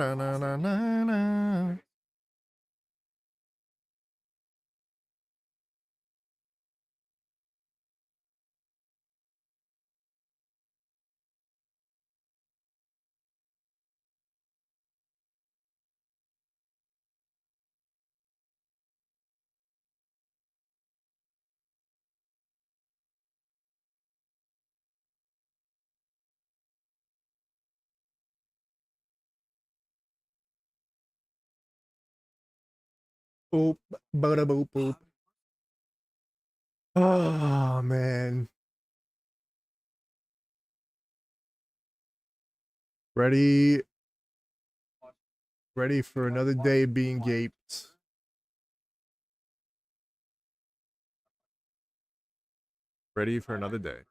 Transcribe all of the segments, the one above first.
na na na na na. Boop, bada boop boop. Oh man. Ready for another day being gaped. Ready for another day.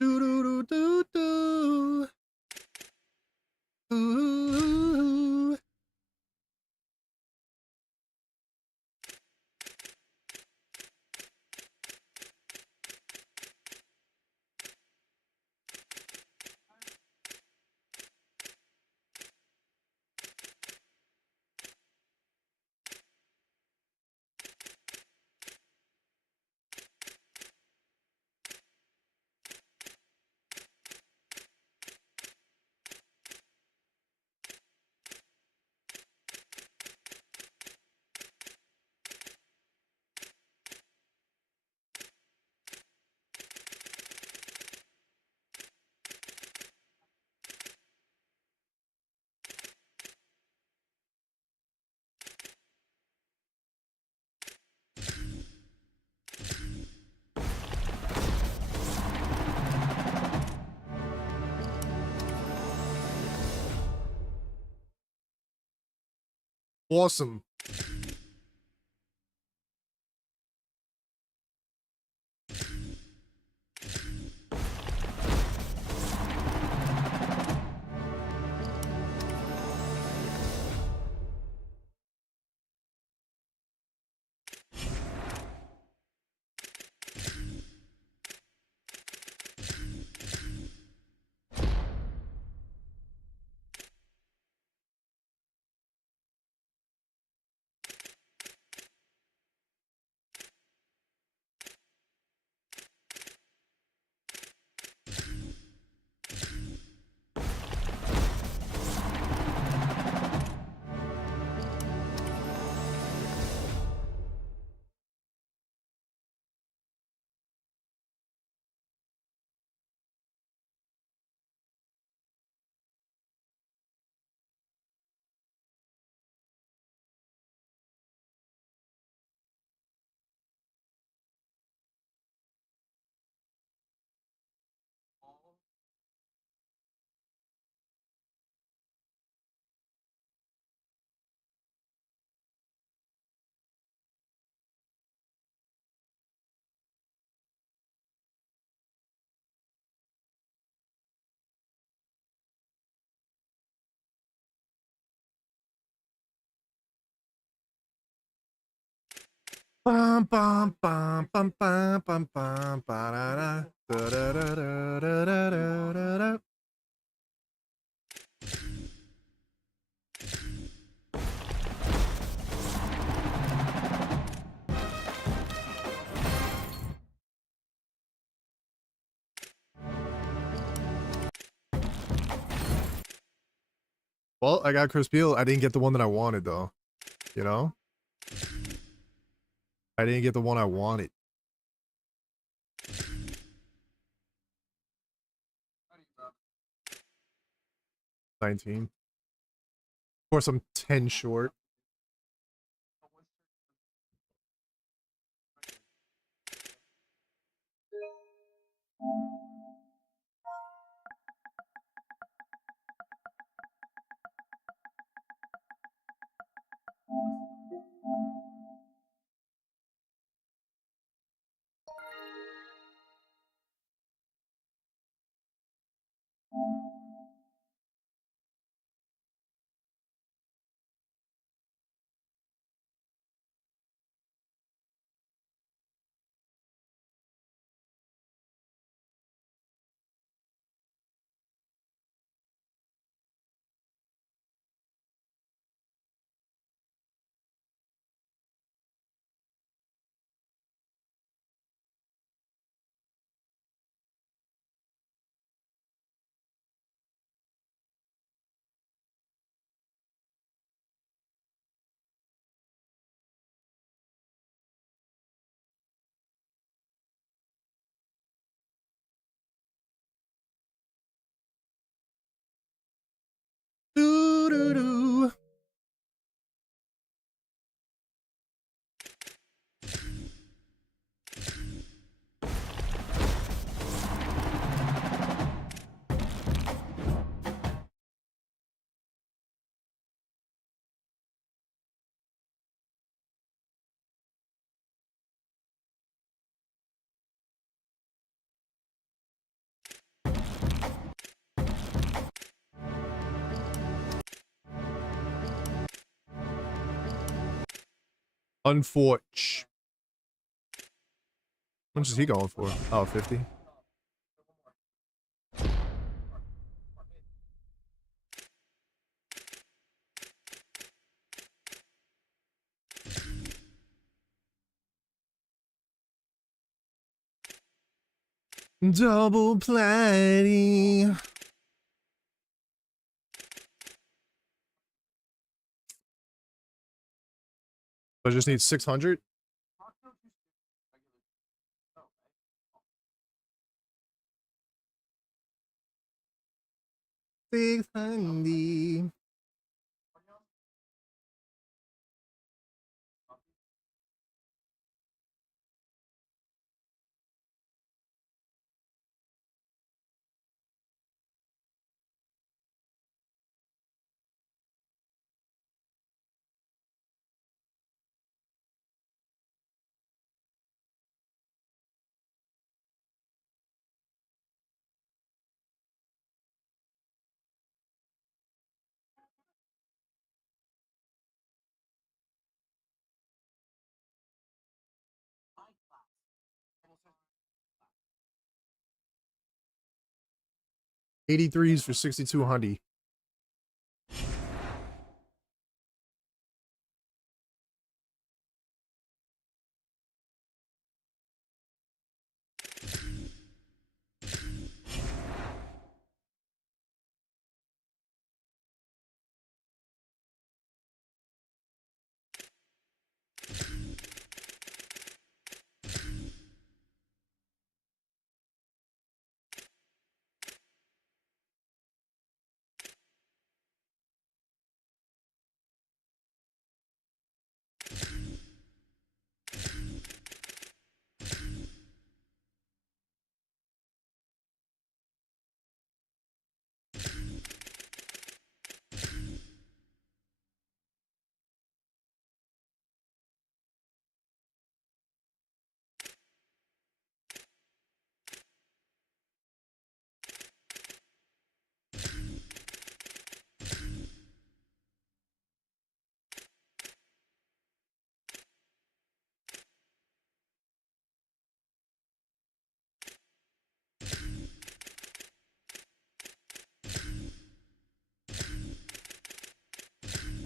Do do do do do. Ooh. Awesome. Bum bum bum bum bum bum bum ba da da da da da da da da da da. Well, I got Chris Beal. I didn't get the one that I wanted though. You know? I didn't get the one I wanted. 19. Of course, I'm 10 short. Unfortunate. How much is he going for? Oh, 50. Double platy. I just need 600. Big handy. $83s for 6,200.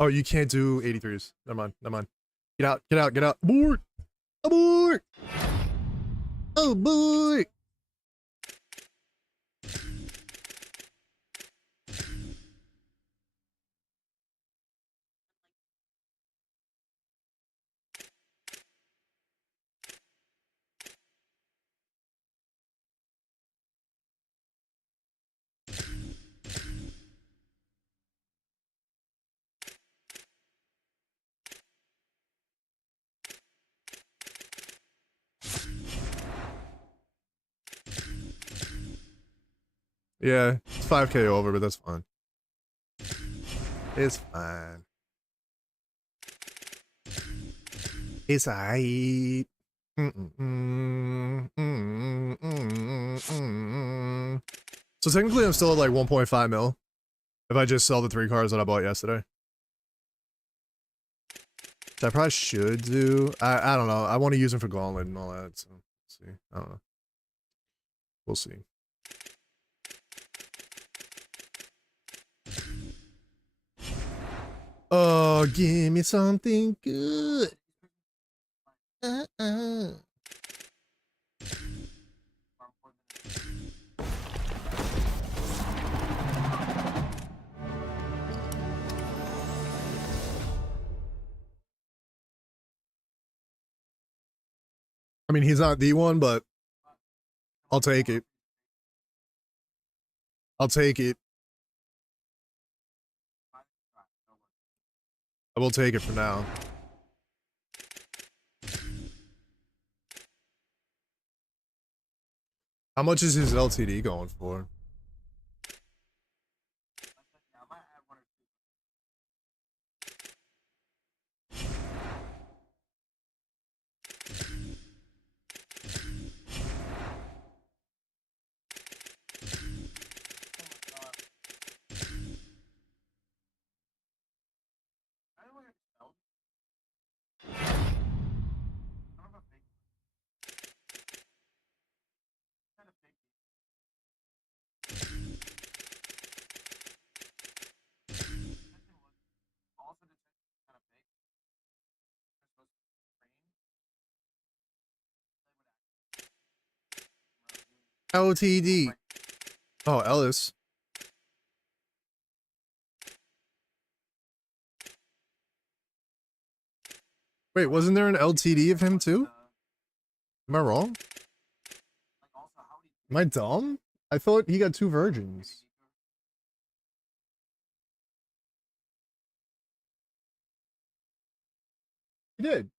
Oh, you can't do 83s. Never mind. Never mind. Get out. Get out. Get out. Abort. Abort. Oh, boy. Yeah, it's 5K over, but that's fine. It's fine. It's aight. So technically I'm still at like 1.5 mil if I just sell the 3 cars that I bought yesterday. Which I probably should do. I don't know. I want to use them for Gauntlet and all that. So let's see. I don't know. We'll see. Oh, give me something good. I mean, he's not the one, but I'll take it. I'll take it. I will take it for now. How much is his LTD going for? LTD. Oh, Ellis. Wait, wasn't there an LTD of him too? Am I wrong? Am I dumb? I thought he got 2 virgins. He did.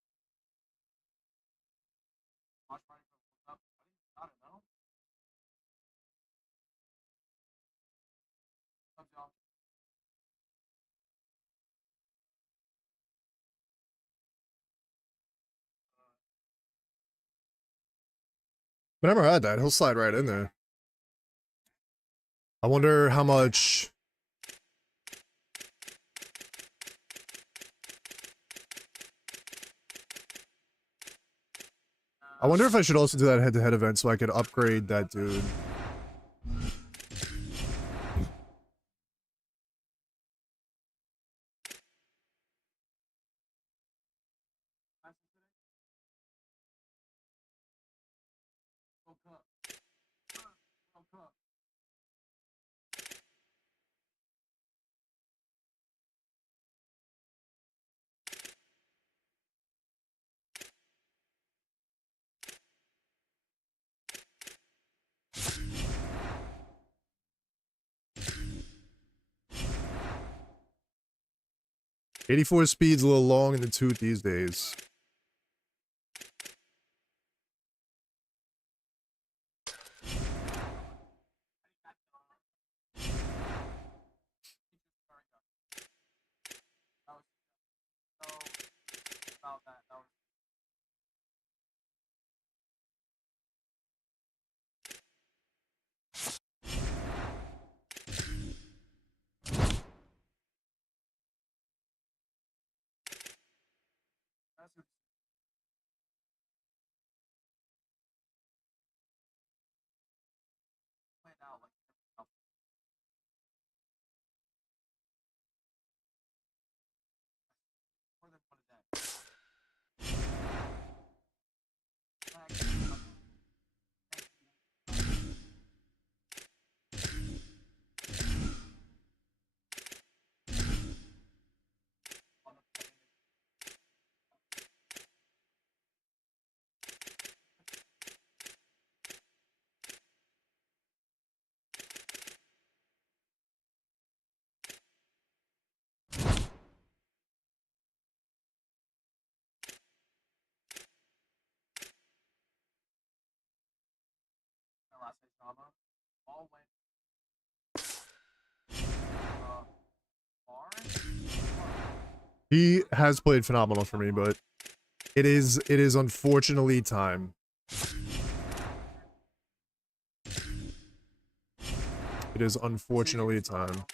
Whenever I had that, he'll slide right in there. I wonder how much... I wonder if I should also do that head-to-head event so I could upgrade that dude. '84 speed's a little long in the tooth these days. He has played phenomenal for me, but it is unfortunately time. It is unfortunately time.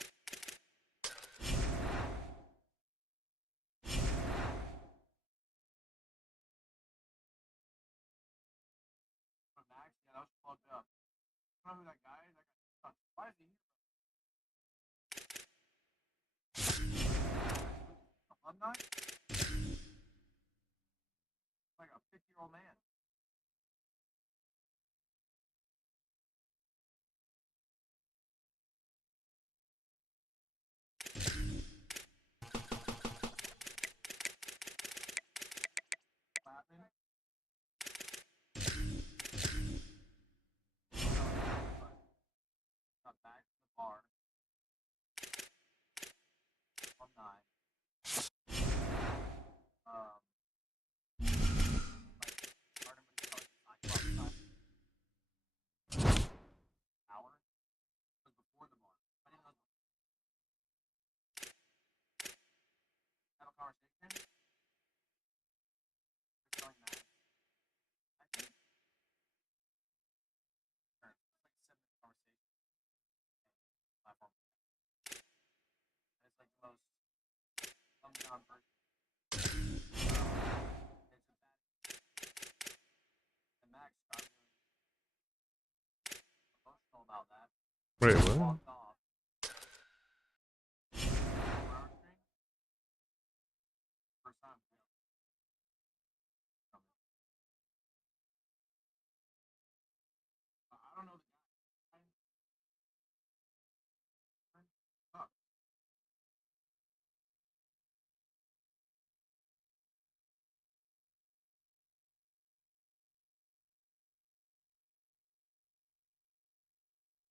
Wait, what?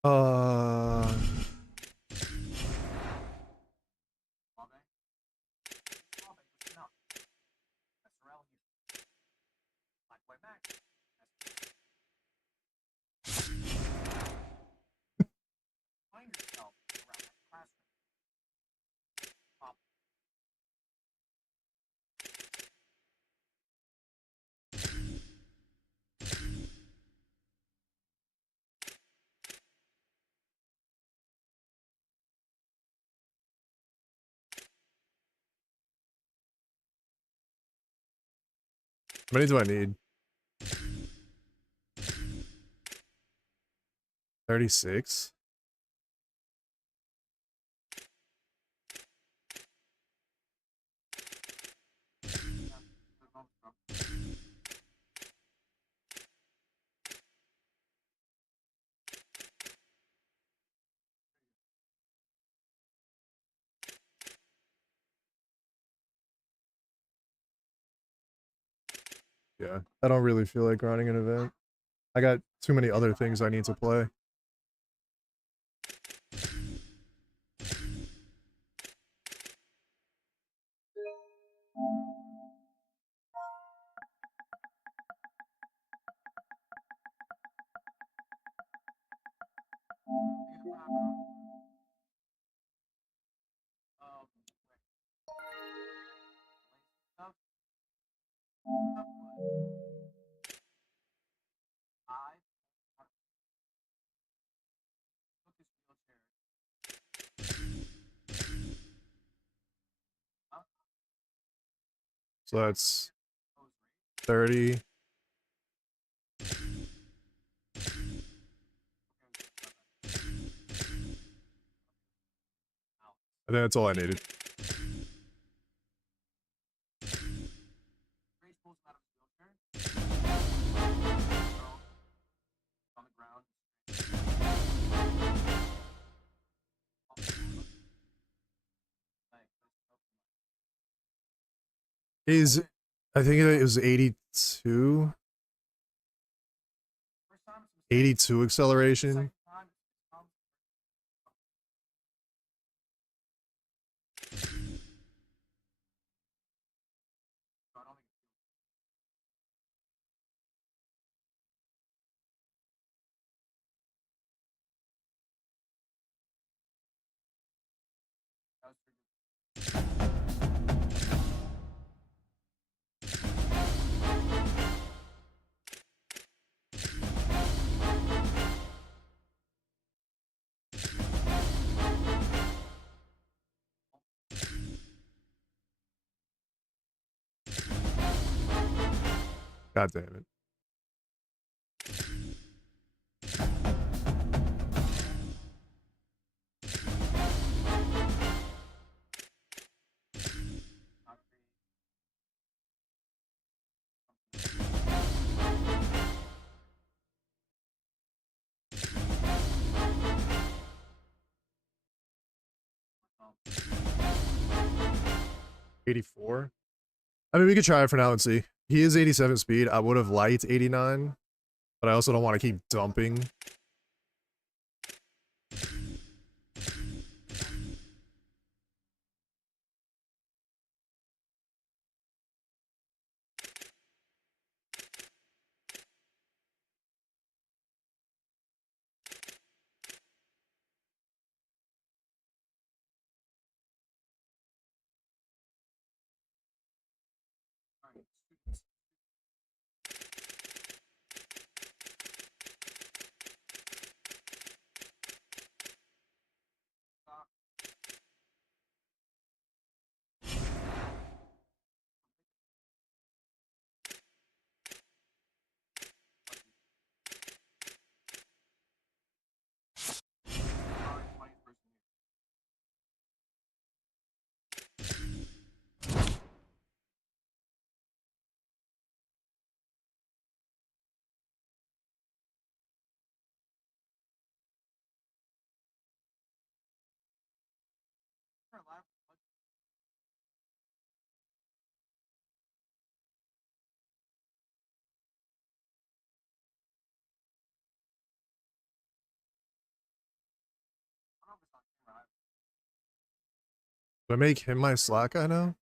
Uh, how many do I need? 36? Yeah, I don't really feel like running an event. I got too many other things I need to play. So that's 30. I think that's all I needed. Is I think it was 82. 82 acceleration. God damn it. $84. I mean, we could try it for now and see. He is 87 speed. I would have liked 89, but I also don't want to keep dumping. I make him my Slack guy now?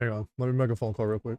Hang on, let me make a phone call real quick.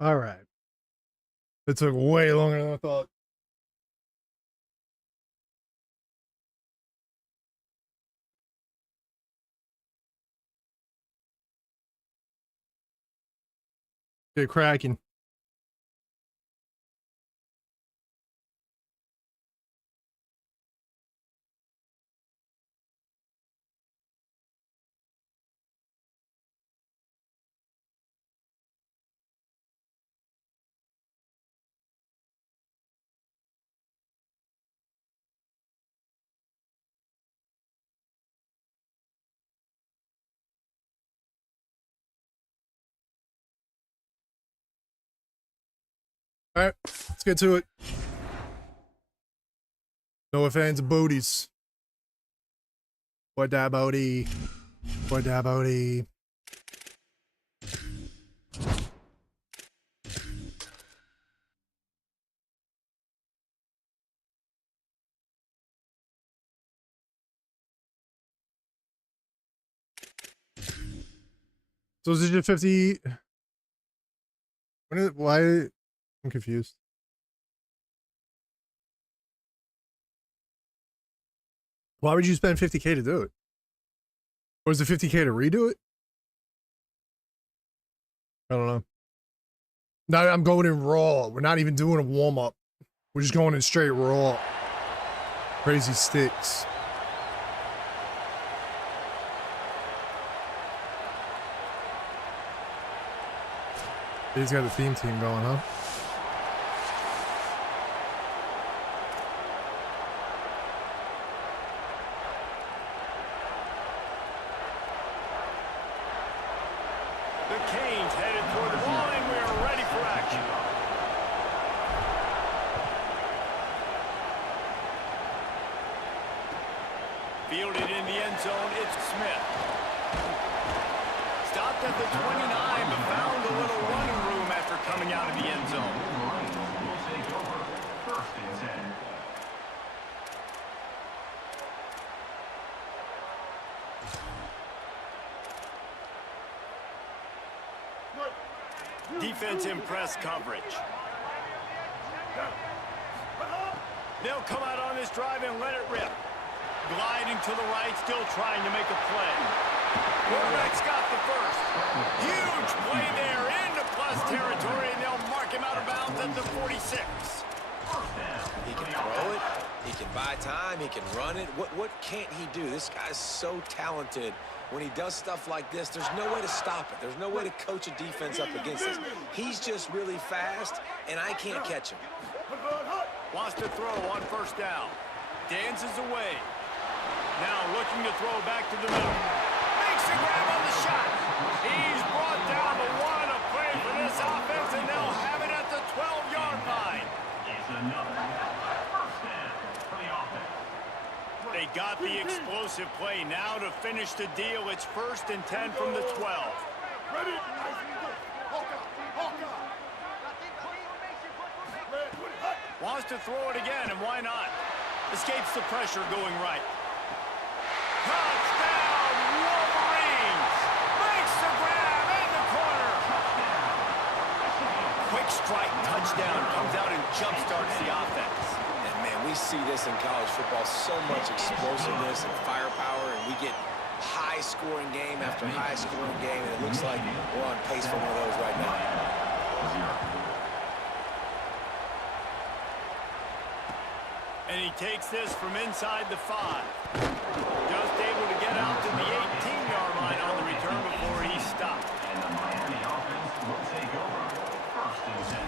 All right. It took way longer than I thought. Get cracking. All right, let's get to it. No offense, booties. What that booty? What that booty? So is it just 50? Why? I'm confused. Why would you spend 50K to do it? Or is it 50K to redo it? I don't know. No, I'm going in raw. We're not even doing a warm-up. We're just going in straight raw. Crazy sticks. He's got a theme team going, huh? The Canes headed toward the line. We are ready for action. Fielded in the end zone, it's Smith. Stopped at the 29, but found a little running room after coming out of the end zone. Will take over first and 10. Defense in press coverage. They'll come out on this drive and let it rip. Gliding to the right, still trying to make a play. Quarterback's got the first. Huge play there into plus territory, and they'll mark him out of bounds at the 46. He can throw it. He can buy time. He can run it. What can't he do? This guy's so talented. When he does stuff like this, there's no way to stop it. There's no way to coach a defense up against this. He's just really fast, and I can't catch him. Wants to throw on first down. Dances away. Now looking to throw back to the middle. Makes a grab on the shot. He's brought down the one of play for this offense, and they'll have it at the 12-yard line. It's another first down for the offense. They got the explosive play. Now to finish the deal, it's 1st and 10 from the 12. Ready? Wants to throw it again, and why not? Escapes the pressure going right. Touchdown, Wolverines! Makes the grab in the corner. Quick strike, touchdown, comes out and jump-starts the offense. And, man, we see this in college football, so much explosiveness and firepower, and we get high-scoring game after high-scoring game, and it looks like we're on pace for one of those right now. And he takes this from inside the 5. Just able to get out to the 18-yard line on the return before he stopped. And the Miami offense will take over 1st and 10.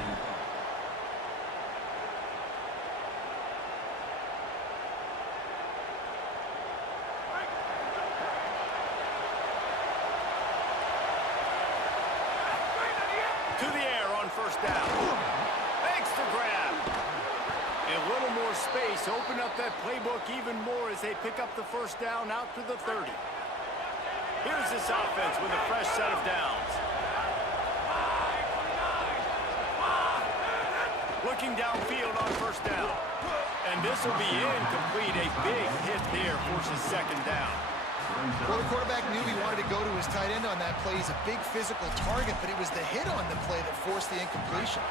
To the air on first down. Makes the grab. A little more space, open up that playbook even more as they pick up the first down out to the 30. Here's this offense with a fresh set of downs. Looking downfield on first down. And this will be incomplete. A big hit there forces 2nd down. Well, the quarterback knew he wanted to go to his tight end on that play. He's a big physical target, but it was the hit on the play that forced the incompletion.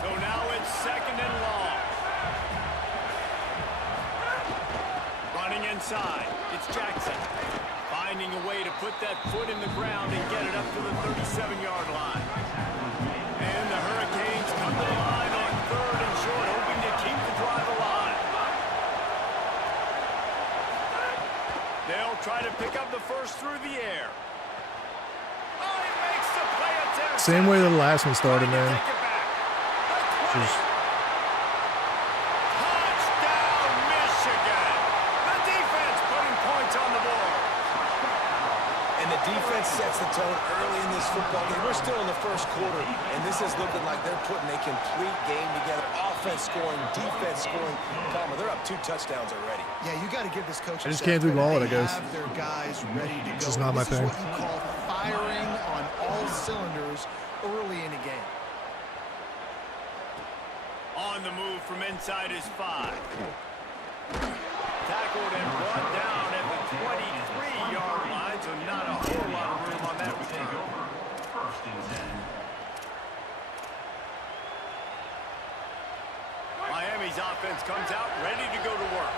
So now it's 2nd and long. Running inside, it's Jackson. Finding a way to put that foot in the ground and get it up to the 37-yard line. And the Hurricanes come to the line on 3rd and short, hoping to keep the drive alive. They'll try to pick up the first through the air. Oh, he makes the play attempt. Same way the last one started, man. Take it back. Just Touchdown, Michigan. The defense putting points on the board. And the defense sets the tone early in this football game. We're still in the first quarter, and this is looking like they're putting a complete game together. Offense scoring, defense scoring. Palmer, they're up 2 touchdowns already. Yeah, you got to give this coach. I just can't do Gauntlet, I guess. Have their guys ready to go. Just not my thing. This is what you call firing on all cylinders early in a game. On the move from inside his 5. Tackled and brought down at the 23-yard line, so not a whole lot of room on that return. Miami's offense comes out ready to go to work.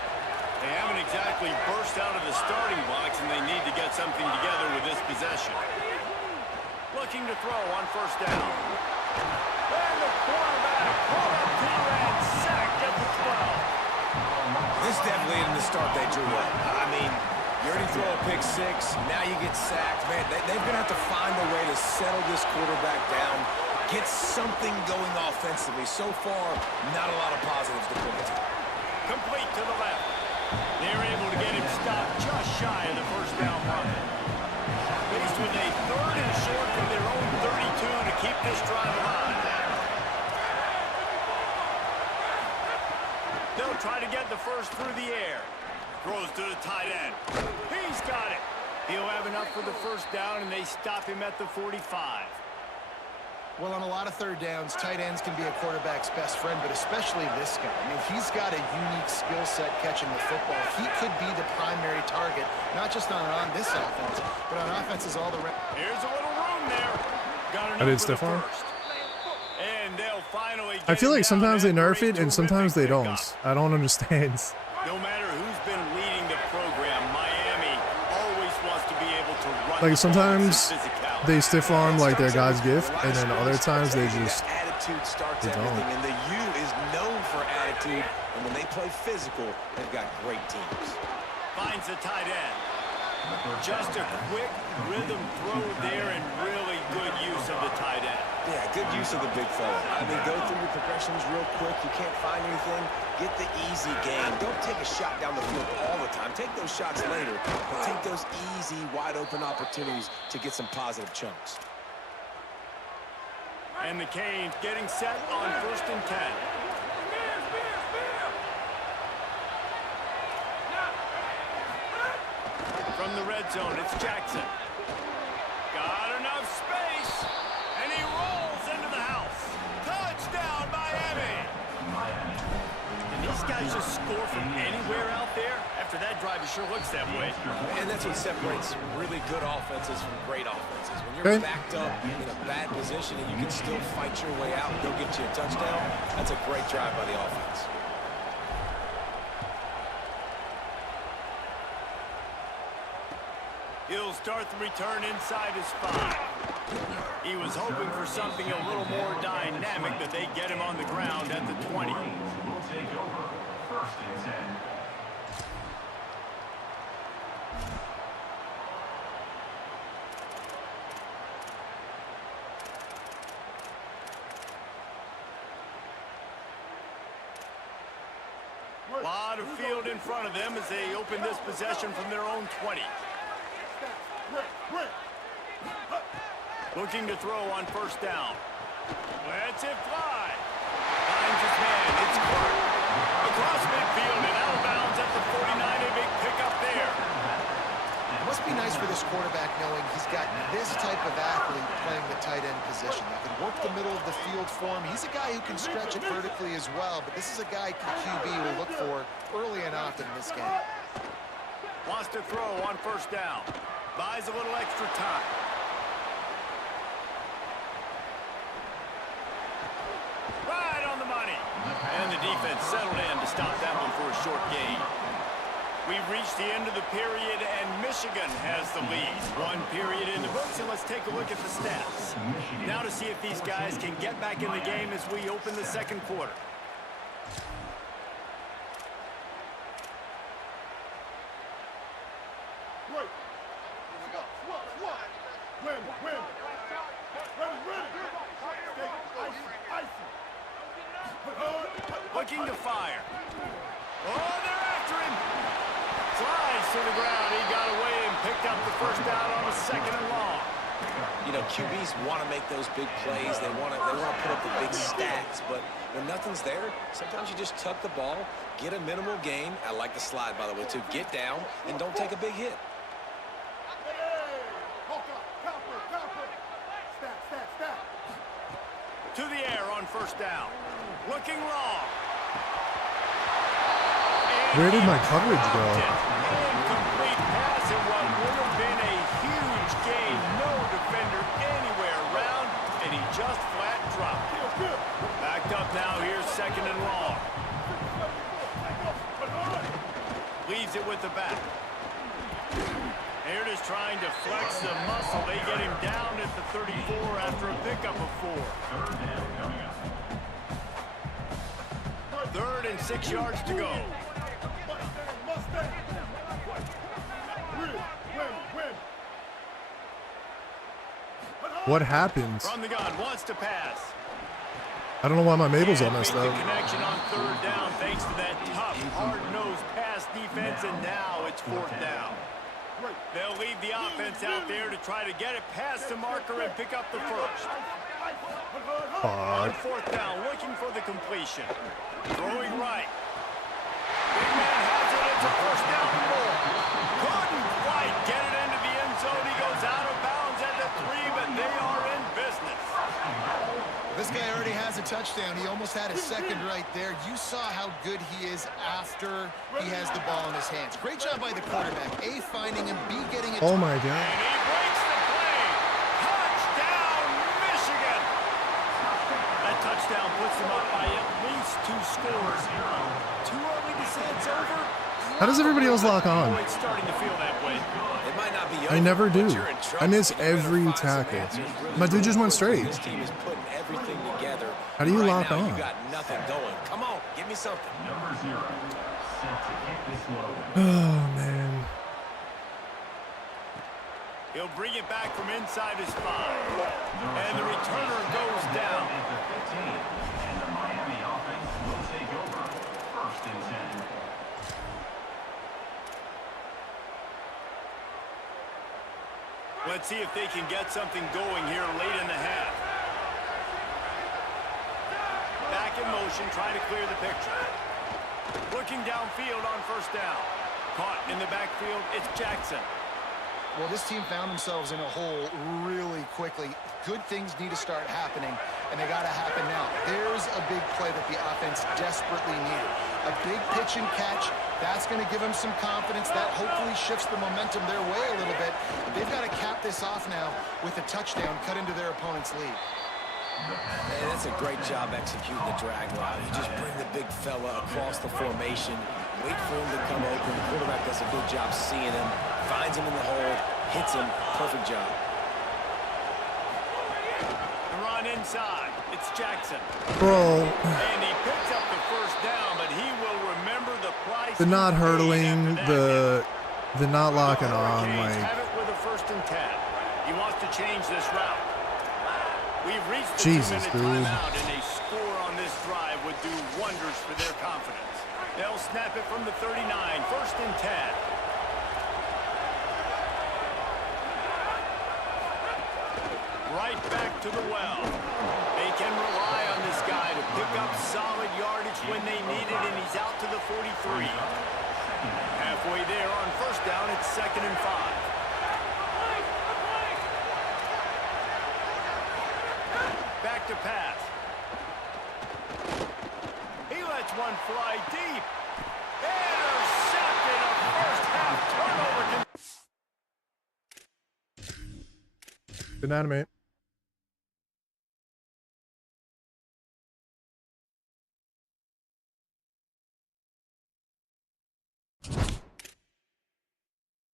They haven't exactly burst out of the starting blocks, and they need to get something together with this possession. Looking to throw on 1st down. And the quarterback pulled up here and sacked at the 12. This definitely isn't the start they drew up. I mean, you already throw a pick 6, now you get sacked. Man, they're going to have to find a way to settle this quarterback down, get something going offensively. So far, not a lot of positives to point to. Complete to the left. They're able to get him stopped just shy of the 1st down run. Faced with a 3rd and short from their own 32 to keep this drive alive. They'll try to get the first through the air. Throws to the tight end. He's got it. He'll have enough for the 1st down, and they stop him at the 45. Well, on a lot of 3rd downs, tight ends can be a quarterback's best friend, but especially this guy. I mean, he's got a unique skill set catching the football. He could be the primary target, not just on this offense, but on offenses all around. Here's a little room there. Got I did stiff arm. And they'll finally I feel like sometimes they nerf it and sometimes they don't. pickup. I don't understand. No matter who's been leading the program, Miami always wants to be able to run. Like sometimes physicality. they stiff arm like their God's gift, and then other times they just Attitude starts they don't. everything, and the U is known for attitude, and when they play physical, they've got great teams. Finds the tight end. Just a quick rhythm throw there and really good use of the tight end. Yeah, good use of the big fella. I mean, go through your progressions real quick. You can't find anything. Get the easy gain. Don't take a shot down the field all the time. Take those shots later, but take those easy, wide-open opportunities to get some positive chunks. And the Canes getting set on 1st and 10. From the red zone, it's Jackson. Got enough space, and he rolls into the house. Touchdown, Miami! Can these guys just score from anywhere out there? After that drive, it sure looks that way. And that's what separates really good offenses from great offenses. When you're backed up in a bad position and you can still fight your way out and go get you a touchdown, that's a great drive by the offense. He'll start the return inside his 5. He was hoping for something a little more dynamic, but they get him on the ground at the 20. Will take over 1st and 10. A lot of field in front of them as they open this possession from their own 20. Looking to throw on 1st down. Lets it fly. Finds his man. It's caught. Across midfield and out of bounds at the 49. A big pickup there. It must be nice for this quarterback knowing he's got this type of athlete playing the tight end position. That can work the middle of the field for him. He's a guy who can stretch it vertically as well, but this is a guy QB will look for early and often in this game. Wants to throw on first down. Buys a little extra time. Right on the money. And the defense settled in to stop that one for a short gain. We've reached the end of the period, and Michigan has the lead. One period in the books, and let's take a look at the stats. Now to see if these guys can get back in the game as we open the second quarter. Looking to fire. Oh, they're after him. Slides to the ground. He got away and picked up the first down on a 2nd and long. You know, QBs want to make those big plays. They want to put up the big stats. But when nothing's there, sometimes you just tuck the ball, get a minimal gain. I like the slide, by the way, too. Get down and don't take a big hit. To the air on first down. Looking long. Where did my coverage go? Incomplete pass in what would have been a huge gain. No defender anywhere around, and he just flat dropped it. Backed up now. Here's 2nd and long. Leaves it with the back. Here it is trying to flex the muscle. They get him down at the 34 after a pickup of 4. 3rd and 6 yards to go. What happened? From the gun, wants to pass. I don't know why my Mabel's all messed Make up. the connection on 3rd down thanks to that tough, hard-nosed pass defense, and now it's 4th down. They'll leave the offense out there to try to get it past the marker and pick up the first. On 4th down, looking for the completion. Throwing right. Big man has it. It's a 1st down and more. Couldn't quite get it into the end zone. He goes out of bounds at the 3, but they are in business. This guy already has a touchdown. He almost had a 2nd right there. You saw how good he is after he has the ball in his hands. Great job by the quarterback. A, finding him. B, getting it. Oh my God. And he breaks the play. Touchdown, Michigan. That touchdown puts them up by at least 2 scores. Too early to say it's over. How does everybody else lock on? Oh, it's starting to feel that way. It might not be I over, never but do. you're in trouble. I miss You better every find some tackle. answers really My dude just went straight. This team is putting everything together. How do you Right lock now, on? You got nothing going. Come on, give me something. Number 0, set to kick this low. Oh man. He'll bring it back from inside his 5. And the returner goes down. At the 15, and the Miami offense will take over. 1st and 10. Let's see if they can get something going here late in the half. Back in motion, trying to clear the picture. Looking downfield on 1st down. Caught in the backfield, it's Jackson. Well, this team found themselves in a hole really quickly. Good things need to start happening, and they got to happen now. There's a big play that the offense desperately needed. A big pitch and catch. That's going to give them some confidence. That hopefully shifts the momentum their way a little bit. They've got to cap this off now with a touchdown cut into their opponent's lead. Hey, that's a great job executing the drag route. You just bring the big fella across the formation, wait for him to come open. The quarterback does a good job seeing him, finds him in the hole, hits him. Perfect job. The run inside. It's Jackson. Bro. And he picks up the 1st down, but he will remember the price. The not hurdling, the not locking on, Hurricanes like have it with a 1st and 10. He wants to change this route. We've reached the Jesus, 2-minute dude. timeout, and a score on this drive would do wonders for their confidence. They'll snap it from the 39, 1st and 10. Right back to the well. They can rely on this guy to pick up solid yardage when they need it, and he's out to the 43. Halfway there on 1st down, it's 2nd and 5. Back to pass. He lets one fly deep. Intercepted, a 1st half Turnover. Didn't animate.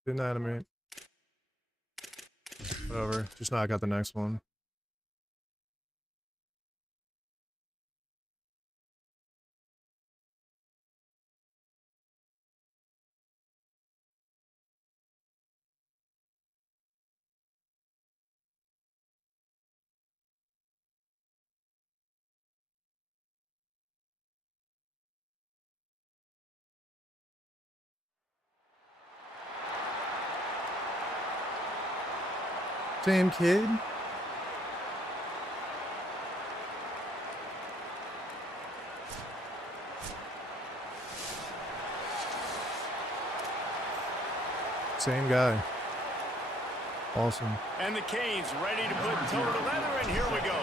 Didn't animate. Whatever. Just knock out the next one. Same kid. Same guy. Awesome. And the Canes ready to put toe to leather, and here we go.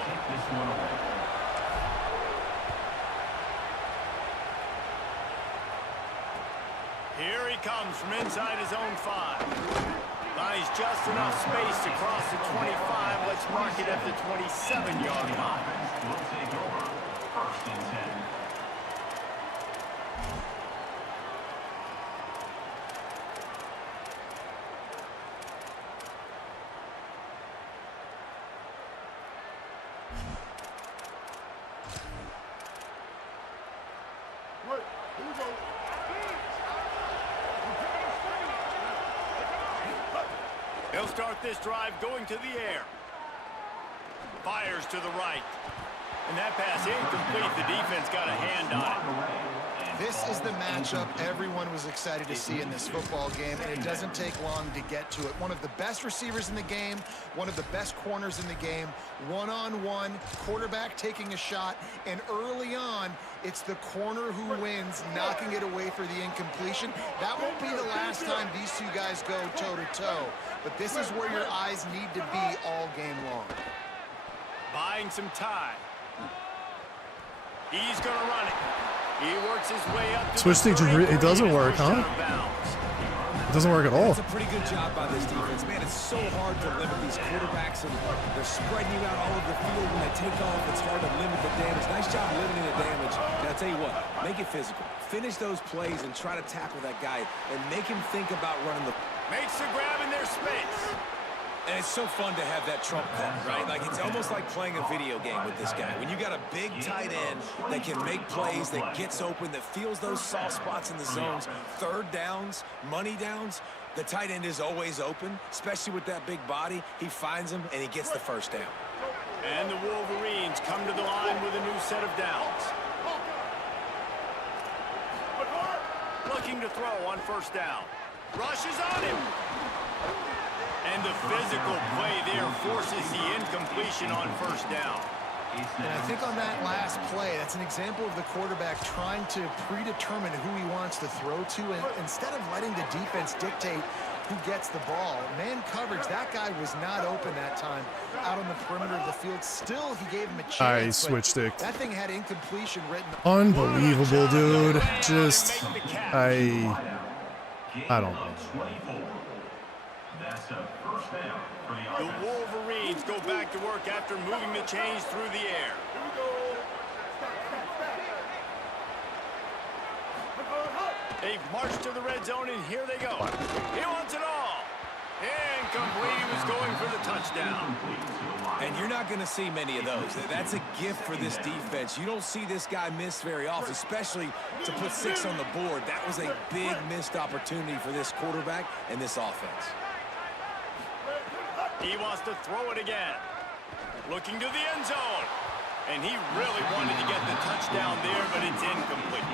Here he comes from inside his own 5. Buys just enough space to cross the 25. Let's mark it at the 27-yard line. Will take over. First and 10. He'll start this drive going to the air. Fires to the right. And that pass incomplete. The defense got a hand on it. This is the matchup everyone was excited to see in this football game, and it doesn't take long to get to it. One of the best receivers in the game, one of the best corners in the game, one-on-one, quarterback taking a shot, and early on, it's the corner who wins, knocking it away for the incompletion. That won't be the last time these two guys go toe-to-toe, but this is where your eyes need to be all game long. Buying some time. He's going to run it. He works his way up to Switch stick, it doesn't work, huh? It doesn't work at all. It's a pretty good job by this defense. Man, it's so hard to limit these quarterbacks, and they're spreading you out all over the field. When they take off, it's hard to limit the damage. Nice job limiting the damage. And I'll tell you what, make it physical. Finish those plays and try to tackle that guy and make him think about running the... Makes the grab in their space. And it's so fun to have that trump card, right? Like, it's almost like playing a video game with this guy. When you got a big tight end that can make plays, that gets open, that feels those soft spots in the zones, third downs, money downs, the tight end is always open, especially with that big body. He finds him, and he gets the first down. And the Wolverines come to the line with a new set of downs. Looking to throw on first down. Rushes on him. And the physical play there forces the incompletion on first down. And I think on that last play, that's an example of the quarterback trying to predetermine who he wants to throw to, and instead of letting the defense dictate who gets the ball. Man coverage, that guy was not open that time out on the perimeter of the field. Still, he gave him a chance. Switch stick. That thing had incompletion written. Unbelievable, dude. Just, I don't know. That's a first down for the The offense. Wolverines go back to work after moving the chains through the air. They've marched to the red zone, and here they go. He wants it all. Incomplete. He was going for the touchdown. And you're not going to see many of those. That's a gift for this defense. You don't see this guy miss very often, especially to put 6 on the board. That was a big missed opportunity for this quarterback and this offense. He wants to throw it again. Looking to the end zone. And he really wanted to get the touchdown there, but it's incomplete.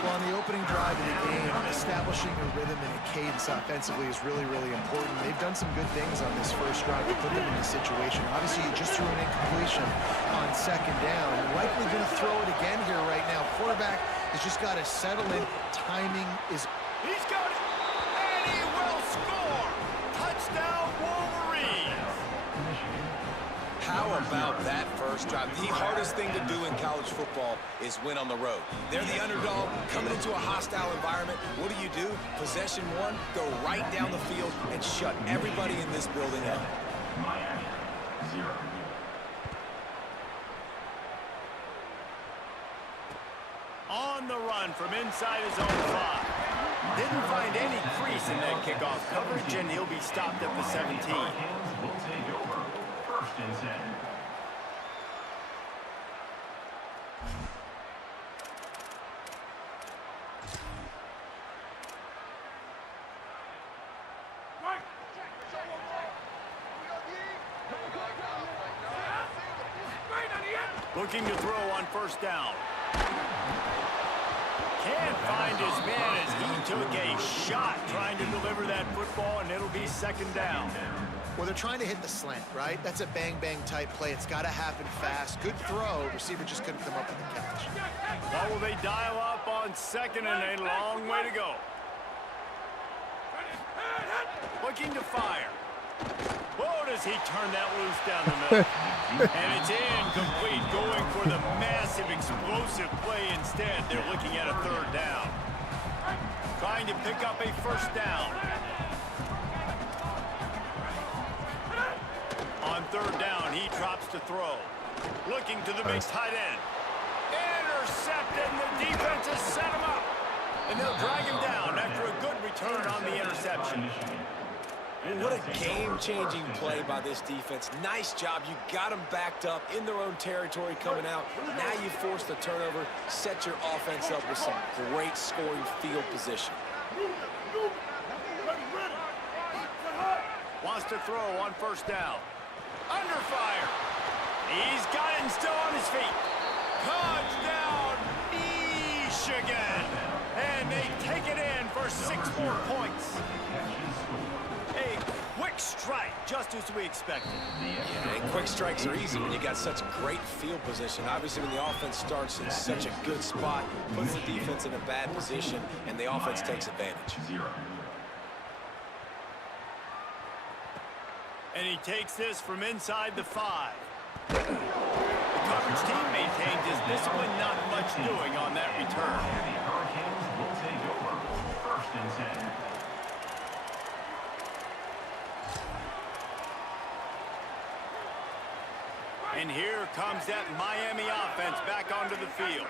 Well, on the opening drive of the game, establishing a rhythm and a cadence offensively is really, really important. They've done some good things on this first drive to put them in this situation. Obviously, you just threw an incompletion on second down. Likely going to throw it again here right now. Quarterback has just got to settle in. Timing is... He's got it, and he will score. Touchdown, Wolverines. How How about that first drive? The hardest thing to do in college football is win on the road. They're the underdog coming into a hostile environment. What do? Possession one, go right down the field and shut everybody in this building up. Miami, 0. On the run from inside his own 5. Didn't find any crease in that kickoff coverage, and he'll be stopped at the 17. Hurricanes will take over. First and 10. Looking to throw on first down. Can't find his man as he took a shot trying to deliver that football, and it'll be second down. Well, they're trying to hit the slant, right? That's a bang-bang type play. It's got to happen fast. Good throw. Receiver just couldn't come up with the catch. Well, will they dial up on second, and a long way to go. Looking to fire. Whoa, does he turn that loose down the middle? And it's incomplete, going for the massive explosive play instead. They're looking at a third down. Trying to pick up a first down. On third down, he drops to throw. Looking to the big tight end. Intercepted, and the defense has set him up. And they'll drag him down after a good return on the interception. What a game-changing play by this defense. Nice job. You got them backed up in their own territory coming out. Now you force the turnover, set your offense up with some great scoring field position. Wants to throw on first down. Under fire. He's got it and still on his feet. Touchdown, Michigan. And they take it in for 6 more points. A quick strike, just as we expected. Yeah, and quick strikes are easy when you got such great field position. Obviously, when the offense starts in such a good spot, puts the defense in a bad position, and the offense takes advantage. 0. And he takes this from inside the 5. The coverage team maintains his discipline, not much doing on that return. The Hurricanes will take over. First and 10. And here comes that Miami offense back onto the field.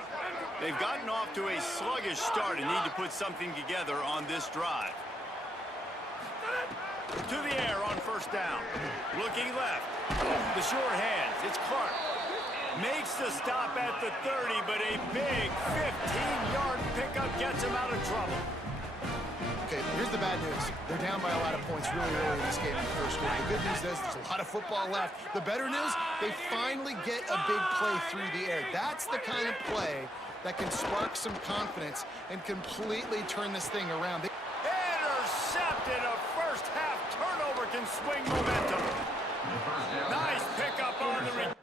They've gotten off to a sluggish start and need to put something together on this drive. To the air on first down. Looking left. The short hands. It's Clark. Makes the stop at the 30, but a big 15-yard pickup gets him out of trouble. Okay, here's the bad news. They're down by a lot of points really early in this game in the first quarter. The good news is there's a lot of football left. The better news, they finally get a big play through the air. That's the kind of play that can spark some confidence and completely turn this thing around. Intercepted. A first-half turnover can swing momentum. Nice pickup on the return.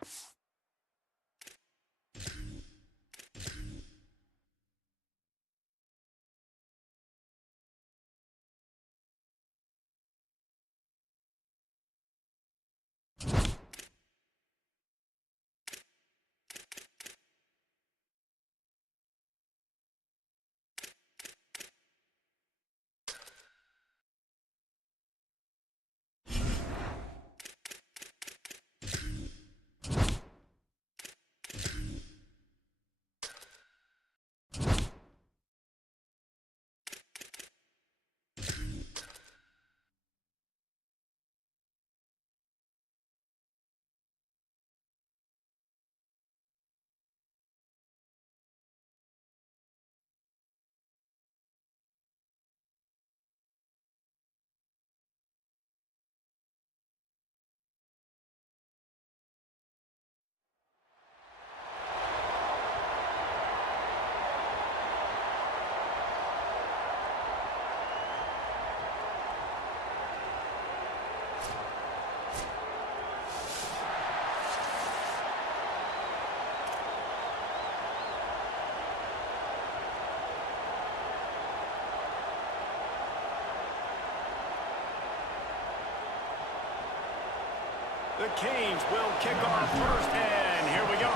The Canes will kick off first, and here we go.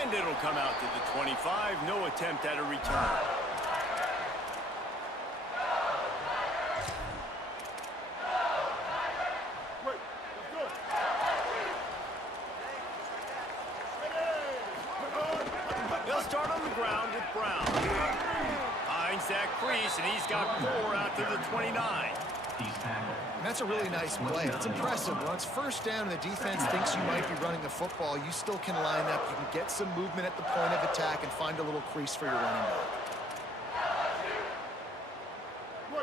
And it'll come out to the 25. No attempt at a return. They'll start on the ground with Brown. Finds that crease, and he's got 4 out to the 29. And that's a really nice play. It's impressive. Once first down and the defense thinks you might be running the football, you still can line up. You can get some movement at the point of attack and find a little crease for your running back.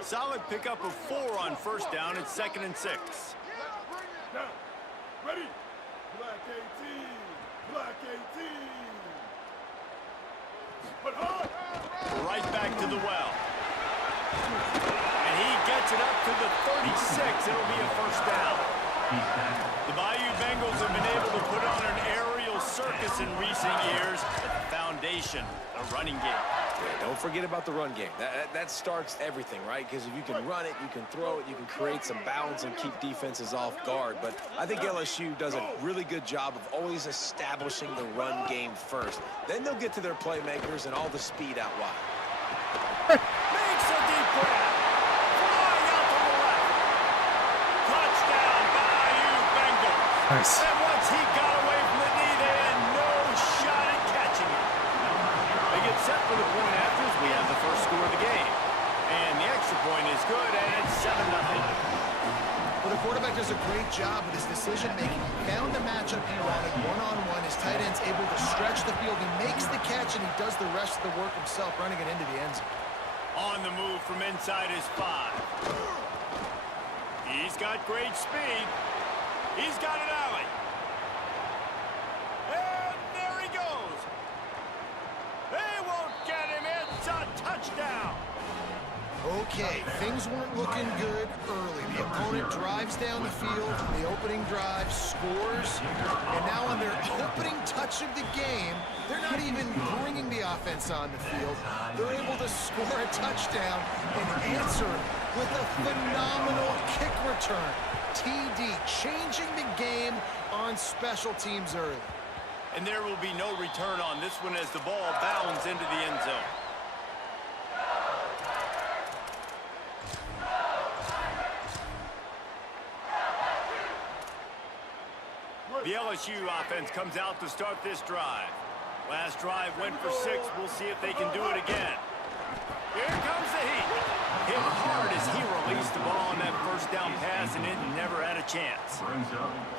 Solid pickup of 4 on first down. It's 2nd and 6. Now, ready? Black 18. Black 18. But hard. Right back to the well. And he gets it up to the 36. It'll be a first down. The Bayou Bengals have been able to put on an aerial circus in recent years. But the foundation, the running game. Yeah, don't forget about the run game. That starts everything, right? Because if you can run it, you can throw it, you can create some balance and keep defenses off guard. But I think LSU does a really good job of always establishing the run game first. Then they'll get to their playmakers and all the speed out wide. Makes a deep grab. Flying out to the left. Touchdown, Bayou Bengals. Nice. And once he got away from the knee, they had no shot at catching it. They get set for the point after as we have the first score of the game. And the extra point is good, and it's 7-0. Well, the quarterback does a great job with his decision-making. He found the matchup he wanted one-on-one. His tight end's able to stretch the field. He makes the catch, and he does the rest of the work himself, running it into the end zone. On the move from inside his 5. He's got great speed. He's got an alley. And there he goes. They won't get him. It's a touchdown. Okay, things weren't looking good early. The opponent drives down the field from the opening drive, scores, and now on their opening touch of the game, they're not even bringing the offense on the field. They're able to score a touchdown and answer with a phenomenal kick return. TD, changing the game on special teams early. And there will be no return on this one as the ball bounds into the end zone. The LSU offense comes out to start this drive. Last drive went for 6. We'll see if they can do it again. Here comes the heat. Hit hard as he released the ball on that first down pass, and it never had a chance.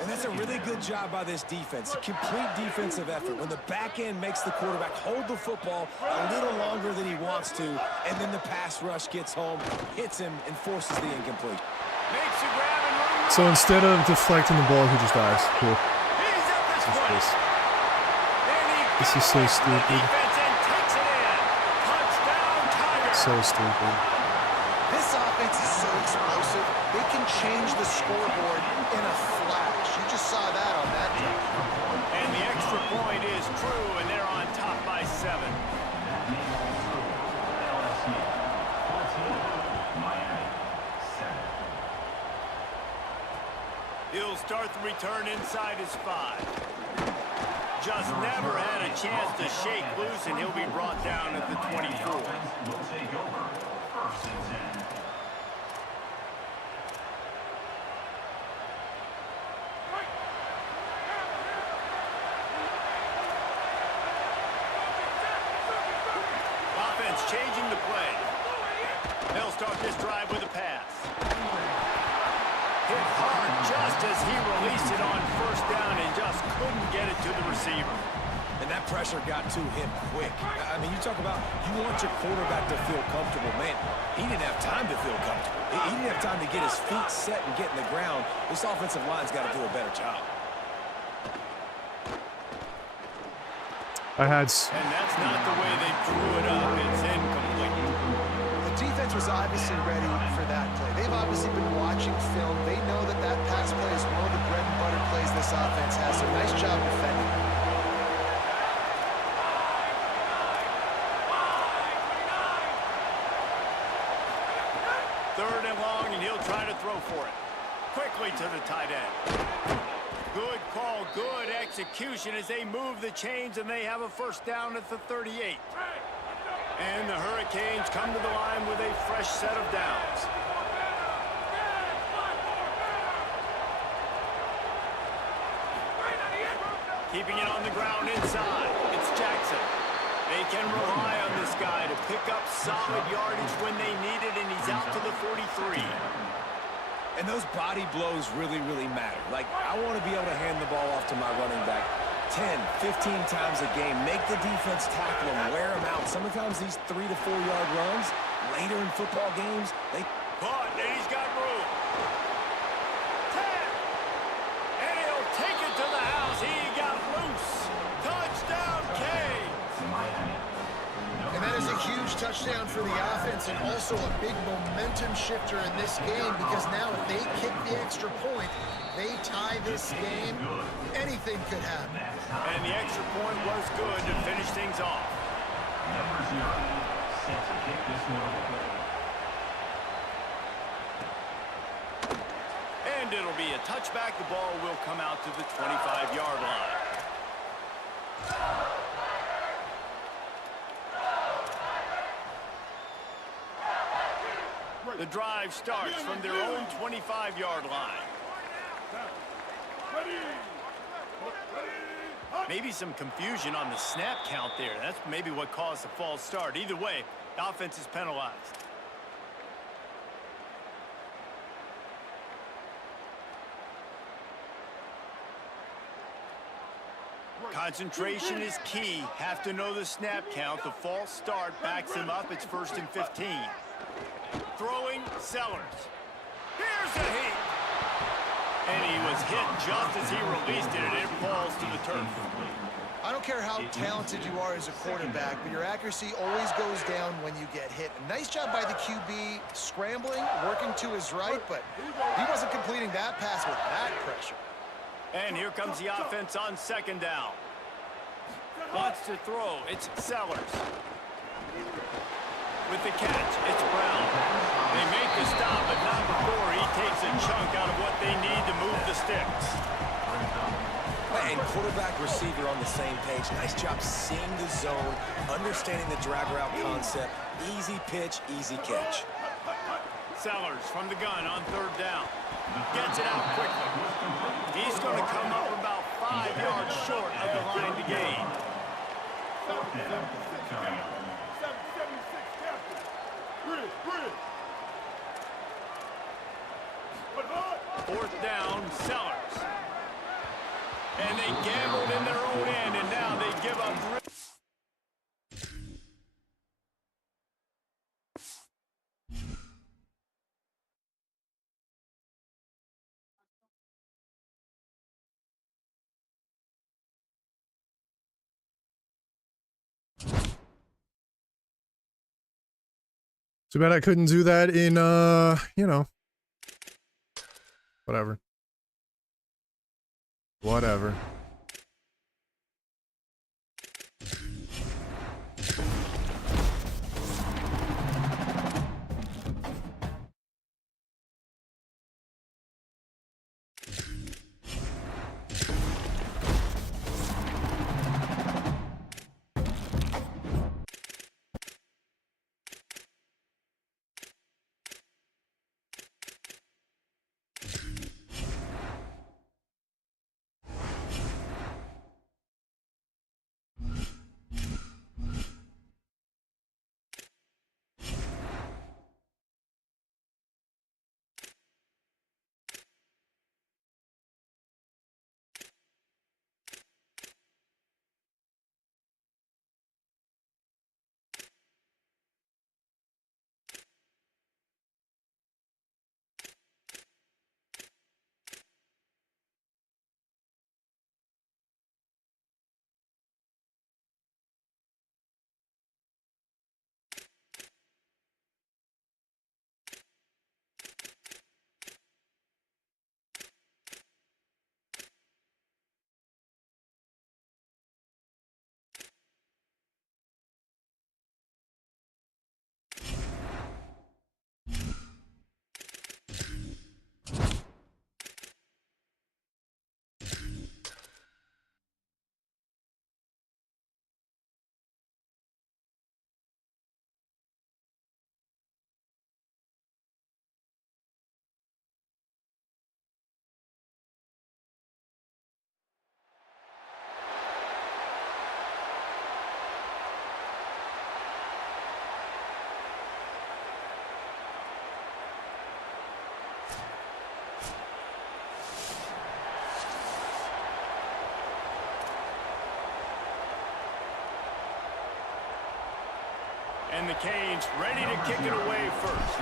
And that's a really good job by this defense. A complete defensive effort. When the back end makes the quarterback hold the football a little longer than he wants to, and then the pass rush gets home, hits him, and forces the incomplete. Makes a grab and run. So instead of deflecting the ball, he just dives. Cool. He's up this way. This. And he This is so gets the stupid. defense and takes it in. Touchdown, Tigers. So stupid. This offense is so explosive, they can change the scoreboard in a flash. You just saw that on that drive. And the extra point is true, and they're on top by 7. He'll start the return inside his 5. Just never had a chance to shake loose, and he'll be brought down at the 24. Offense changing the play. They'll start this drive with a pass. Hit hard just as he released it on first down and just couldn't get it to the receiver. And that pressure got to him quick. I mean, you talk about you want your quarterback to feel comfortable. Man, he didn't have time to feel comfortable. He didn't have time to get his feet set and get in the ground. This offensive line's got to do a better job. And that's not the way they drew it up. It's incomplete. The defense was obviously ready for that play. They've obviously been watching film. They know that that pass play is one of the bread and butter plays this offense has. So nice job defending. 3rd and long, and he'll try to throw for it. Quickly to the tight end. Good call, good execution as they move the chains, and they have a 1st down at the 38. And the Hurricanes come to the line with a fresh set of downs. Keeping it on the ground inside. It's Jackson. They can rely on this guy to pick up solid yardage when they need it, and he's out to the 43. And those body blows really, really matter. Like, I want to be able to hand the ball off to my running back 10, 15 times a game. Make the defense tackle him, wear him out. Sometimes these 3 to 4 yard runs, later in football games, they... Caught, and he's got room. 10. And he'll take it to the house. He got loose. Touchdown, Canes. And that is a huge touchdown for the offense and also a big momentum shifter in this game because now if they kick the extra point, they tie this game, anything could happen. And the extra point was good to finish things off. Number 0 set to kick this one away. And it'll be a touchback. The ball will come out to the 25-yard line. The drive starts from their own 25-yard line. Maybe some confusion on the snap count there. That's maybe what caused the false start. Either way, the offense is penalized. Concentration is key. Have to know the snap count. The false start backs him up. It's 1st and 15. Throwing, Sellers. Here's a hit. And he was hit just as he released it, and it falls to the turf. I don't care how talented you are as a quarterback, but your accuracy always goes down when you get hit. A nice job by the QB scrambling, working to his right, but he wasn't completing that pass with that pressure. And here comes the offense on 2nd down. Wants to throw. It's Sellers. With the catch, it's Brown. They make the stop, but not before he takes a chunk out of what they need to move the sticks. And quarterback, receiver on the same page. Nice job seeing the zone, understanding the drag route concept. Easy pitch, easy catch. Sellers from the gun on 3rd down. Gets it out quickly. He's going to come up about 5 yards short of the line to gain. 4th down, Sellers. And they gambled in their own end, and now they give up. Too bad I couldn't do that in, you know, whatever. Whatever. in the cage, ready to kick it away first.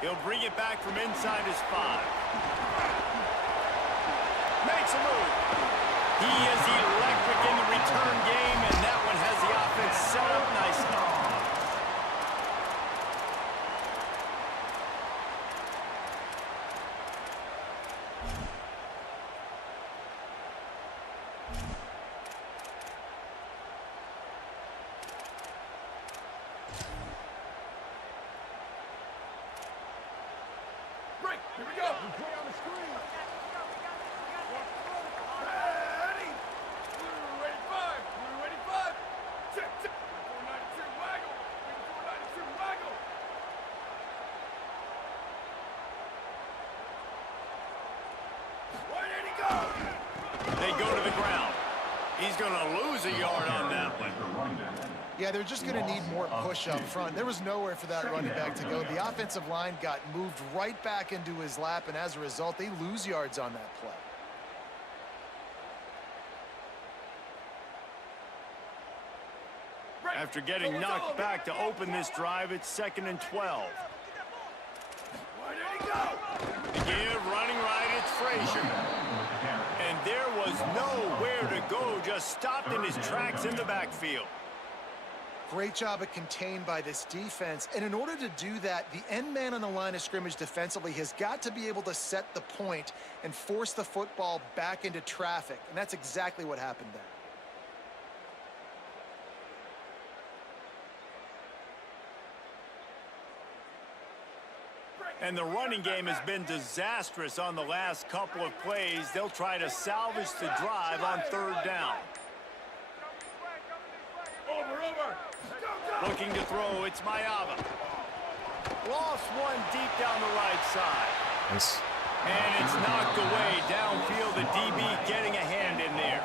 He'll bring it back from inside his 5. Makes a move. He is electric in the return game, and that one has the offense set up nicely. Break. Here we go. Play on the screen. Ready. We're ready 5. We're ready 5. Check, check. 492 waggle. 492 waggle. Where did he go? They go to the ground. He's going to lose a yard on that one. Yeah, they're just going to need more push up front. There was nowhere for that running back to go. The offensive line got moved right back into his lap, and as a result, they lose yards on that play. After getting knocked back to open this drive, it's 2nd and 12. Where did he go? To give, running right, it's Frazier. And there was nowhere to go, just stopped in his tracks in the backfield. Great job of contained by this defense. And in order to do that, the end man on the line of scrimmage defensively has got to be able to set the point and force the football back into traffic. And that's exactly what happened there. And the running game has been disastrous on the last couple of plays. They'll try to salvage the drive on 3rd down. Over. Go. Looking to throw, it's Mayava. Lost one deep down the right side. Nice. And it's knocked away downfield. The DB getting a hand in there.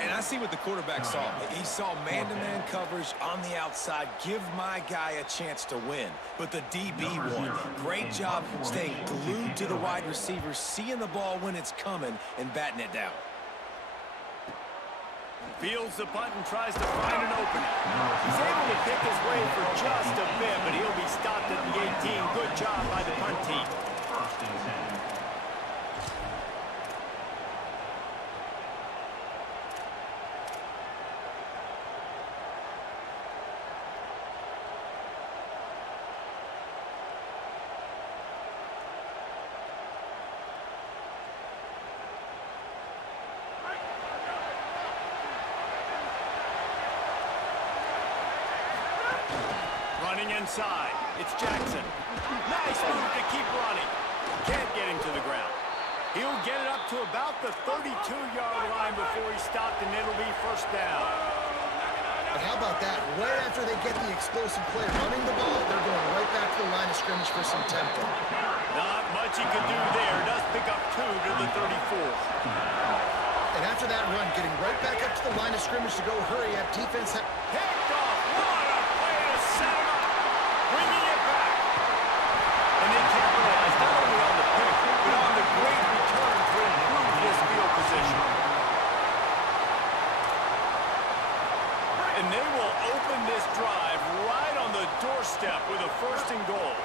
And I see what the quarterback saw. He saw man-to-man coverage on the outside. Give my guy a chance to win. But the DB won. Great job staying glued to the wide receiver, seeing the ball when it's coming, and batting it down. Fields the punt and tries to find an opening. He's able to pick his way for just a bit, but he'll be stopped at the 18. Good job by the punt team. First and 10. Running inside, it's Jackson. Nice move to keep running. Can't get him to the ground. He'll get it up to about the 32-yard line before he's stopped, and it'll be 1st down. And how about that? Right after they get the explosive play running the ball, they're going right back to the line of scrimmage for some tempo. Not much he could do there. Does pick up 2 to the 34. And after that run, getting right back up to the line of scrimmage to go hurry up, defense. Picked off. What a play to set him up. Bringing it back. And they capitalize not only on the pick, but on the great return to improve this field position. And they will open this drive right on the doorstep with a 1st and goal.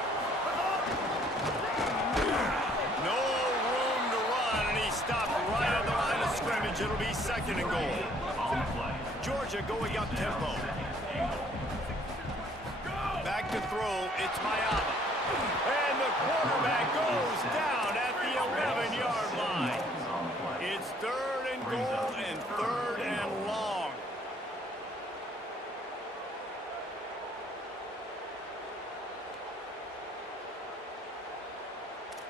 No room to run, and he stopped right at the line of scrimmage. It'll be 2nd and goal. Georgia going up tempo. Back to throw, it's Mayava. And the quarterback goes down at the 11-yard line. It's 3rd and goal and 3rd and long.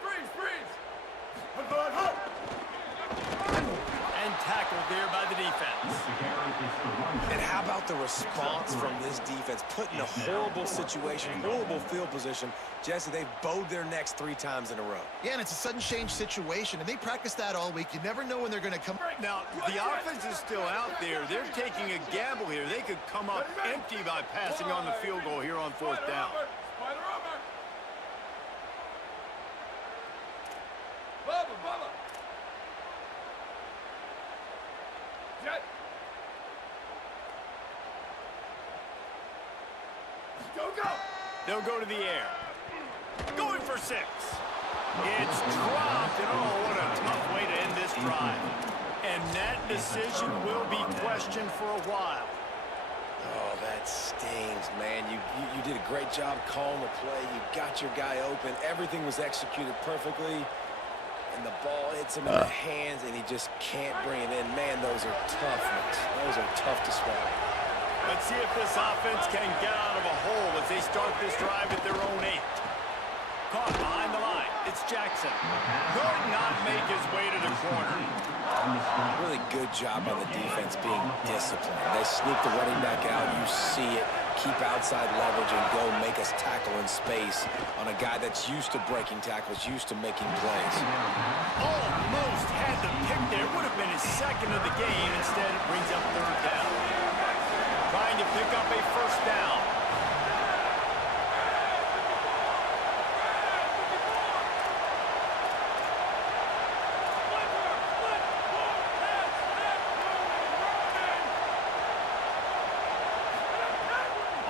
Freeze. Hunt. And tackled there by the defense. And how about the response from this defense? Put in a horrible situation, horrible field position. Jesse, they've bowed their necks 3 times in a row. Yeah, and it's a sudden change situation, and they practice that all week. You never know when they're going to come. Now, the offense is still out there. They're taking a gamble here. They could come up empty by passing on the field goal here on 4th down. Spider over. Bubba. They'll go to the air. Going for 6. It's dropped, and oh, what a tough way to end this drive. And that decision will be questioned for a while. Oh, that stings, man. You did a great job calling the play. You got your guy open. Everything was executed perfectly. And the ball hits him in the hands, and he just can't bring it in. Man, those are tough ones. Those are tough to swallow. Let's see if this offense can get out of a hole as they start this drive at their own 8. Caught behind the line. It's Jackson. Could not make his way to the corner. Really good job on the defense being disciplined. They sneak the running back out. You see it. Keep outside leverage and go make us tackle in space on a guy that's used to breaking tackles, used to making plays. Almost had the pick there. Would have been his second of the game. Instead, it brings up 3rd down. Trying to pick up a 1st down.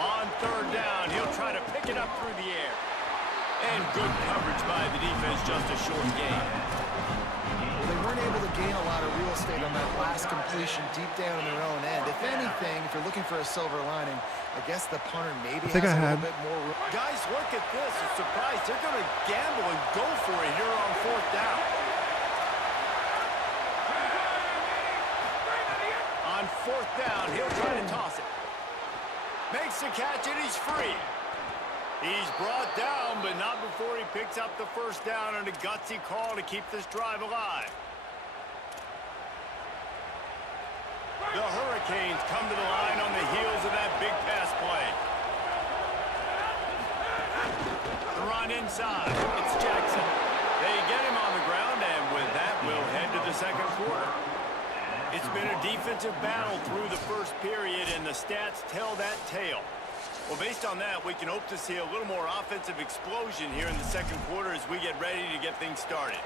On 3rd down, he'll try to pick it up through the air. And good coverage by the defense, just a short gain. They weren't able to gain a lot of real estate on that last completion deep down in their own end. If anything, if you're looking for a silver lining, I guess the punter maybe has a little bit more room. Guys, look at this. I'm surprised. They're going to gamble and go for it here on 4th down. On 4th down, he'll try to toss it. Makes the catch, and he's free. He's brought down, but not before he picks up the 1st down on a gutsy call to keep this drive alive. The Hurricanes come to the line on the heels of that big pass play. The run inside. It's Jackson. They get him on the ground, and with that, we'll head to the 2nd quarter. It's been a defensive battle through the 1st period, and the stats tell that tale. Well, based on that, we can hope to see a little more offensive explosion here in the 2nd quarter as we get ready to get things started.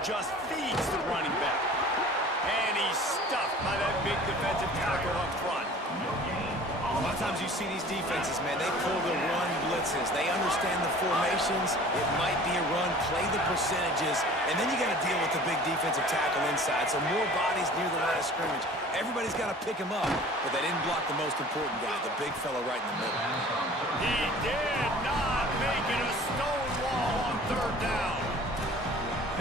Just feeds the running back. And he's stuffed by that big defensive tackle up front. A lot of times you see these defenses, man, they pull the run blitzes. They understand the formations. It might be a run, play the percentages, and then you got to deal with the big defensive tackle inside. So more bodies near the line of scrimmage. Everybody's got to pick him up, but they didn't block the most important guy, the big fella right in the middle. He did not make it a stone wall on 3rd down.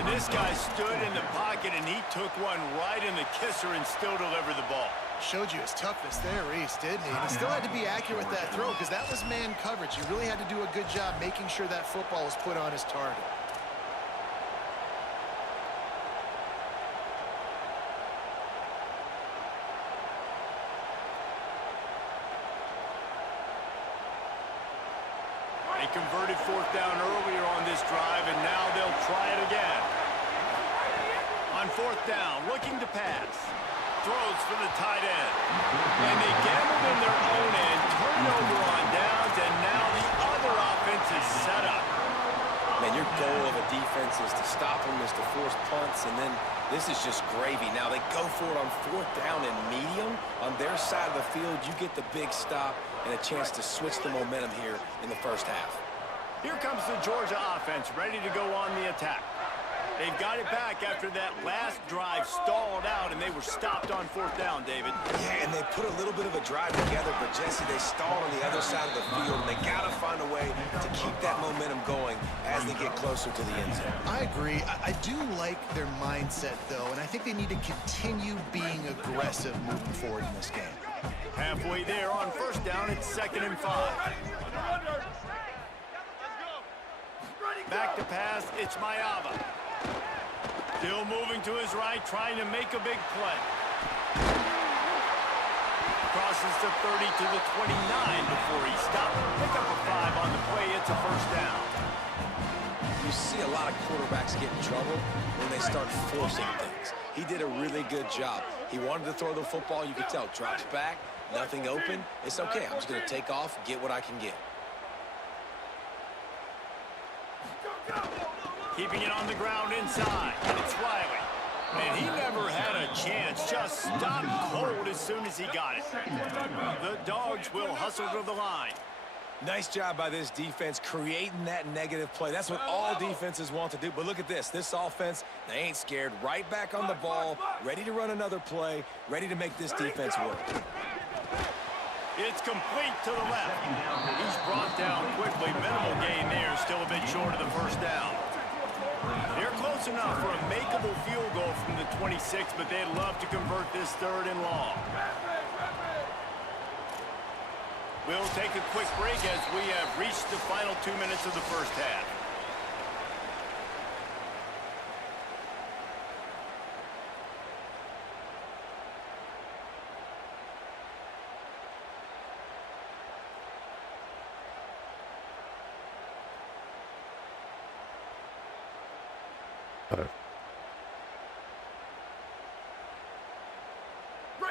And this guy stood in the pocket, and he took one right in the kisser and still delivered the ball. Showed you his toughness there, Reese, didn't he? And he still had to be accurate with that throw because that was man coverage. He really had to do a good job making sure that football was put on his target. They converted 4th down earlier on this drive, and now they'll try it again. On 4th down, looking to pass. Throws for the tight end. And they gambled in their own end, turnover on downs, and now the other offense is set up. Man, your goal of a defense is to stop them, is to force punts, and then this is just gravy. Now they go for it on 4th down and medium. On their side of the field, you get the big stop and a chance to switch the momentum here in the 1st half. Here comes the Georgia offense, ready to go on the attack. They've got it back after that last drive stalled out, and they were stopped on 4th down, David. Yeah, and they put a little bit of a drive together, but Jesse, they stalled on the other side of the field, and they got to find a way to keep that momentum going as they get closer to the end zone. I agree. I do like their mindset, though, and I think they need to continue being aggressive moving forward in this game. Halfway there on 1st down, it's 2nd and 5. Back to pass, it's Mayava. Still moving to his right, trying to make a big play. Crosses the 30 to the 29 before he stopped. Pick up a 5 on the play. It's a 1st down. You see a lot of quarterbacks get in trouble when they start forcing things. He did a really good job. He wanted to throw the football. You could tell. Drops back, nothing open. It's okay. I'm just going to take off, get what I can get. Keeping it on the ground inside. It's Riley. And he never had a chance. Just stopped cold as soon as he got it. The Dogs will hustle to the line. Nice job by this defense creating that negative play. That's what all defenses want to do. But look at this. This offense, they ain't scared. Right back on the ball, ready to run another play, ready to make this defense work. It's complete to the left. He's brought down quickly. Minimal gain there. Still a bit short of the first down. They're close enough for a makeable field goal from the 26, but they'd love to convert this 3rd and long. We'll take a quick break as we have reached the final 2 minutes of the first half.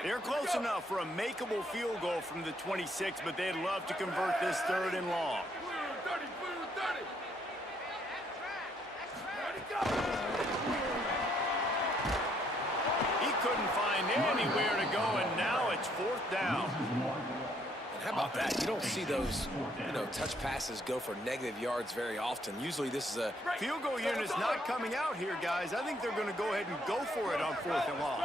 They're close enough for a makeable field goal from the 26, but they'd love to convert this 3rd and long. He couldn't find anywhere to go, and now it's 4th down. And how about that? You don't see those, touch passes go for negative yards very often. Usually this is a... Field goal unit's not coming out here, guys. I think they're going to go ahead and go for it on 4th and long.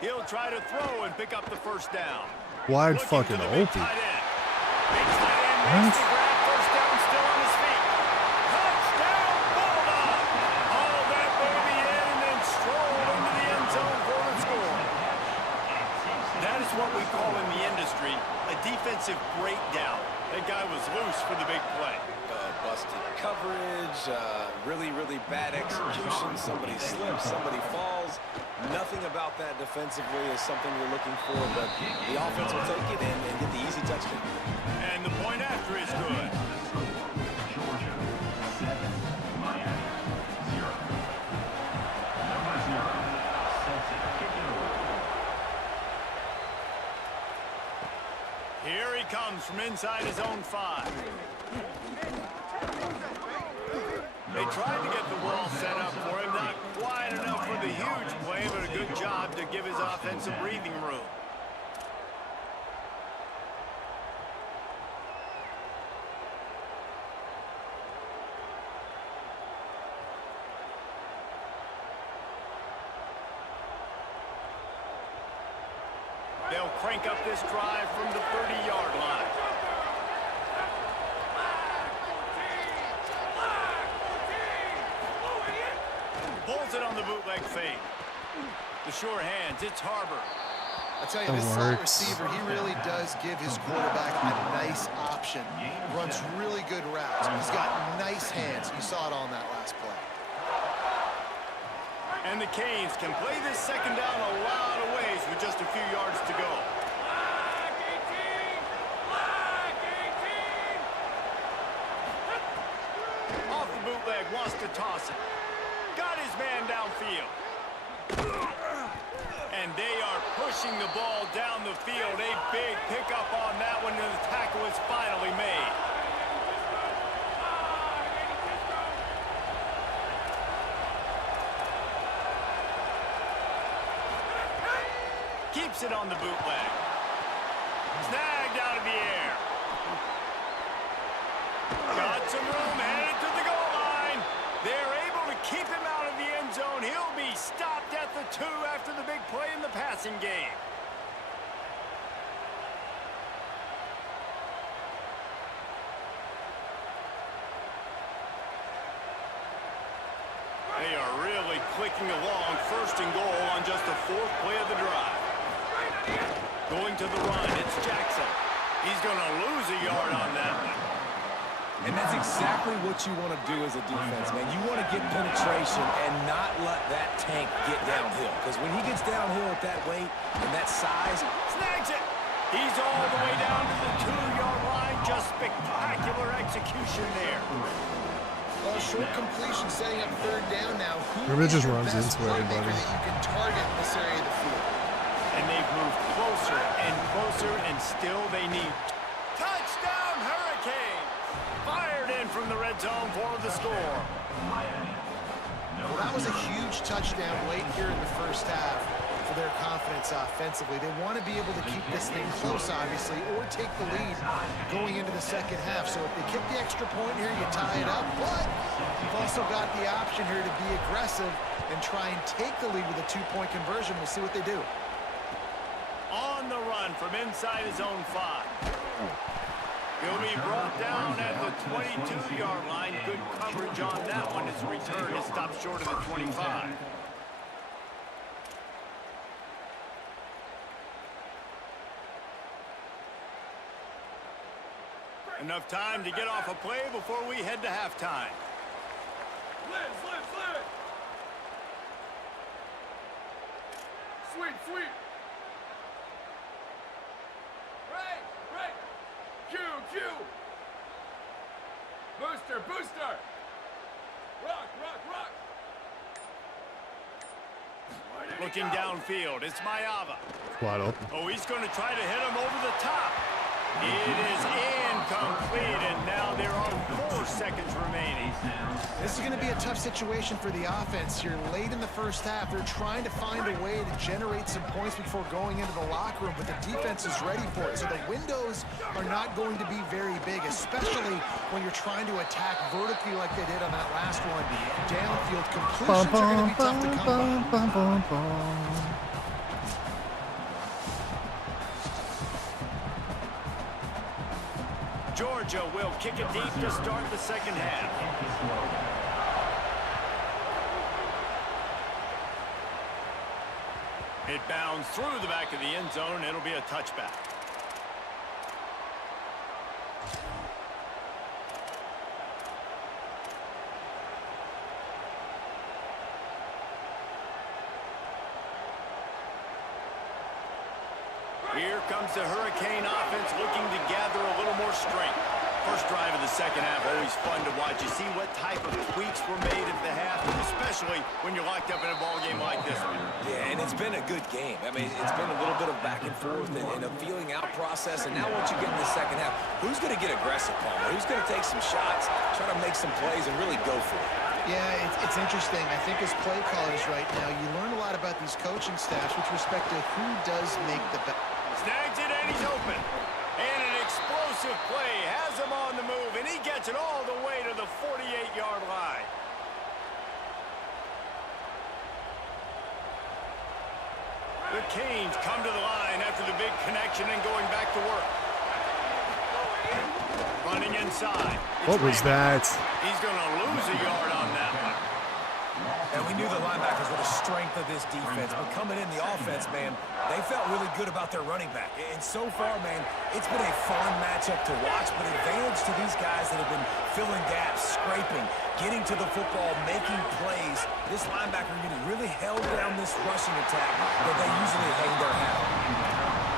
He'll try to throw and pick up the first down. Wide fucking open. Big tight end makes the grab. First down, still on his feet. Touchdown, Bulldog! Hauled that baby in and then strolled into the end zone for the score. That is what we call in the industry a defensive breakdown. That guy was loose for the big play. Busted coverage, really, really bad execution. Somebody slips, somebody falls. Nothing about that defensively is something you're looking for, but the offense will take it and get the easy touchdown. And the point after is good. Georgia 7, Miami 0. Number 0 sets it, kick it away. Here he comes from inside his own 5. They tried to get the wall set up for him, not quite enough for the huge play, but a good job to give his offense some breathing room. They'll crank up this drive from the 30-yard line. Pulls it on the bootleg fake. The sure hands, it's Harbor. I tell you, this slot receiver, he really does give his quarterback a nice option. Runs really good routes. He's got nice hands. You saw it on that last play. And the Canes can play this second down a lot of ways with just a few yards to go. Off the bootleg, wants to toss it. Got his man downfield. And they are pushing the ball down the field. A big pickup on that one, and the tackle is finally made. Keeps it on the bootleg. Snagged out of the air. Got some room, headed to the goal line. They're able to keep him out of the end zone. He'll be stopped at the 2 after the big play in the passing game. They are really clicking along. First and goal on just the 4th play of the drive. Going to the run, it's Jackson. He's going to lose a yard on that one. And that's exactly what you want to do as a defense, man. You want to get penetration and not let that tank get downhill. Because when he gets downhill at that weight and that size, Snags it. He's all the way down to the 2-yard line. Just spectacular execution there. Well, short completion setting up 3rd down now. Maybe it just Who's your runs best into playmaker everybody. that you can target in this area of the field? And they've moved closer and closer, and still they need. Touchdown, Hurricanes! Fired in from the red zone for the score. Well, that was a huge touchdown late here in the first half for their confidence offensively. They want to be able to keep this thing close, obviously, or take the lead going into the second half. So if they kick the extra point here, you tie it up. But you've also got the option here to be aggressive and try and take the lead with a two-point conversion. We'll see what they do. On the run from inside his own 5. He'll be brought down at the 22-yard line. Good coverage on that one. His return is stopped short of the 25. Enough time to get off a play before we head to halftime. Slid, slid, slid. Sweet, sweet. Right, right. Q, Q. Booster, booster. Rock, rock, rock. Where did he Looking go? downfield, it's Mayava. Wide open. Oh, he's going to try to hit him over the top. It is incomplete, and now there are 4 seconds remaining. This is going to be a tough situation for the offense here late in the first half. They're trying to find a way to generate some points before going into the locker room, but the defense is ready for it. So the windows are not going to be very big, especially when you're trying to attack vertically like they did on that last one. Downfield completions are going to be tough to come by. Georgia will kick it deep to start the second half. It bounds through the back of the end zone. It'll be a touchback. Here comes the Hurricane offense looking to gather a little more strength. First drive of the second half, always fun to watch. You see what type of tweaks were made at the half, especially when you're locked up in a ball game like this one. Yeah, and it's been a good game. I mean, it's been a little bit of back and forth and a feeling out process. And now once you get in the second half, who's going to get aggressive, Palmer? Who's going to take some shots, try to make some plays, and really go for it? Yeah, it's interesting. I think as play callers right now, you learn a lot about these coaching staffs with respect to who does make the best. Snags it, and he's open. And an explosive play has him on the move, and he gets it all the way to the 48-yard line. The Canes come to the line after the big connection and going back to work. Running inside. What was that? He's going to lose a yard on that one. And we knew the linebackers were the strength of this defense, but coming in the offense, man, they felt really good about their running back. And so far, man, it's been a fun matchup to watch, but advantage to these guys that have been filling gaps, scraping, getting to the football, making plays. This linebacker unit really held down this rushing attack that they usually hang their hat on.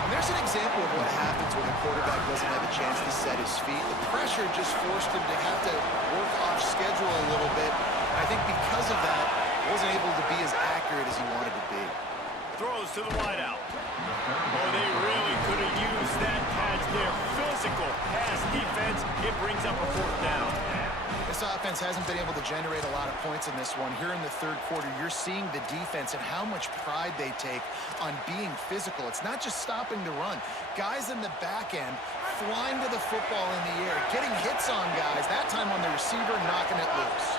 And there's an example of what happens when a quarterback doesn't have a chance to set his feet. The pressure just forced him to have to work off schedule a little bit. I think because of that, wasn't able to be as accurate as he wanted to be. Throws to the wideout. Oh, they really could have used that catch there. Physical pass defense. It brings up a 4th down. This offense hasn't been able to generate a lot of points in this one. Here in the third quarter, you're seeing the defense and how much pride they take on being physical. It's not just stopping the run. Guys in the back end flying to the football in the air, getting hits on guys, that time on the receiver, knocking it loose.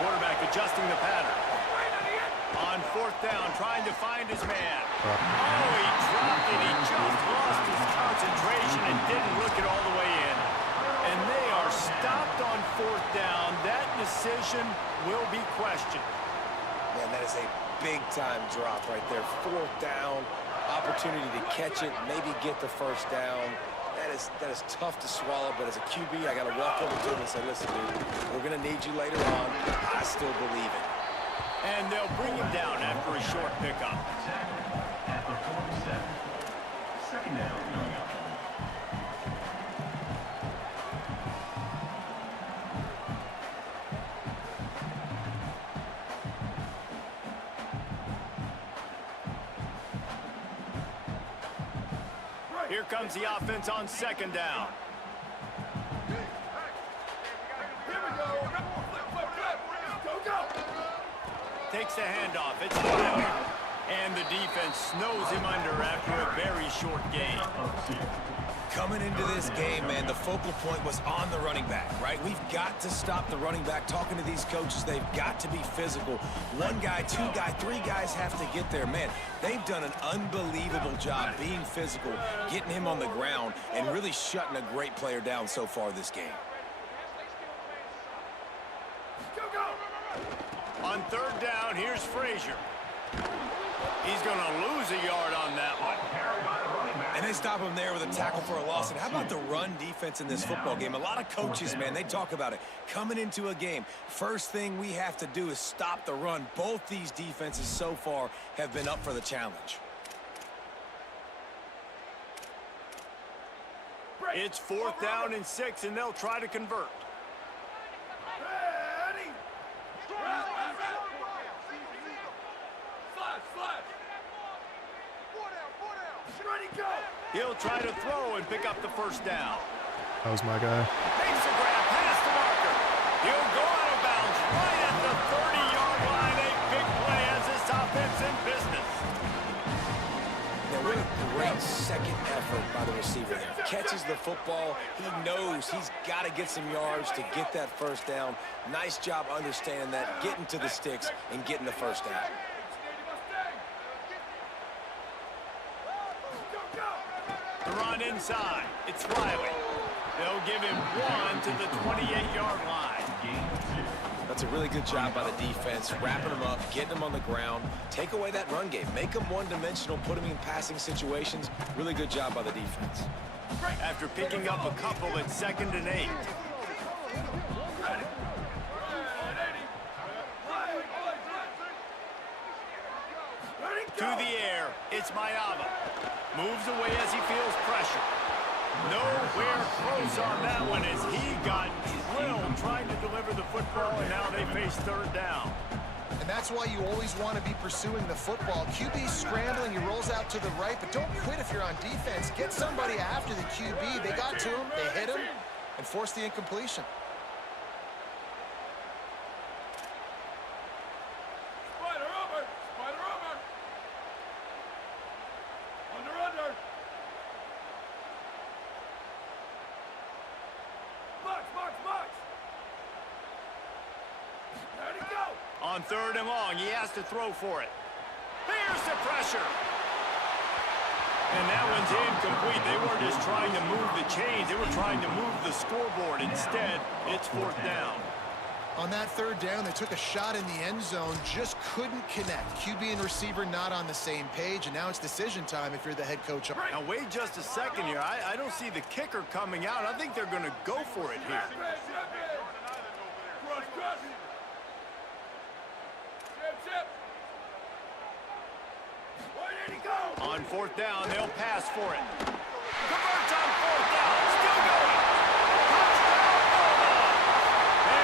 Quarterback adjusting the pattern. On 4th down, trying to find his man. Oh, he dropped it. He just lost his concentration and didn't look it all the way in. And they are stopped on 4th down. That decision will be questioned. Man, that is a big-time drop right there. 4th down, opportunity to catch it, maybe get the first down. That is tough to swallow, but as a QB, I got to walk over to him and say, listen, dude, we're going to need you later on. I still believe it. And they'll bring him down after a short pickup. At the 47. Second down coming up. Here comes the offense on second down. Here we go. Flip. Go, go. Takes the handoff. It's Riley. And the defense snows him under after a very short game. Coming into this game, man, the focal point was on the running back, right? We've got to stop the running back. Talking to these coaches, they've got to be physical. One guy, two guy, three guys have to get there. Man, they've done an unbelievable job being physical, getting him on the ground, and really shutting a great player down so far this game. Go, go. On third down, here's Frazier. He's going to lose a yard on that one. And they stop him there with a tackle for a loss. And how about the run defense in this football game? A lot of coaches, man, they talk about it. Coming into a game, first thing we have to do is stop the run. Both these defenses so far have been up for the challenge. It's 4th down and 6, and they'll try to convert. Ready. Slash. Ready, go. He'll try to throw and pick up the first down. That was my guy. Makes the grab past the marker. He'll go out of bounds right at the 30-yard line. A big play as this offense in business. Now, what a great second effort by the receiver there. Catches the football. He knows he's got to get some yards to get that first down. Nice job understanding that, getting to the sticks and getting the first down. The run inside. It's Riley. They'll give him 1 to the 28-yard line. That's a really good job by the defense, wrapping them up, getting them on the ground. Take away that run game. Make them one-dimensional, put them in passing situations. Really good job by the defense. After picking up a couple at 2nd and 8. To the air, it's Mayava. Moves away as he feels pressure. Nowhere close on that one as he got drilled trying to deliver the football, and now they face 3rd down. And that's why you always want to be pursuing the football. QB's scrambling, he rolls out to the right, but don't quit if you're on defense. Get somebody after the QB. They got to him, they hit him, and forced the incompletion. Spider over. Under. Box. Ready, go. On 3rd and long, he has to throw for it. Here's the pressure. And that one's incomplete. They weren't just trying to move the chains. They were trying to move the scoreboard. Instead, it's 4th down. On that 3rd down, they took a shot in the end zone, just couldn't connect. QB and receiver not on the same page, and now it's decision time if you're the head coach. Now, wait just a second here. I don't see the kicker coming out. I think they're going to go for it here. Cross. Chip. Where did he go? On 4th down, they'll pass for it. Converts on 4th down. Still going.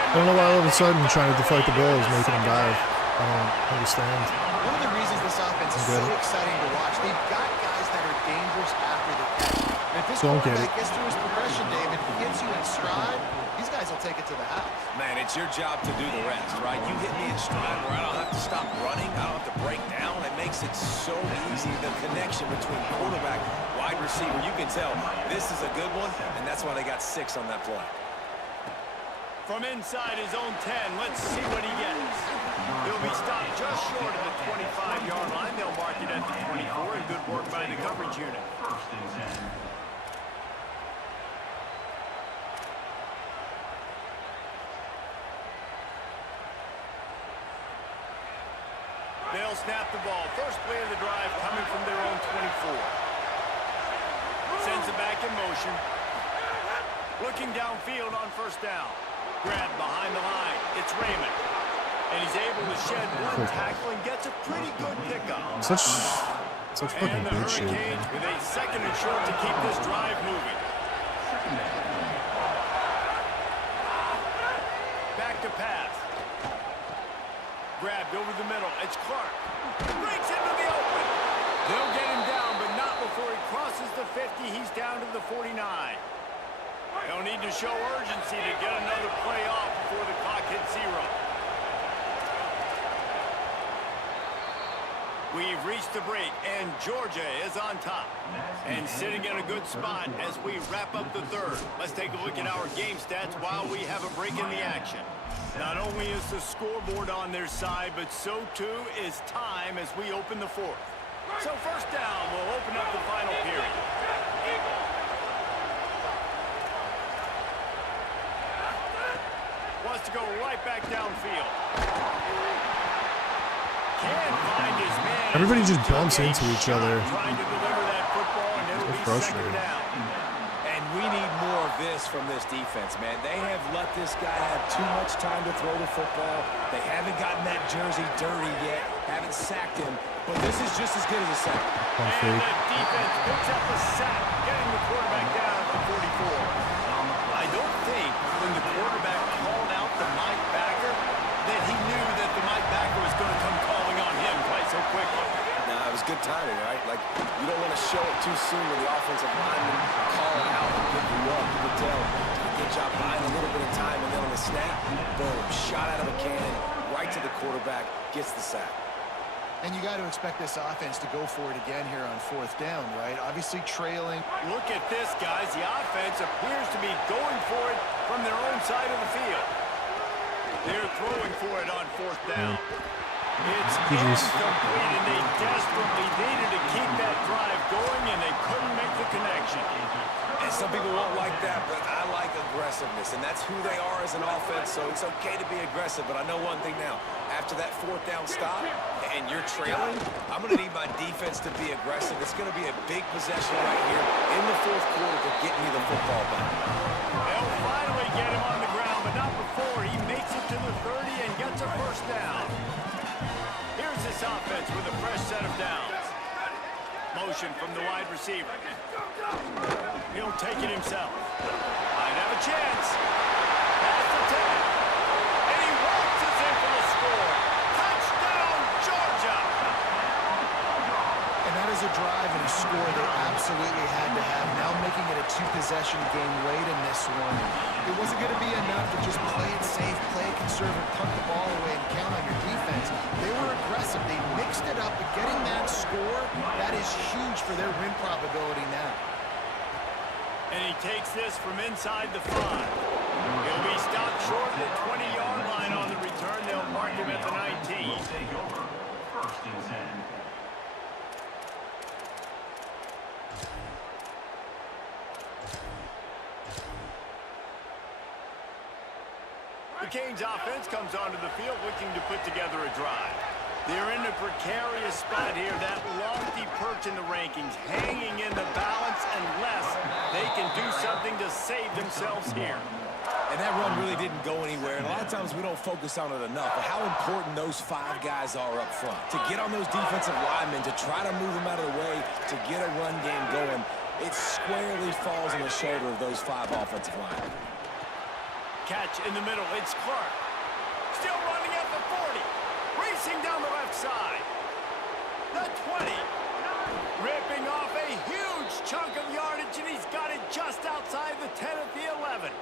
I don't know why all of a sudden trying to deflect the ball is making him dive. I don't understand. One of the reasons this offense is so exciting to watch, they've got guys that are dangerous after the catch. And if this quarterback gets through his progression, David, gets you in stride, these guys will take it to the house. Man, it's your job to do the rest, right? You hit me in stride where I don't have to stop running. I don't have to break down. It makes it so easy. The connection between quarterback, wide receiver, you can tell this is a good one, and that's why they got 6 on that play. From inside his own 10, let's see what he gets. He'll be stopped just short of the 25-yard line. They'll mark it at the 24, and good work by the coverage unit. 1st and 10. They'll snap the ball. First play of the drive coming from their own 24. Sends it back in motion. Looking downfield on 1st down. Grab behind the line. It's Raymond. And he's able to shed one tackle and gets a pretty good pickup. Such fucking And the good shit. Hurricanes with a 2nd and short to keep this drive moving. Back to pass. Grabbed over the middle. It's Clark. Breaks into the open. They'll get him down, but not before he crosses the 50. He's down to the 49. They'll need to show urgency to get another play off before the clock hits 0. We've reached the break, and Georgia is on top. And sitting in a good spot as we wrap up the third. Let's take a look at our game stats while we have a break in the action. Not only is the scoreboard on their side, but so too is time as we open the fourth. So first down will open up the final period. Wants to go right back downfield. Can't find his man. Everybody just bumps into each other. Trying to deliver that football, and it'll be second down. And we need more of this from this defense, man. They have let this guy have too much time to throw the football. They haven't gotten that jersey dirty yet, haven't sacked him, but this is just as good as a sack. And the defense picks up a sack, getting the quarterback down at the 44. I don't think when the quarterback called out the Mike backer that he knew that the Mike backer was going to come calling on him quite so quickly. Nah, it was good timing, right? Like, you don't want to show it too soon when the offensive lineman call it out and pick you up. You can tell, did a good job buying a little bit of time, and then on the snap, boom, shot out of a cannon, right to the quarterback, gets the sack. And you got to expect this offense to go for it again here on fourth down, right? Obviously trailing. Look at this, guys. The offense appears to be going for it from their own side of the field. They're throwing for it on fourth down. It's incomplete, and they desperately needed to keep that drive going, and they couldn't make the connection. And some people won't like that, but I like aggressiveness, and that's who they are as an offense, so it's okay to be aggressive. But I know one thing now. After that fourth down stop, and you're trailing, I'm going to need my defense to be aggressive. It's going to be a big possession right here in the fourth quarter to get me the football back. They'll finally get him on the ground, but not before he makes it to the 30 and gets a first down. Here's this offense with a fresh set of downs. Motion from the wide receiver. He'll take it himself. Might have a chance. That's the 10. And he waltzes in for the score. Touchdown, Georgia! And that is a drive and a score they absolutely had to have. Now making it a two-possession game late in this one. It wasn't going to be enough to just play it safe, play it conservative, punt the ball away, and count on your defense. They were aggressive. They mixed it up, but getting that score, that is huge for their win probability now. And he takes this from inside the 5. He'll be stopped short of the 20-yard line on the return. They'll mark him at the 19. Will take over. First and 10. The Canes offense comes onto the field looking to put together a drive. They're in a precarious spot here. That lofty perch in the rankings, hanging in the balance unless they can do something to save themselves here. And that run really didn't go anywhere. And a lot of times we don't focus on it enough. But how important those 5 guys are up front. To get on those defensive linemen, to try to move them out of the way, to get a run game going, it squarely falls on the shoulder of those 5 offensive linemen. Catch in the middle. It's Clark. Still running at the 40. Racing down the left side. The 20. Ripping off a huge chunk of yardage, and he's got it just outside the 10 at the 11.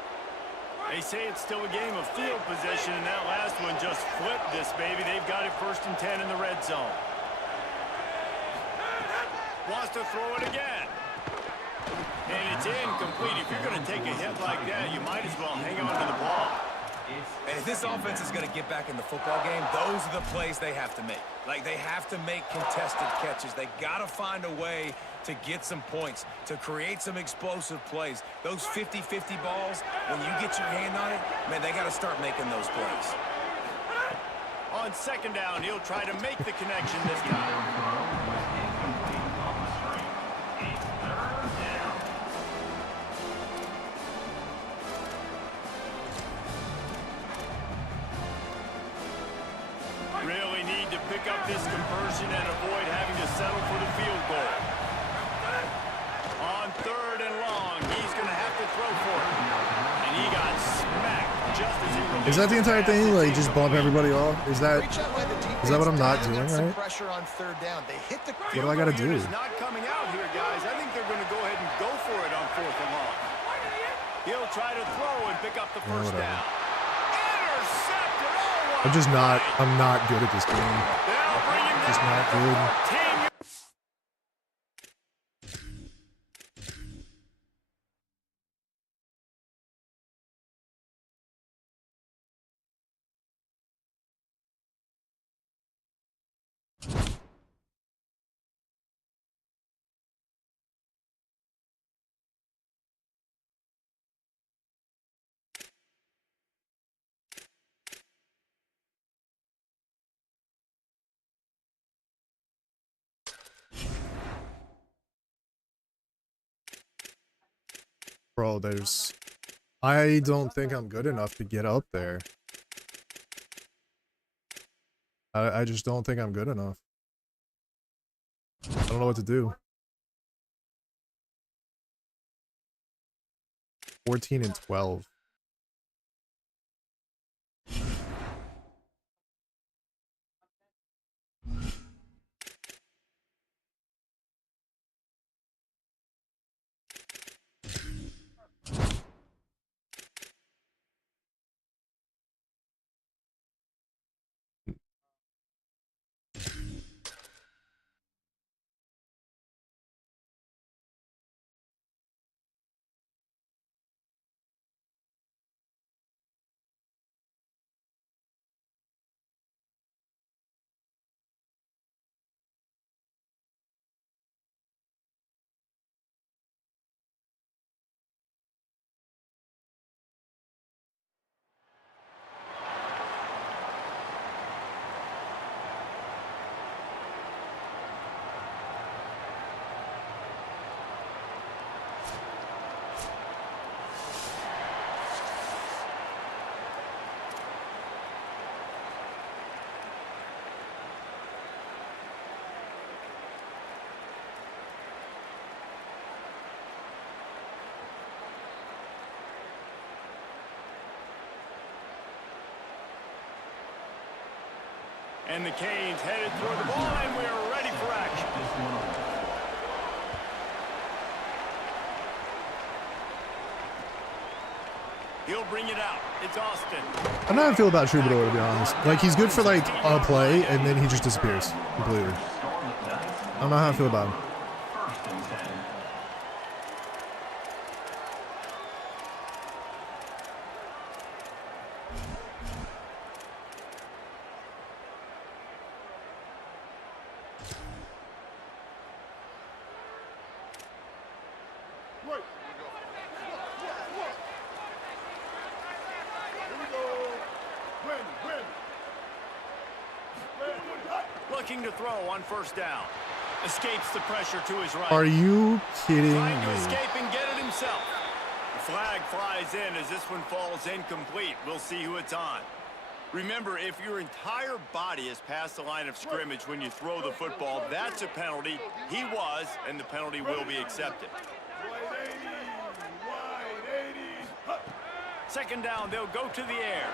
They say it's still a game of field position, and that last one just flipped this baby. They've got it first and 10 in the red zone. Wants to throw it again. And it's incomplete. If you're going to take a hit like that, you might as well hang on to the ball. And if this offense is going to get back in the football game, those are the plays they have to make. Like, they have to make contested catches. They got to find a way to get some points, to create some explosive plays. Those 50-50 balls, when you get your hand on it, man, they got to start making those plays. On second down, he'll try to make the connection this time. Really need to pick up this conversion and avoid having to settle for the field goal. On third and long, he's going to have to throw for it. And he got smacked just as he Is that the entire thing? Like, just bump everybody off? Is that what I'm not doing, right? Pressure on third down. They hit the What do I gotta do? Is not coming out here, guys. I think they're going to go ahead and go for it on 4th and long. He'll try to throw and pick up the first down. Intercepted. Oh, I'm not good at this game. they'll bring him Just down. not good. 10 Bro, I don't think I'm good enough to get up there. I just don't think I'm good enough. I don't know what to do. 14 and 12. And the Canes headed toward the ball, and we're ready for action. He'll bring it out. It's Austin. I don't know how I feel about Troubadour, to be honest. Like, he's good for, like, a play, and then he just disappears completely. I don't know how I feel about him. Looking to throw on 1st down. Escapes the pressure to his right. Are you kidding Trying to me? escape and get it himself. The flag flies in as this one falls incomplete. We'll see who it's on. Remember, if your entire body is past the line of scrimmage when you throw the football, that's a penalty. He was, and the penalty will be accepted. 2nd down, they'll go to the air.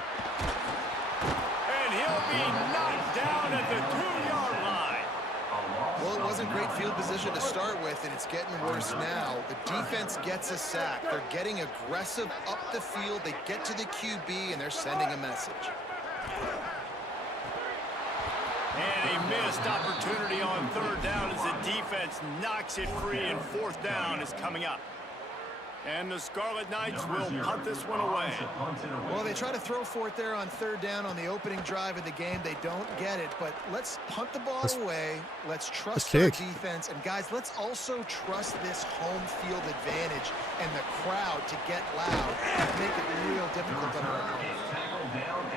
And he'll be knocked down at the 2-yard line. Well, it wasn't great field position to start with, and it's getting worse now. The defense gets a sack. They're getting aggressive up the field. They get to the QB, and they're sending a message. And a missed opportunity on 3rd down as the defense knocks it free, and 4th down is coming up. And the Scarlet Knights will punt this one away. Well, they try to throw for it there on 3rd down on the opening drive of the game. They don't get it, but let's punt the ball away. Let's trust our defense. And, guys, let's also trust this home field advantage and the crowd to get loud and make it real difficult on our opponents.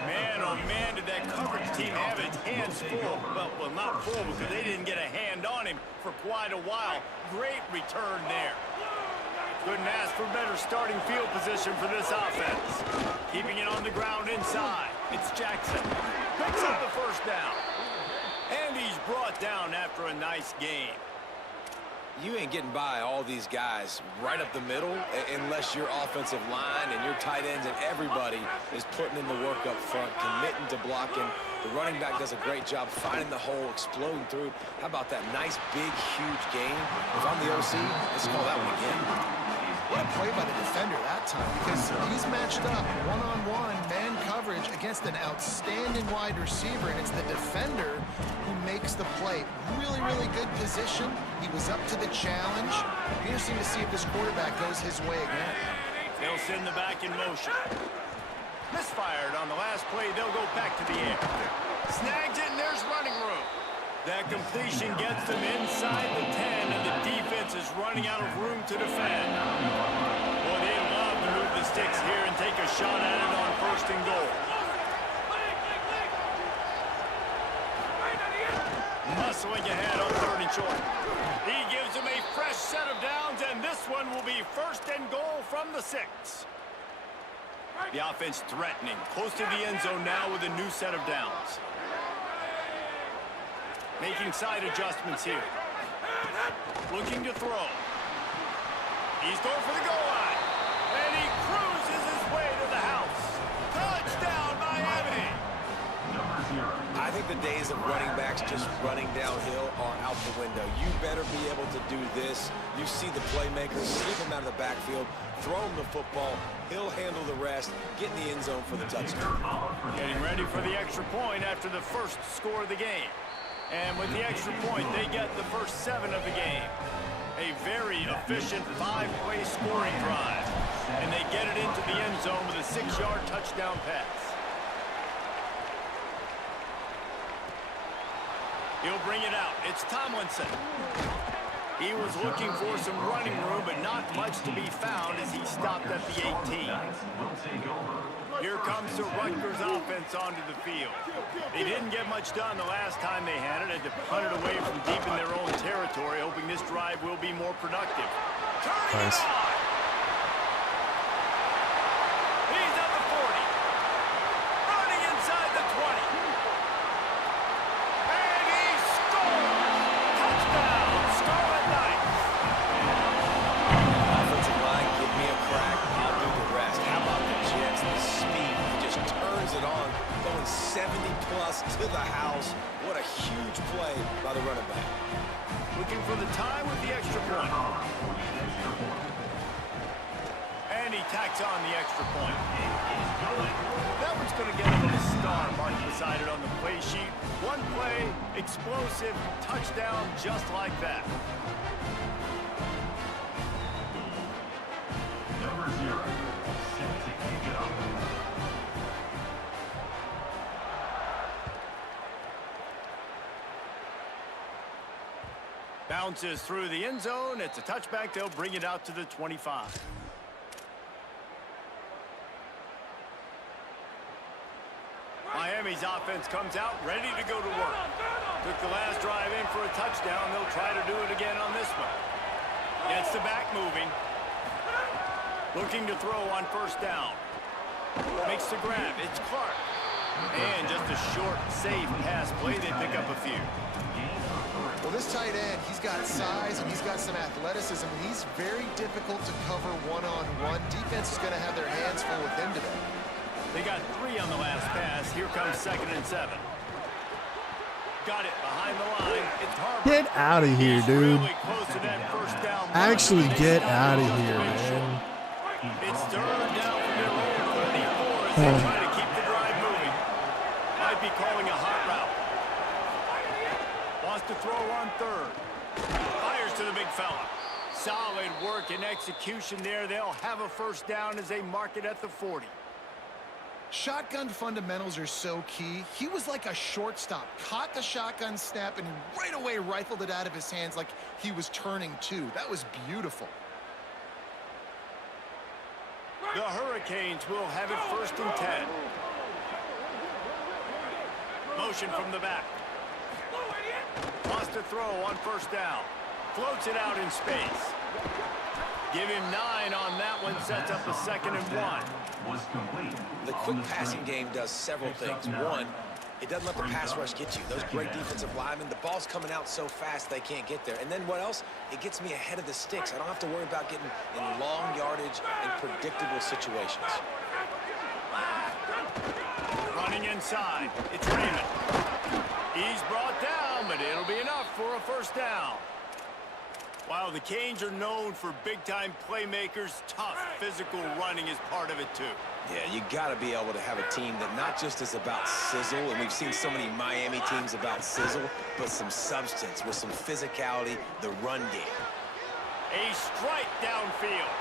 Man, oh, man, did that coverage team have its hands full. Well, not full because they didn't get a hand on him for quite a while. Great return there. Couldn't ask for better starting field position for this offense. Keeping it on the ground inside. It's Jackson. Picks up the 1st down. And he's brought down after a nice game. You ain't getting by all these guys right up the middle unless your offensive line and your tight ends and everybody is putting in the work up front, committing to blocking. The running back does a great job finding the hole, exploding through. How about that nice, big, huge game? If I'm the OC, let's call that one again. What a play by the defender that time, because he's matched up one-on-one man coverage against an outstanding wide receiver, and it's the defender who makes the play. Really, really good position. He was up to the challenge. Interesting to see if this quarterback goes his way again. They'll send the back in motion. Misfired on the last play. They'll go back to the air. Snags it, and there's running room. That completion gets them inside the 10, and the defense is running out of room to defend. Boy, they love to move the sticks here and take a shot at it on 1st and goal. Muscling ahead on 3rd and short. He gives them a fresh set of downs, and this one will be 1st and goal from the 6. The offense threatening, close to the end zone now with a new set of downs. Making side adjustments here. Looking to throw. He's going for the goal line. And he cruises his way to the house. Touchdown, Miami. I think the days of running backs just running downhill are out the window. You better be able to do this. You see the playmakers, sweep him out of the backfield, throw him the football. He'll handle the rest, get in the end zone for the touchdown. Getting ready for the extra point after the first score of the game. And with the extra point, they get the first 7 of the game. A very efficient 5-play scoring drive. And they get it into the end zone with a 6-yard touchdown pass. He'll bring it out. It's Tomlinson. He was looking for some running room, but not much to be found as he stopped at the 18. Here comes the Rutgers offense onto the field. They didn't get much done the last time they had it. Had to punt it away from deep in their own territory, hoping this drive will be more productive. Turning it on! He's at the 40. Running inside the 20. And he scores! Touchdown, Scarlet Knights! Offensive line, give me a crack, I'll do the rest. How about the Jets, the speed? He just turns it on, going 70-plus to the house. What a huge play by the running back. Looking for the tie with the extra point. And he tacks on the extra point. That one's going to get a little star marked beside it on the play sheet. One play, explosive, touchdown, just like that. Number 0, set to kick it off. Bounces through the end zone. It's a touchback. They'll bring it out to the 25. Miami's offense comes out ready to go to work. Took the last drive in for a touchdown. They'll try to do it again on this one. Gets the back moving. Looking to throw on 1st down. Makes the grab. It's Clark. And just a short, safe pass play. They pick up a few. Well, this tight end, he's got size and he's got some athleticism. He's very difficult to cover one-on-one. Defense is going to have their hands full with him today. They got 3 on the last pass. Here comes 2nd and 7. Got it behind the line. It's Harper. Get out of here, He's dude. really close to that 1st down. Actually, get out of here, man. man. It's 3rd down from their own 34 as they try to keep the drive moving. Might be calling a hot route. Wants to throw on 3rd. Fires to the big fella. Solid work and execution there. They'll have a 1st down as they mark it at the 40. Shotgun fundamentals are so key. He was like a shortstop. Caught the shotgun snap and right away rifled it out of his hands like he was turning 2. That was beautiful. The Hurricanes will have it 1st and 10. Motion from the back. Wants to throw on 1st down. Floats it out in space. Give him 9 on that one. Sets up a 2nd and 1. Was complete. The quick passing game does several things. One, It doesn't let the pass rush get you. Those great defensive linemen, the ball's coming out so fast they can't get there. And then what else? It gets me ahead of the sticks. I don't have to worry about getting in long yardage and predictable situations. Running inside. It's Raymond. He's brought down, but it'll be enough for a first down. While the Canes are known for big-time playmakers, tough physical running is part of it too. Yeah, you got to be able to have a team that not just is about sizzle, and we've seen so many Miami teams about sizzle, but some substance with some physicality, the run game. A strike downfield.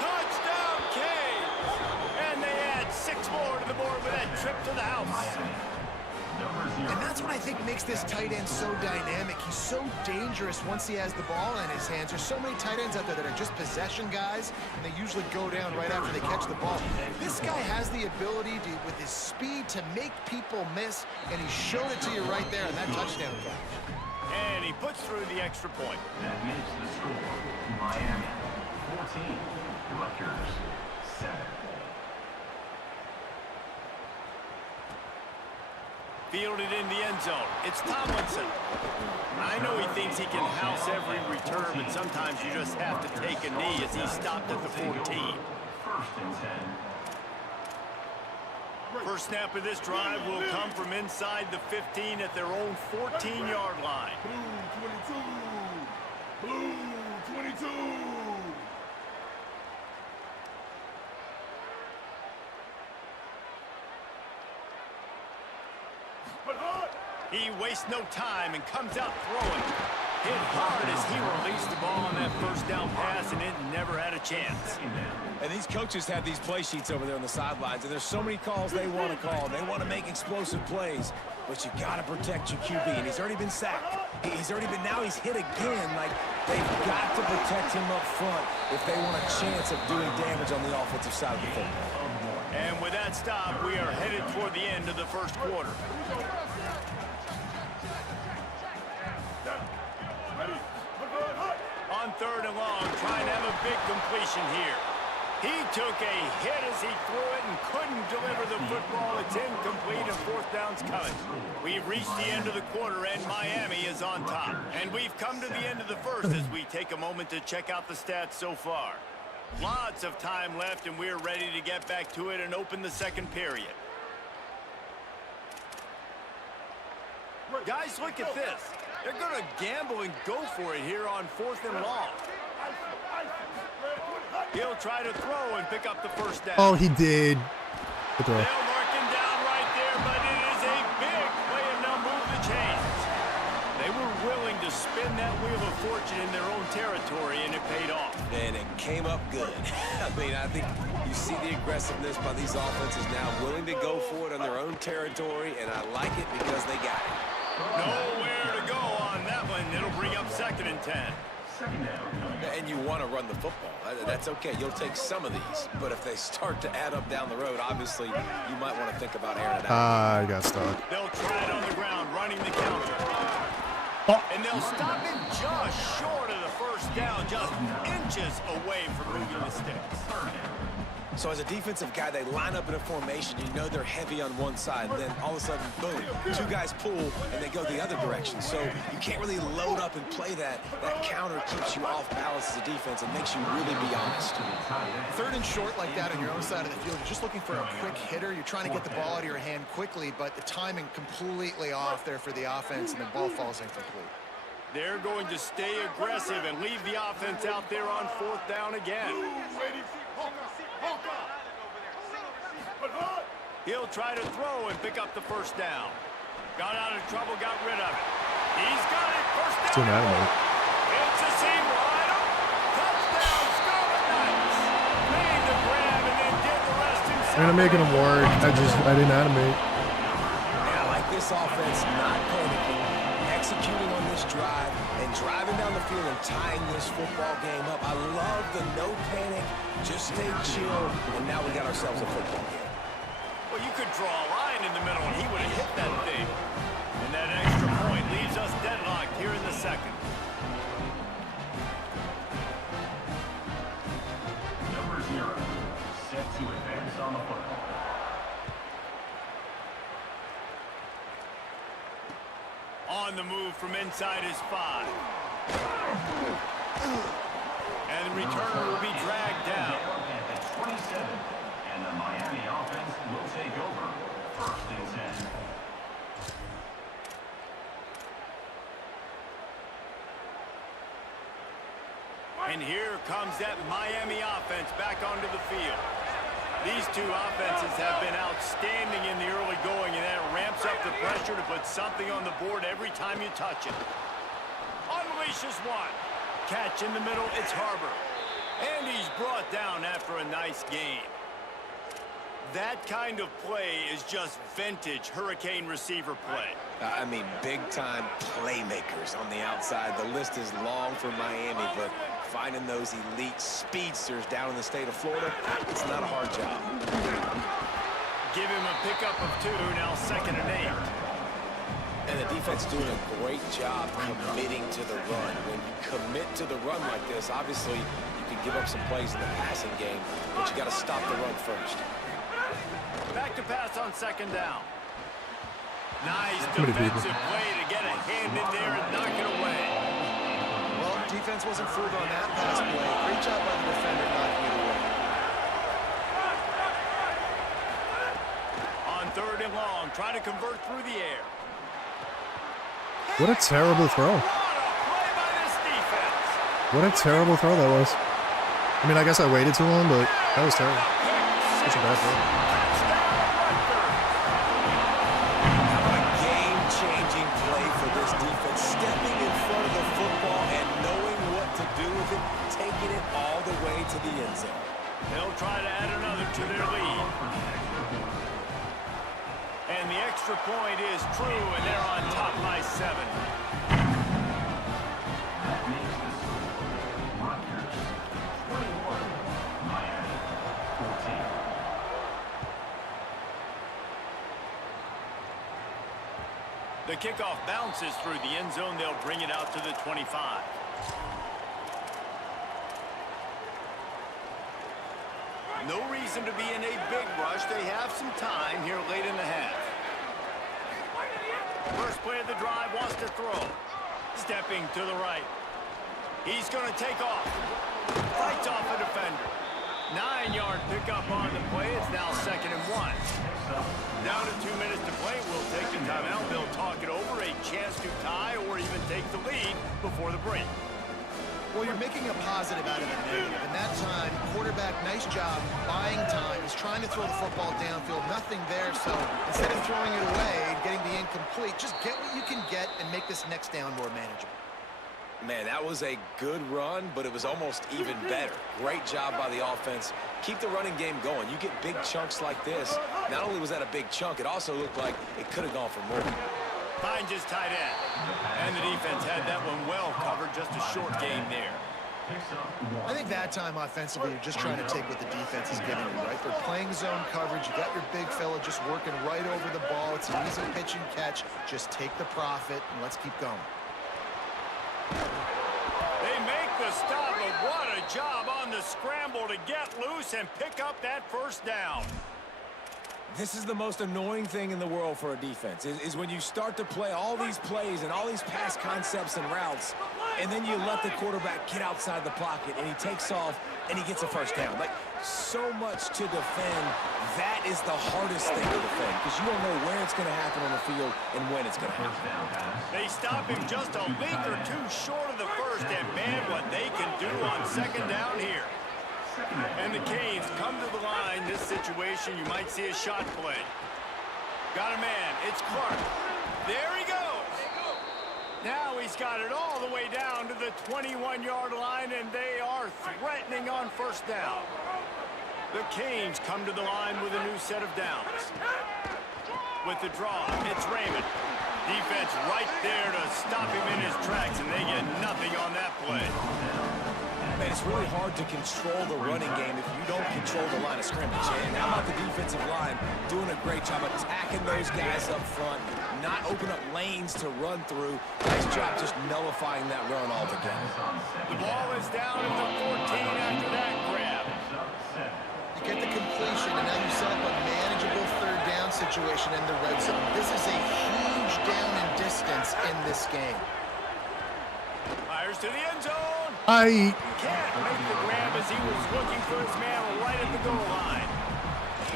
Touchdown, Canes! And they add 6 more to the board with that trip to the house. And that's what I think makes this tight end so dynamic. He's so dangerous once he has the ball in his hands. There's so many tight ends out there that are just possession guys, and they usually go down right after they catch the ball. This guy has the ability to, with his speed, to make people miss, and he showed it to you right there in that touchdown catch. And he puts through the extra point. That makes the score Miami 14, Rutgers 7. Fielded in the end zone. It's Tomlinson. I know he thinks he can house every return, but sometimes you just have to take a knee as he stopped at the 14. 1st and 10. First snap of this drive will come from inside the 15 at their own 14-yard line. Blue 22. Blue 22. He wastes no time and comes out throwing. Hit hard as he released the ball on that first down pass, and it never had a chance. And these coaches have these play sheets over there on the sidelines, and there's so many calls they want to call. They want to make explosive plays, but you got to protect your QB, and he's already been sacked. Now he's hit again. Like, they've got to protect him up front if they want a chance of doing damage on the offensive side of the football. And with that stop, we are headed toward the end of the first quarter. On 3rd and long, trying to have a big completion here. He took a hit as he threw it and couldn't deliver the football. It's incomplete and 4th down's coming. We've reached the end of the quarter and Miami is on top. And we've come to the end of the first as we take a moment to check out the stats so far. Lots of time left and we're ready to get back to it and open the second period. Guys, look at this. They're going to gamble and go for it here on 4th and long. He'll try to throw and pick up the first down. Oh, he did. Good throw. They'll mark him down right there, but it is a big play and they'll move the chains. They were willing to spin that wheel of fortune in their own territory, and it paid off. And it came up good. I mean, I think you see the aggressiveness by these offenses now, willing to go for it on their own territory, and I like it because they got it. Nowhere to go on that one. It'll bring up 2nd and 10. And you want to run the football. That's okay. You'll take some of these. But if they start to add up down the road, obviously, you might want to think about airing it out. I got stuck. They'll try it on the ground, running the counter. And they'll stop it just short of the first down, just inches away from moving the sticks. So as a defensive guy, they line up in a formation. You know they're heavy on one side. Then all of a sudden, boom, 2 guys pull, and they go the other direction. So you can't really load up and play that. That counter keeps you off balance as a defense and makes you really be honest. 3rd and short like that on your own side of the field, you're just looking for a quick hitter. You're trying to get the ball out of your hand quickly, but the timing completely off there for the offense, and the ball falls incomplete. They're going to stay aggressive and leave the offense out there on 4th down again. He'll try to throw and pick up the first down. Got out of trouble, got rid of it. He's got it, first down. Too mad at me. It's a seam wide open. Touchdown, Scarlet Knights. Made the grab and then did the rest himself. I'm gonna make him work. I didn't animate. Yeah, I like this offense not panicking, executing on this drive, and driving down the field and tying this football game up. I love the no panic, just stay chill, and now we got ourselves a football game. Well, you could draw a line in the middle, and he would have hit that thing. And that extra point leaves us deadlocked here in the second. Number 0, set to advance on the football. On the move from inside his 5. And the returner will be dragged down. At 27, and the Miami offense will take over. First and 10. And here comes that Miami offense back onto the field. These two offenses have been outstanding in the early going, and that ramps up the pressure to put something on the board every time you touch it. Unleashes one. Catch in the middle, it's Harbor. And he's brought down after a nice game. That kind of play is just vintage Hurricane receiver play. I mean, big-time playmakers on the outside. The list is long for Miami, but finding those elite speedsters down in the state of Florida, it's not a hard job. Give him a pickup of 2, now 2nd and 8. And the defense doing a great job committing to the run. When you commit to the run like this, obviously you can give up some plays in the passing game, but you got to stop the run first. Back to pass on 2nd down. Nice Many people. defensive play to get a hand in there and knock it away. Well, defense wasn't fooled on that pass play. Great job by the defender knocking it away. On 3rd and long, trying to convert through the air. What a terrible throw. What a play by this defense. What a terrible throw that was. I mean, I guess I waited too long, but that was terrible. Such a bad throw. How about a game-changing play for this defense? Stepping in front of the football and knowing what to do with it, taking it all the way to the end zone. They'll try to add another to their lead. And the extra point is true, and they're on top by 7. That makes the score Rutgers 21, Miami 14. The kickoff bounces through the end zone. They'll bring it out to the 25. No reason to be in a big rush. They have some time here late in the half. First play of the drive, wants to throw. Stepping to the right. He's going to take off. Fights off a defender. 9-yard pickup on the play. It's now 2nd and 1. Down to 2 minutes to play. We'll take the timeout. They'll talk it over. A chance to tie or even take the lead before the break. Well, you're making a positive out of a negative. In that time, quarterback, nice job, buying time. He's trying to throw the football downfield. Nothing there, so instead of throwing it away and getting the incomplete, just get what you can get and make this next down more manageable. Man, that was a good run, but it was almost even better. Great job by the offense. Keep the running game going. You get big chunks like this. Not only was that a big chunk, it also looked like it could have gone for more. Finds his tight end. And the defense had that one well covered. Just a short game there. I think that time offensively, you're just trying to take what the defense is giving you, right? They're playing zone coverage. You got your big fella just working right over the ball. It's an easy pitch and catch. Just take the profit, and let's keep going. They make the stop, but what a job on the scramble to get loose and pick up that first down. This is the most annoying thing in the world for a defense, is when you start to play all these plays and all these pass concepts and routes, and then you let the quarterback get outside the pocket, and he takes off, and he gets a first down. Like, so much to defend. That is the hardest thing to defend, because you don't know where it's going to happen on the field and when it's going to happen. They stop him just a leap or two short of the first, and man, what they can do on 2nd down here. And the Canes come to the line. This situation, you might see a shot play. Got a man. It's Clark. There he goes. Now he's got it all the way down to the 21-yard line, and they are threatening on 1st down. The Canes come to the line with a new set of downs. With the draw, it's Raymond. Defense right there to stop him in his tracks, and they get nothing on that play. Man, it's really hard to control the running game if you don't control the line of scrimmage. And how about the defensive line doing a great job attacking those guys up front, not open up lanes to run through. Nice job just nullifying that run altogether. The ball is down at the 14 after that grab. You get the completion, and now you set up a manageable 3rd down situation in the red zone. This is a huge huge down and distance in this game. Fires to the end zone. I Can't make the grab as he was looking for his man right at the goal line.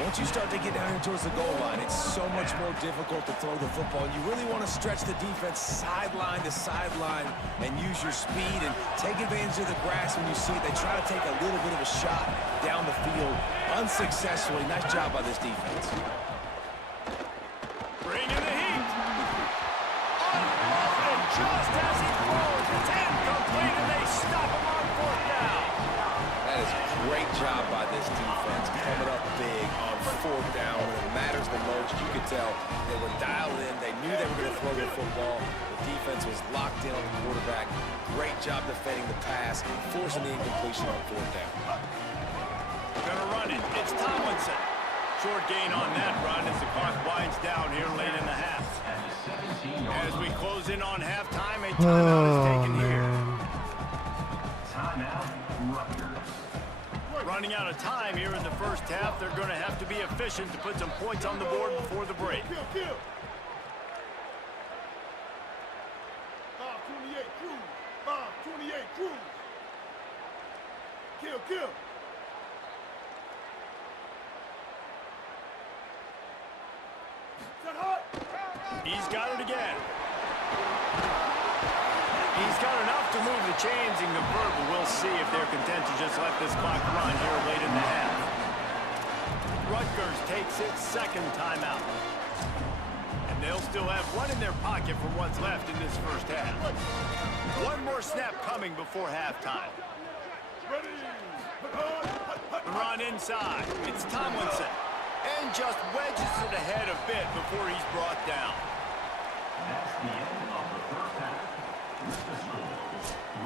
Once you start to get down here towards the goal line, it's so much more difficult to throw the football. You really want to stretch the defense sideline to sideline and use your speed and take advantage of the grass when you see it. They try to take a little bit of a shot down the field unsuccessfully. Nice job by this defense. Bring in the heat. Unloaded just as he throws. It's incomplete, and they stop him on fourth down. That is a great job by this defense, coming up big on fourth down when it matters the most. You could tell they were dialed in. They knew they were going to throw the football. The defense was locked in on the quarterback. Great job defending the pass, forcing the incompletion on fourth down. Gonna run it. It's Tomlinson. Short gain on that run as the clock winds down here late in the half. As we close in on halftime, a timeout is taken here. Timeout, Rutgers. Running out of time here in the first half. They're going to have to be efficient to put some points on the board before the break. Kill, kill. 528 Cruz. 528 Cruz. Kill, kill. Set hot. He's got it again. He's got enough to move the chains and convert, but we'll see if they're content to just let this clock run here late in the half. Rutgers takes its second timeout. And they'll still have one in their pocket for what's left in this first half. One more snap coming before halftime. Ready. The run inside. It's Tomlinson. And just wedges it ahead a bit before he's brought down. That's the end of the first half. With the score,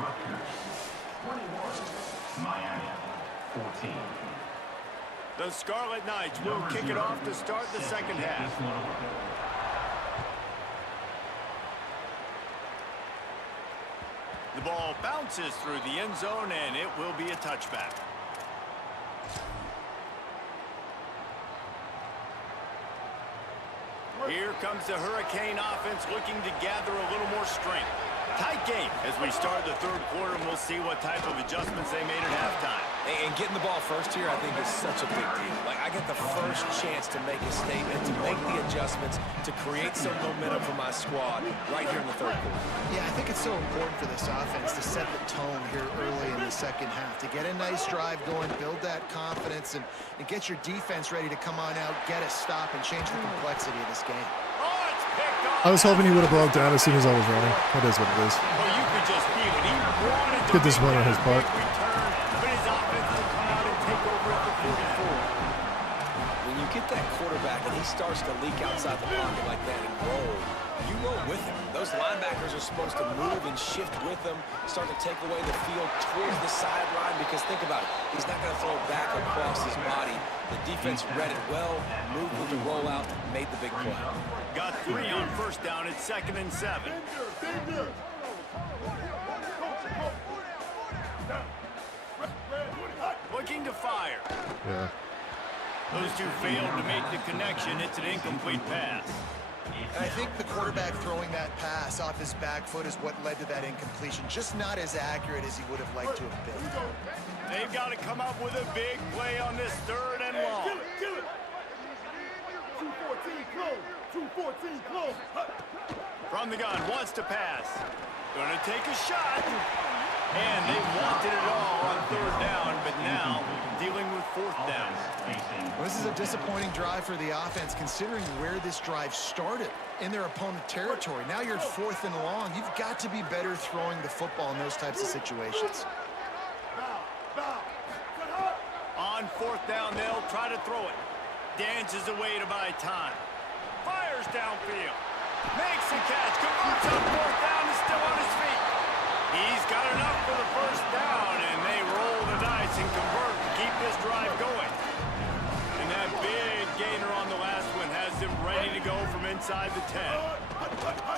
Rutgers 21, Miami 14. The Scarlet Knights will kick it off to start the second half. The ball bounces through the end zone, and it will be a touchback. Here comes the Hurricane offense looking to gather a little more strength. Tight game as we start the third quarter, and we'll see what type of adjustments they made at halftime. And getting the ball first here, I think, is such a big deal. Like, I get the first chance to make a statement, to make the adjustments, to create some momentum for my squad right here in the third quarter. Yeah, I think it's so important for this offense to set the tone here early in the second half, to get a nice drive going, build that confidence, and get your defense ready to come on out, get a stop, and change the complexity of this game. Oh, it's picked up. was hoping he would have broke down as soon as I was running. That is what it is. Well, you could just feel it. He wanted to Good discipline on his part. return, but his offense will come out and take over at the 44. When you get that quarterback and he starts to leak outside the pocket like that and roll, you roll with him. Those linebackers are supposed to move and shift with him, start to take away the field towards the sideline, because think about it, he's not going to throw back across his body. The defense read it well, moved with the rollout, made the big play. Got 3 on first down. It's 2nd and 7. Danger. Looking to fire. Yeah. Those two failed to make the connection. It's an incomplete pass. And I think the quarterback throwing that pass off his back foot is what led to that incompletion. Just not as accurate as he would have liked to have been. They've got to come up with a big play on this 3rd and long. Kill it, kill it. 214 close. 214 close. From the gun, wants to pass. Gonna take a shot. And they wanted it all on 3rd down, but now dealing with 4th down. Well, this is a disappointing drive for the offense, considering where this drive started in their opponent territory. Now you're at 4th and long. You've got to be better throwing the football in those types of situations. On 4th down, they'll try to throw it. Dances away to buy time. Fires downfield. Makes the catch. Converts on 4th down. Is still on his feet. He's got enough for the 1st down, and they roll the dice and convert to keep this drive going. And that big gainer on the last one has them ready to go from inside the 10.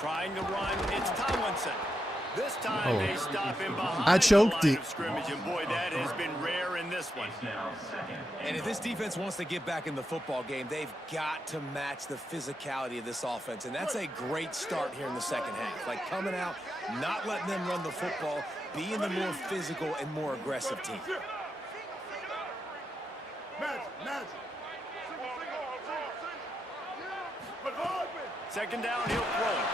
Trying to run, it's Tomlinson. This time Oh. they stop him behind I choked the line it. of scrimmage, and boy, that has been rare in this one. Now second. And if this defense wants to get back in the football game, they've got to match the physicality of this offense. And that's a great start here in the second half. Like coming out, not letting them run the football, being the more physical and more aggressive team. Second down, he'll throw it.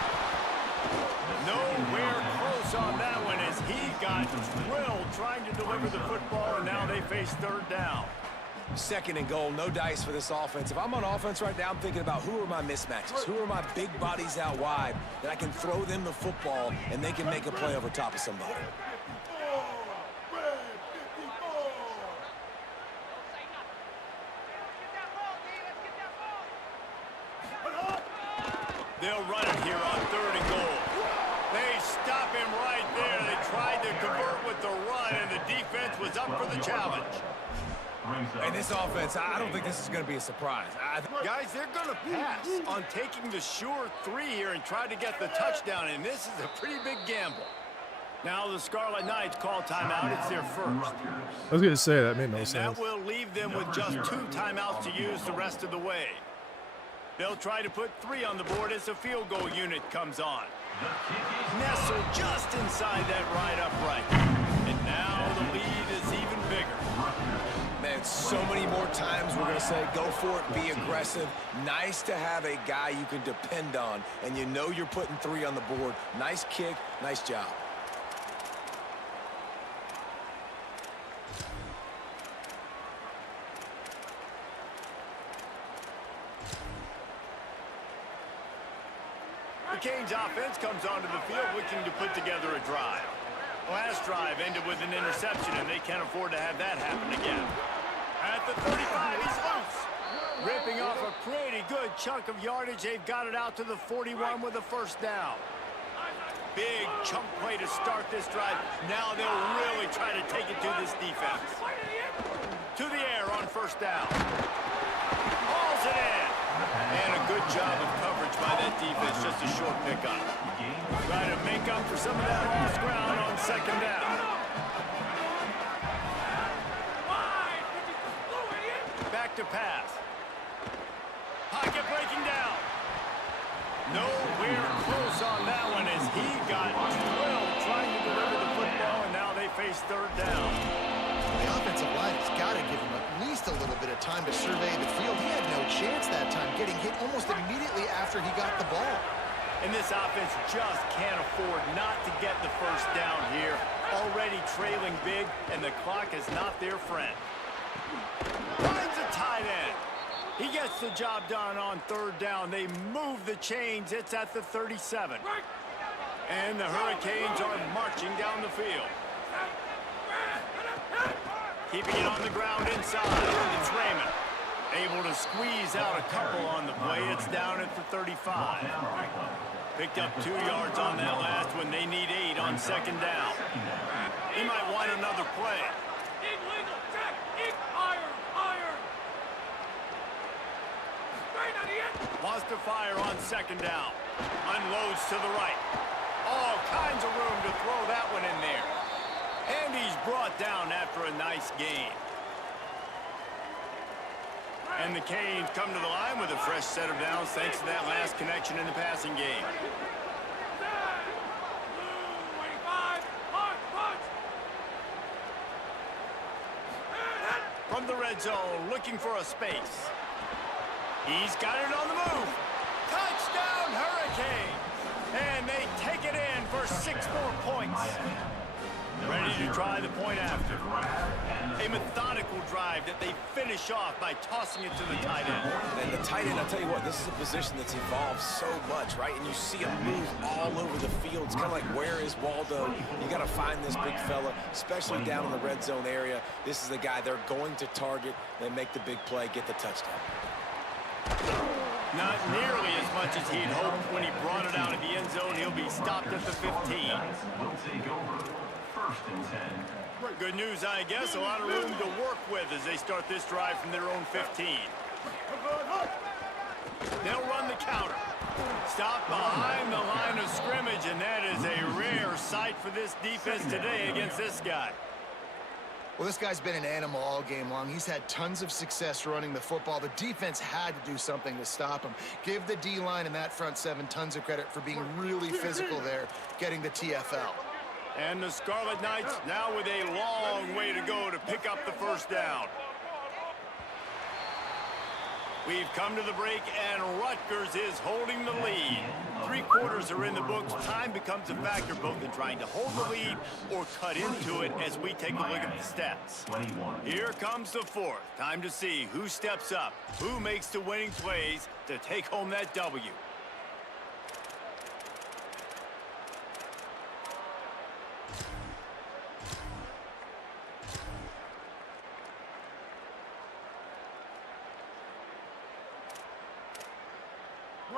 Nowhere close on that one as he got drilled trying to deliver the football, and now they face third down. Second and goal, no dice for this offense. If I'm on offense right now, I'm thinking about who are my mismatches? Who are my big bodies out wide that I can throw them the football and they can make a play over top of somebody. They'll run it here on third and goal. They stop him right there. They tried to convert with the run, and the defense was up for the challenge. And this offense, I don't think this is going to be a surprise. Guys, they're going to pass on taking the sure three here and try to get the touchdown, and this is a pretty big gamble. Now the Scarlet Knights call timeout. It's their first. I was gonna say that made no And sense. that will leave them with just 2 timeouts to use the rest of the way. They'll try to put 3 on the board as the field goal unit comes on. Nestled just inside that right upright. And now the lead is even bigger. Man, so many more times we're going to say, go for it, be aggressive. Nice to have a guy you can depend on, and you know you're putting 3 on the board. Nice kick, nice job. The Canes offense comes onto the field looking to put together a drive. Last drive ended with an interception, and they can't afford to have that happen again. At the 35, he's loose. Ripping off a pretty good chunk of yardage. They've got it out to the 41 with a first down. Big chunk play to start this drive. Now they'll really try to take it to this defense. To the air on first down. Hauls it in. And a good job of coverage by that defense. Just a short pickup. Trying to make up for some of that lost ground on second down. Back to pass. Pocket breaking down. Nowhere close on that one as he got drilled trying to deliver the football, and now they face third down. The offensive line has got to give him at least a little bit of time to survey the field. He had no chance that time, getting hit almost immediately after he got the ball. And this offense just can't afford not to get the first down here. Already trailing big, and the clock is not their friend. Finds a tight end. He gets the job done on third down. They move the chains. It's at the 37. And the Hurricanes are marching down the field. Keeping it on the ground inside. It's Raymond. Able to squeeze out a couple on the play. It's down at the 35. Picked up 2 yards on that last one. They need 8 on second down. He might want another play. Wants to fire on second down. Unloads to the right. All kinds of room to throw that one in there. And he's brought down after a nice gain. And the Canes come to the line with a fresh set of downs thanks to that last connection in the passing game. From the red zone, looking for a space. He's got it on the move. Touchdown, Hurricane! And they take it in for 6 more points. Ready to try the point after. A methodical drive that they finish off by tossing it to the tight end. And the tight end, I'll tell you what, this is a position that's evolved so much, right? And you see him move all over the field. It's kind of like, where is Waldo? You got to find this big fella, especially down in the red zone area. This is the guy they're going to target. They make the big play, get the touchdown. Not nearly as much as he'd hoped when he brought it out of the end zone. He'll be stopped at the 15. Will take over. First and 10. Good news, I guess. A lot of room to work with as they start this drive from their own 15. They'll run the counter. Stop behind the line of scrimmage, and that is a rare another sight for this defense today against this guy. Well, this guy's been an animal all game long. He's had tons of success running the football. The defense had to do something to stop him. Give the D-line and that front seven tons of credit for being really physical there, getting the TFL. And the Scarlet Knights now with a long way to go to pick up the first down. We've come to the break, and Rutgers is holding the lead. 3 quarters are in the books. Time becomes a factor both in trying to hold the lead or cut into it as we take a look at the stats. Here comes the fourth. Time to see who steps up, who makes the winning plays to take home that W.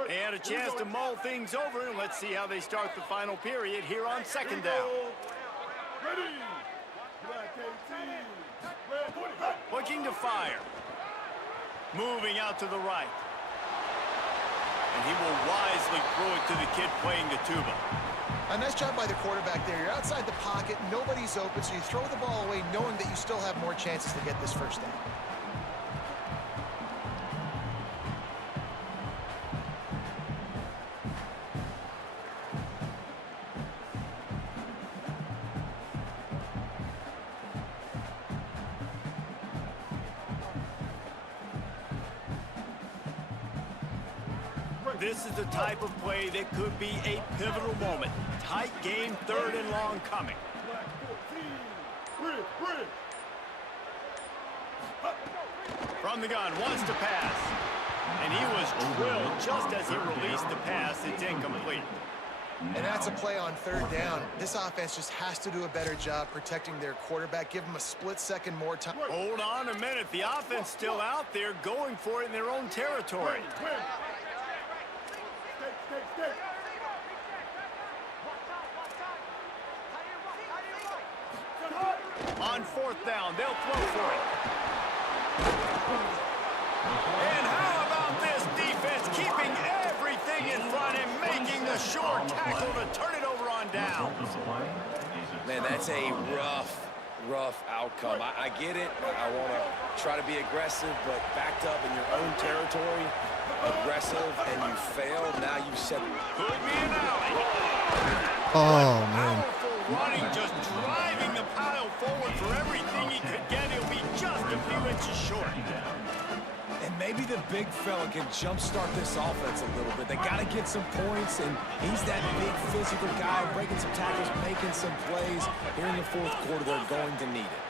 They had a chance to mull things over, and let's see how they start the final period here on second down. Ready. Black 18. Red 20. Looking to fire. Moving out to the right. And he will wisely throw it to the kid playing the tuba. A nice job by the quarterback there. You're outside the pocket, nobody's open, so you throw the ball away knowing that you still have more chances to get this first down. This is the type of play that could be a pivotal moment. Tight game, 3rd and long coming. Black 14. Bridge. From the gun, wants to pass. And he was drilled just as he released the pass. It's incomplete. And that's a play on 3rd down. This offense just has to do a better job protecting their quarterback. Give him a split second more time. Hold on a minute. The offense still out there going for it in their own territory. Stay. On 4th down, they'll throw for it. And how about this defense keeping everything in front and making the short tackle to turn it over on down? Man, that's a rough outcome. I get it. I want to try to be aggressive, but backed up in your own territory, aggressive, and you failed. Now you said Could be an alley. Oh, man. Powerful running, just driving the pile forward for everything he could get. He'll be just a few inches short. And maybe the big fella can jumpstart this offense a little bit. They got to get some points, and he's that big physical guy, breaking some tackles, making some plays. Here in the 4th quarter, they're going to need it.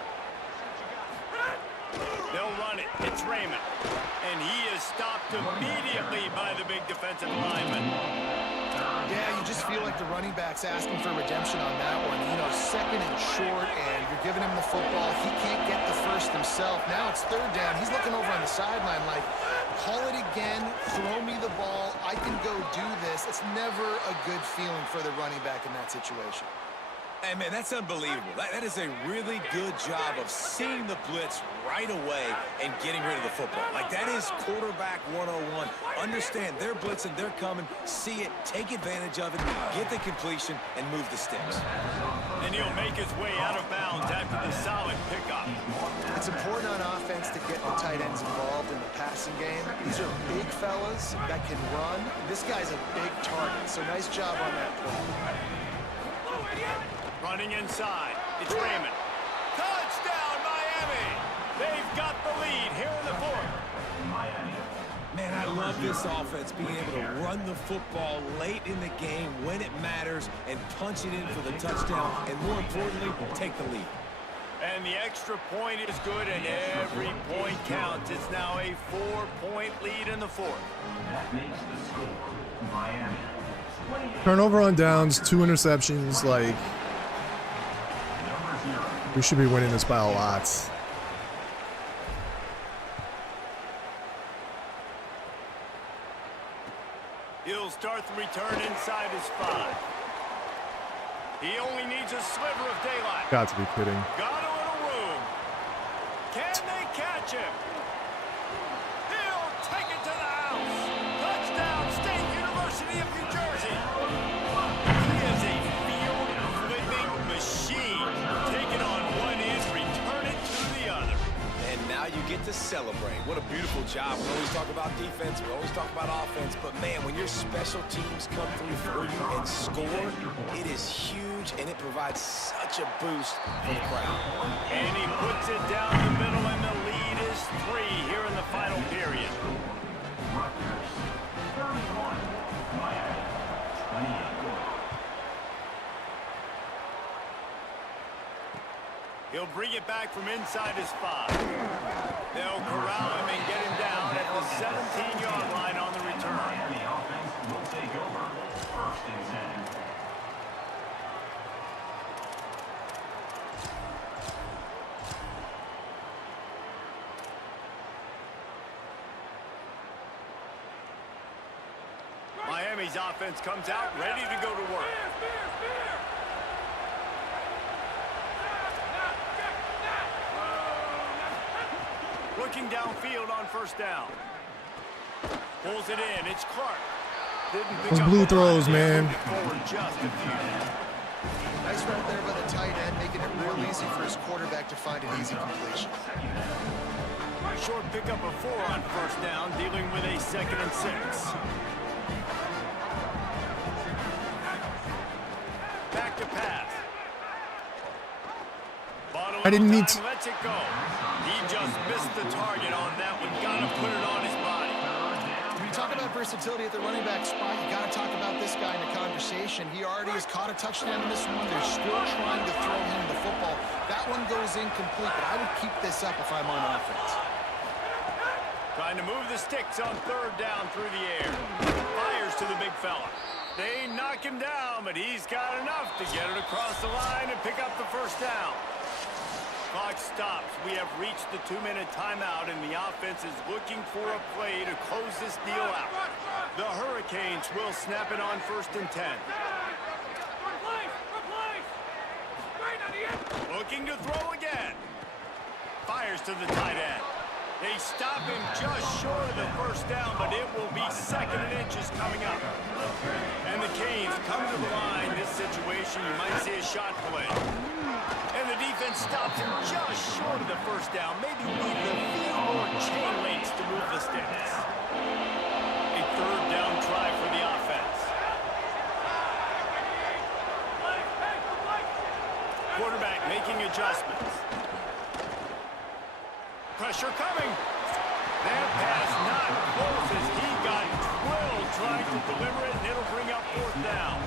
They'll run it. It's Raymond. And he is stopped immediately by the big defensive lineman. Yeah, you just feel like the running back's asking for redemption on that one. You know, 2nd and short, and you're giving him the football. He can't get the first himself. Now it's 3rd down. He's looking over on the sideline like, call it again, throw me the ball, I can go do this. It's never a good feeling for the running back in that situation. Hey, man, that's unbelievable. That is a really good job of seeing the blitz right away and getting rid of the football. Like, that is quarterback 101. Understand, they're blitzing, they're coming, see it, take advantage of it, get the completion, and move the sticks. And he'll make his way out of bounds after the solid pickup. It's important on offense to get the tight ends involved in the passing game. These are big fellas that can run. This guy's a big target, so nice job on that play. Running inside. It's Raymond. Touchdown, Miami! They've got the lead here in the 4th. Man, I love this offense being able to run the football late in the game when it matters and punch it in for the touchdown, and more importantly, take the lead. And the extra point is good, and every point counts. It's now a 4-point lead in the 4th. That makes the score Miami. Turnover on downs, 2 interceptions, like, we should be winning this by a lot. He'll start the return inside his 5. He only needs a sliver of daylight. Got to be kidding. Got a little room. Can they catch him? He'll take it to the house. Touchdown, State University of New Jersey. He is a field celebrate. What a beautiful job. We always talk about defense, we always talk about offense, but man, when your special teams come through for you and score, it is huge, and it provides such a boost for the crowd. And he puts it down the middle, and the lead is 3 here in the final period. Rutgers, 31. Miami, 28. He'll bring it back from inside his 5. They'll corral him and get him down at the 17-yard line on the return. Miami offense will take over. 1st and 10. Miami's offense comes out ready to go to work. Looking downfield on 1st down. Pulls it in. It's Clark. Didn't pick Those up blue the throws, line. man. Forward just a few. Nice right there by the tight end, making it real easy for his quarterback to find an easy completion. Short pickup of 4 on 1st down, dealing with a 2nd and 6. Back to pass. I didn't mean to. Lets it go. He just missed the target on that one. Gotta put it on his body. When you talk about versatility at the running back spot, you got to talk about this guy in the conversation. He already has caught a touchdown in this one. They're still trying to throw him the football. That one goes incomplete, but I would keep this up if I'm on offense. Trying to move the sticks on 3rd down through the air. Fires to the big fella. They knock him down, but he's got enough to get it across the line and pick up the 1st down. Clock stops. We have reached the 2-minute timeout, and the offense is looking for a play to close this deal out. The Hurricanes will snap it on 1st and 10. Looking to throw again. Fires to the tight end. They stop him just short of the 1st down, but it will be 2nd and inches coming up. And the Canes come to the line. This situation, you might see a shot play. And the defense stops him just short of the 1st down. Maybe need a few more chain links to move the sticks. A 3rd down try for the offense. Quarterback making adjustments. Pressure coming. That pass not close as he got drilled trying to deliver it, and it'll bring up 4th down.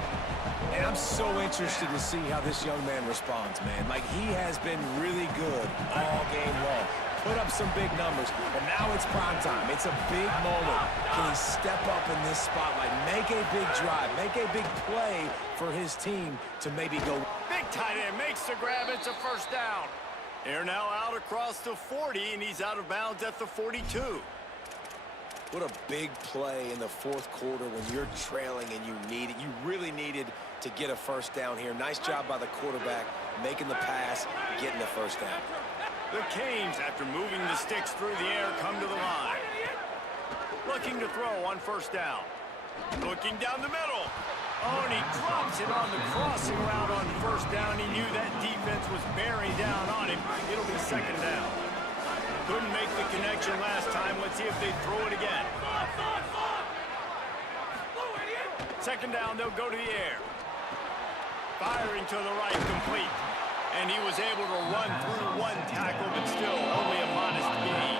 And I'm so interested to see how this young man responds, man. Like, he has been really good all game long. Put up some big numbers, but now it's prime time. It's a big moment. Can he step up in this spotlight, make a big drive, make a big play for his team to maybe go? Big tight end makes the grab. It's a 1st down. They're now out across the 40, and he's out of bounds at the 42. What a big play in the 4th quarter when you're trailing and you need it. You really needed to get a 1st down here. Nice job by the quarterback, making the pass, getting the 1st down. The Canes, after moving the sticks through the air, come to the line. Looking to throw on 1st down. Looking down the middle. Oh, and he drops it on the crossing route on 1st down. He knew that defense was bearing down on him. It'll be 2nd down. Couldn't make the connection last time. Let's see if they throw it again. 2nd down, they'll go to the air. Firing to the right, complete. And he was able to run through 1 tackle, but still only a modest gain.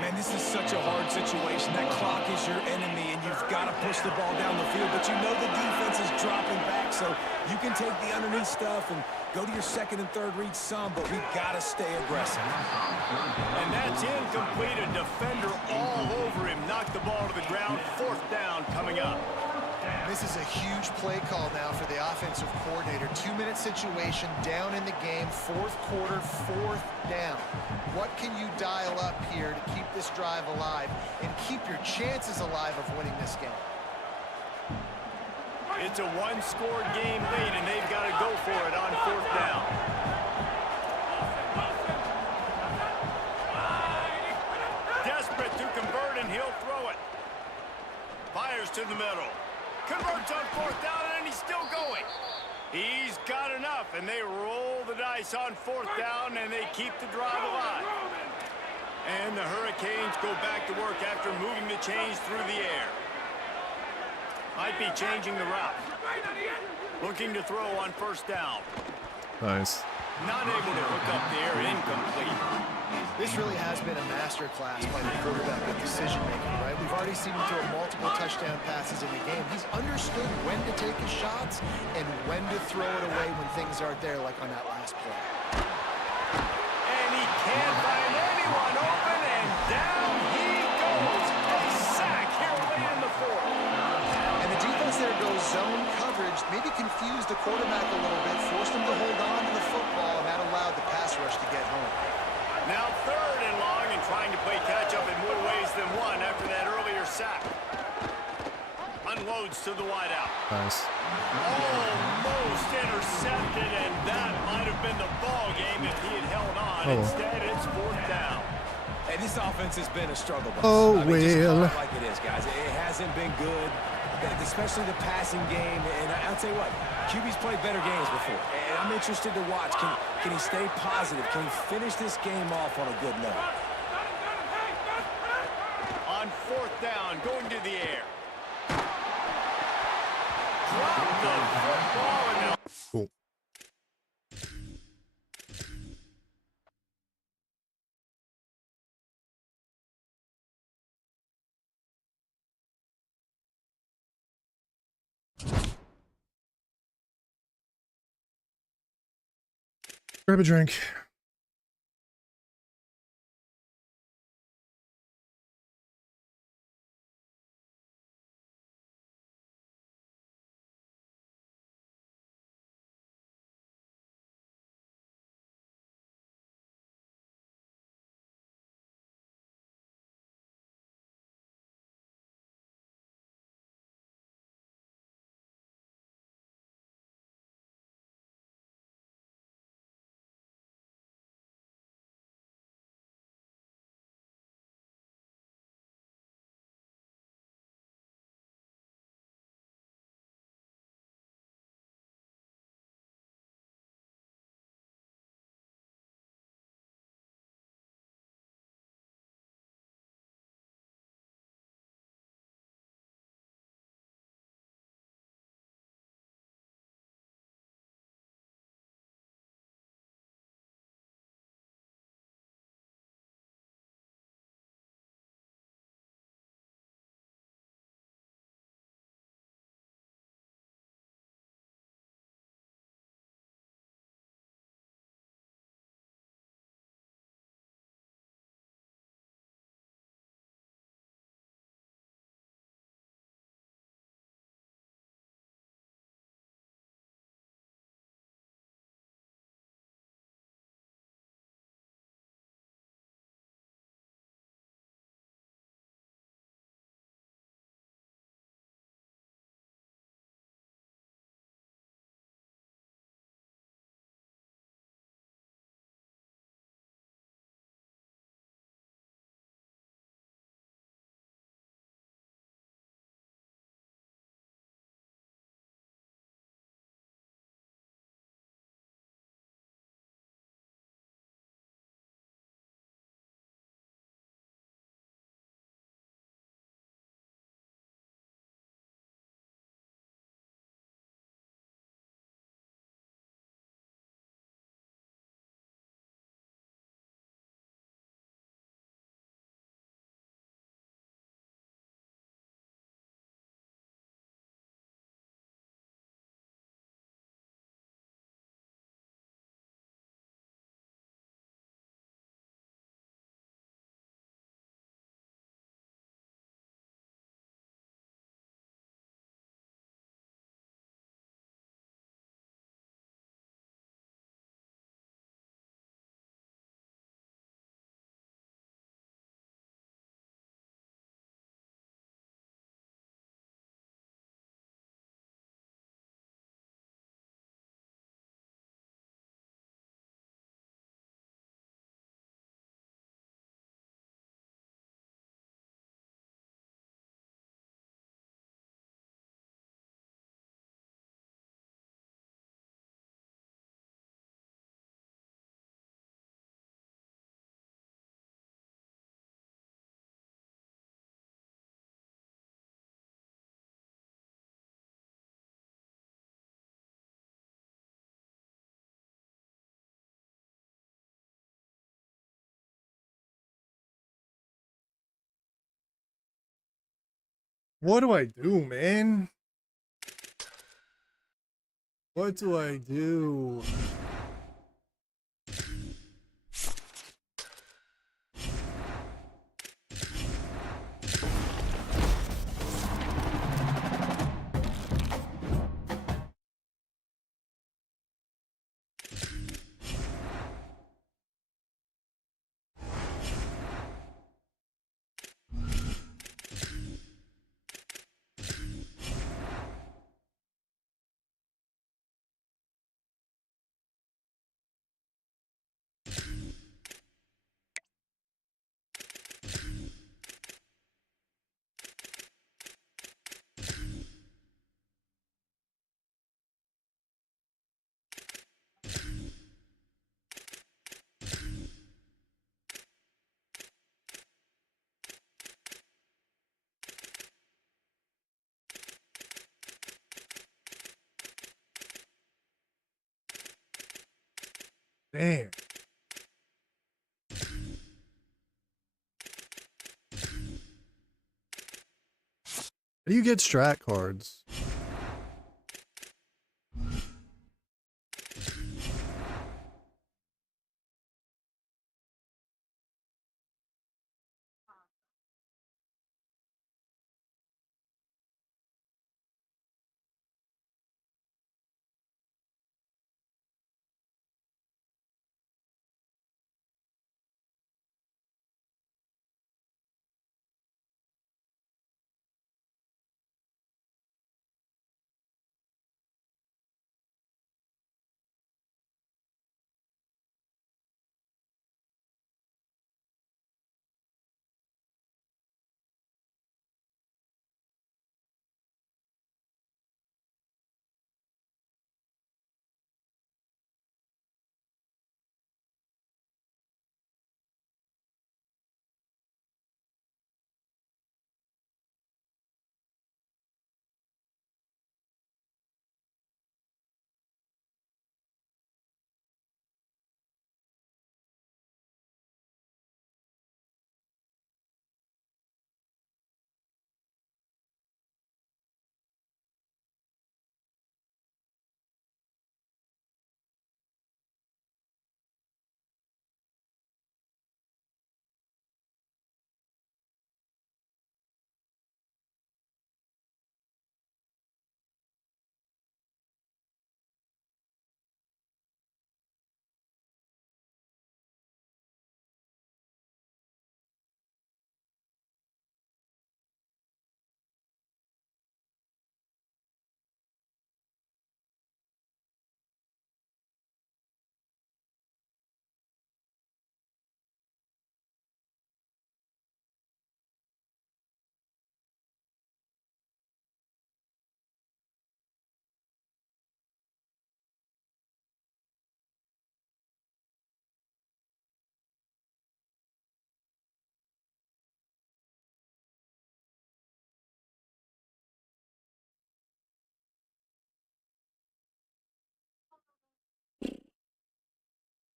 Man, this is such a hard situation. That clock is your enemy, and you've got to push the ball down the field. But you know the defense is dropping back, so you can take the underneath stuff and go to your 2nd and 3rd read some, but we've got to stay aggressive. And that's incomplete. A defender all over him. Knocked the ball to the ground. 4th down coming up. This is a huge play call now for the offensive coordinator. 2-minute situation, down in the game, 4th quarter, 4th down. What can you dial up here to keep this drive alive and keep your chances alive of winning this game? It's a 1-score game late, and they've got to go for it on 4th down. Desperate to convert, and he'll throw it. Fires to the middle. Converts on 4th down, and he's still going. He's got enough, and they roll the dice on 4th down, and they keep the drive alive. And the Hurricanes go back to work after moving the chains through the air. Might be changing the route. Looking to throw on first down. Nice. Not able to hook up there, incomplete. This really has been a masterclass by the quarterback of decision-making, right? We've already seen him throw multiple touchdown passes in the game. He's understood when to take his shots and when to throw it away when things aren't there, like on that last play. And he can't find anyone open, and down he goes. A sack here late in the fourth. And the defense there goes zone coverage, maybe confused the quarterback a little bit, forced him to hold on to the football, and that allowed the pass rush to get home. Now third and long, and trying to play catch-up in more ways than one after that earlier sack. Unloads to the wideout. Nice. Almost intercepted, and that might have been the ball game if he had held on. Oh. Instead, it's fourth down. Hey, this offense has been a struggle bus. Oh, I mean, just call well. it like it is, guys. It hasn't been good, especially the passing game. And I'll tell you what, QB's played better games before. And I'm interested to watch. Can he stay positive? Can he finish this game off on a good note? On fourth down, going to the air. Drop the football, and now Cool. Grab a drink. What do I do, man? What do I do? Damn. How do you get strat cards?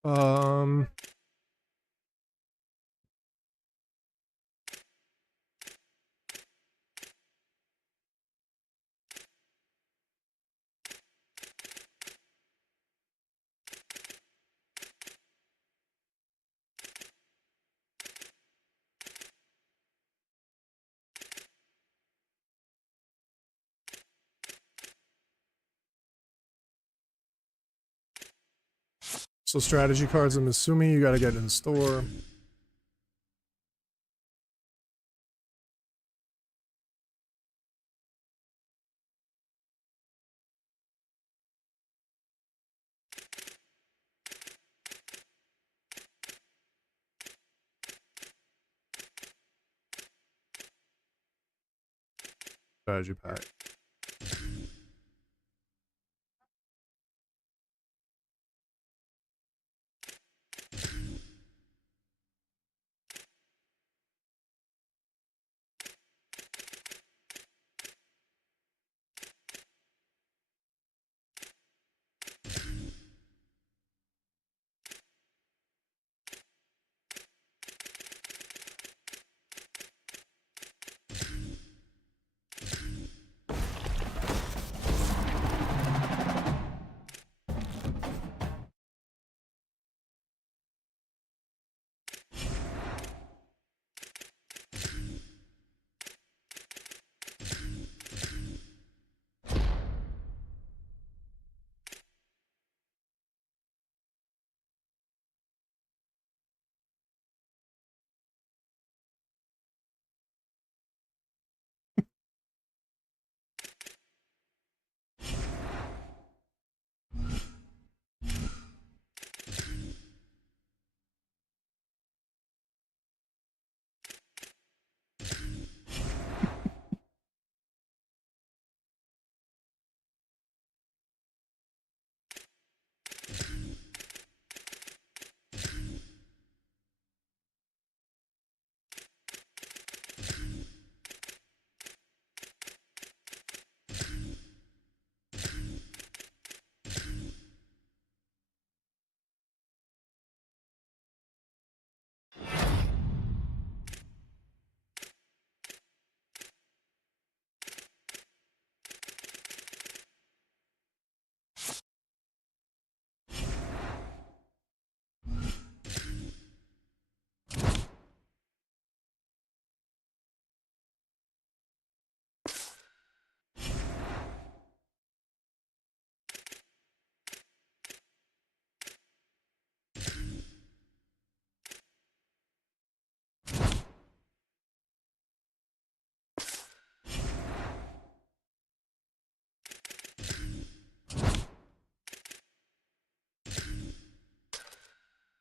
Um, so strategy cards, I'm assuming you gotta get in store. Strategy pack.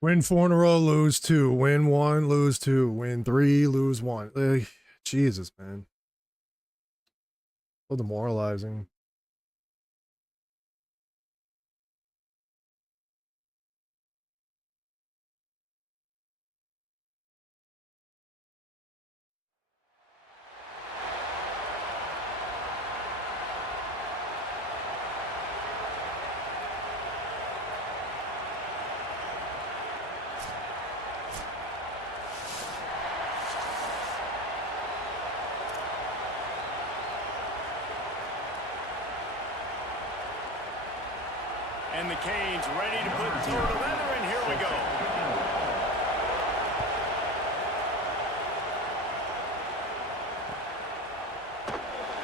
Win 4 in a row, lose 2. Win 1, lose 2. Win 3, lose 1. Ugh, Jesus, man. So demoralizing. And the Canes ready to put toe to leather, and here we go.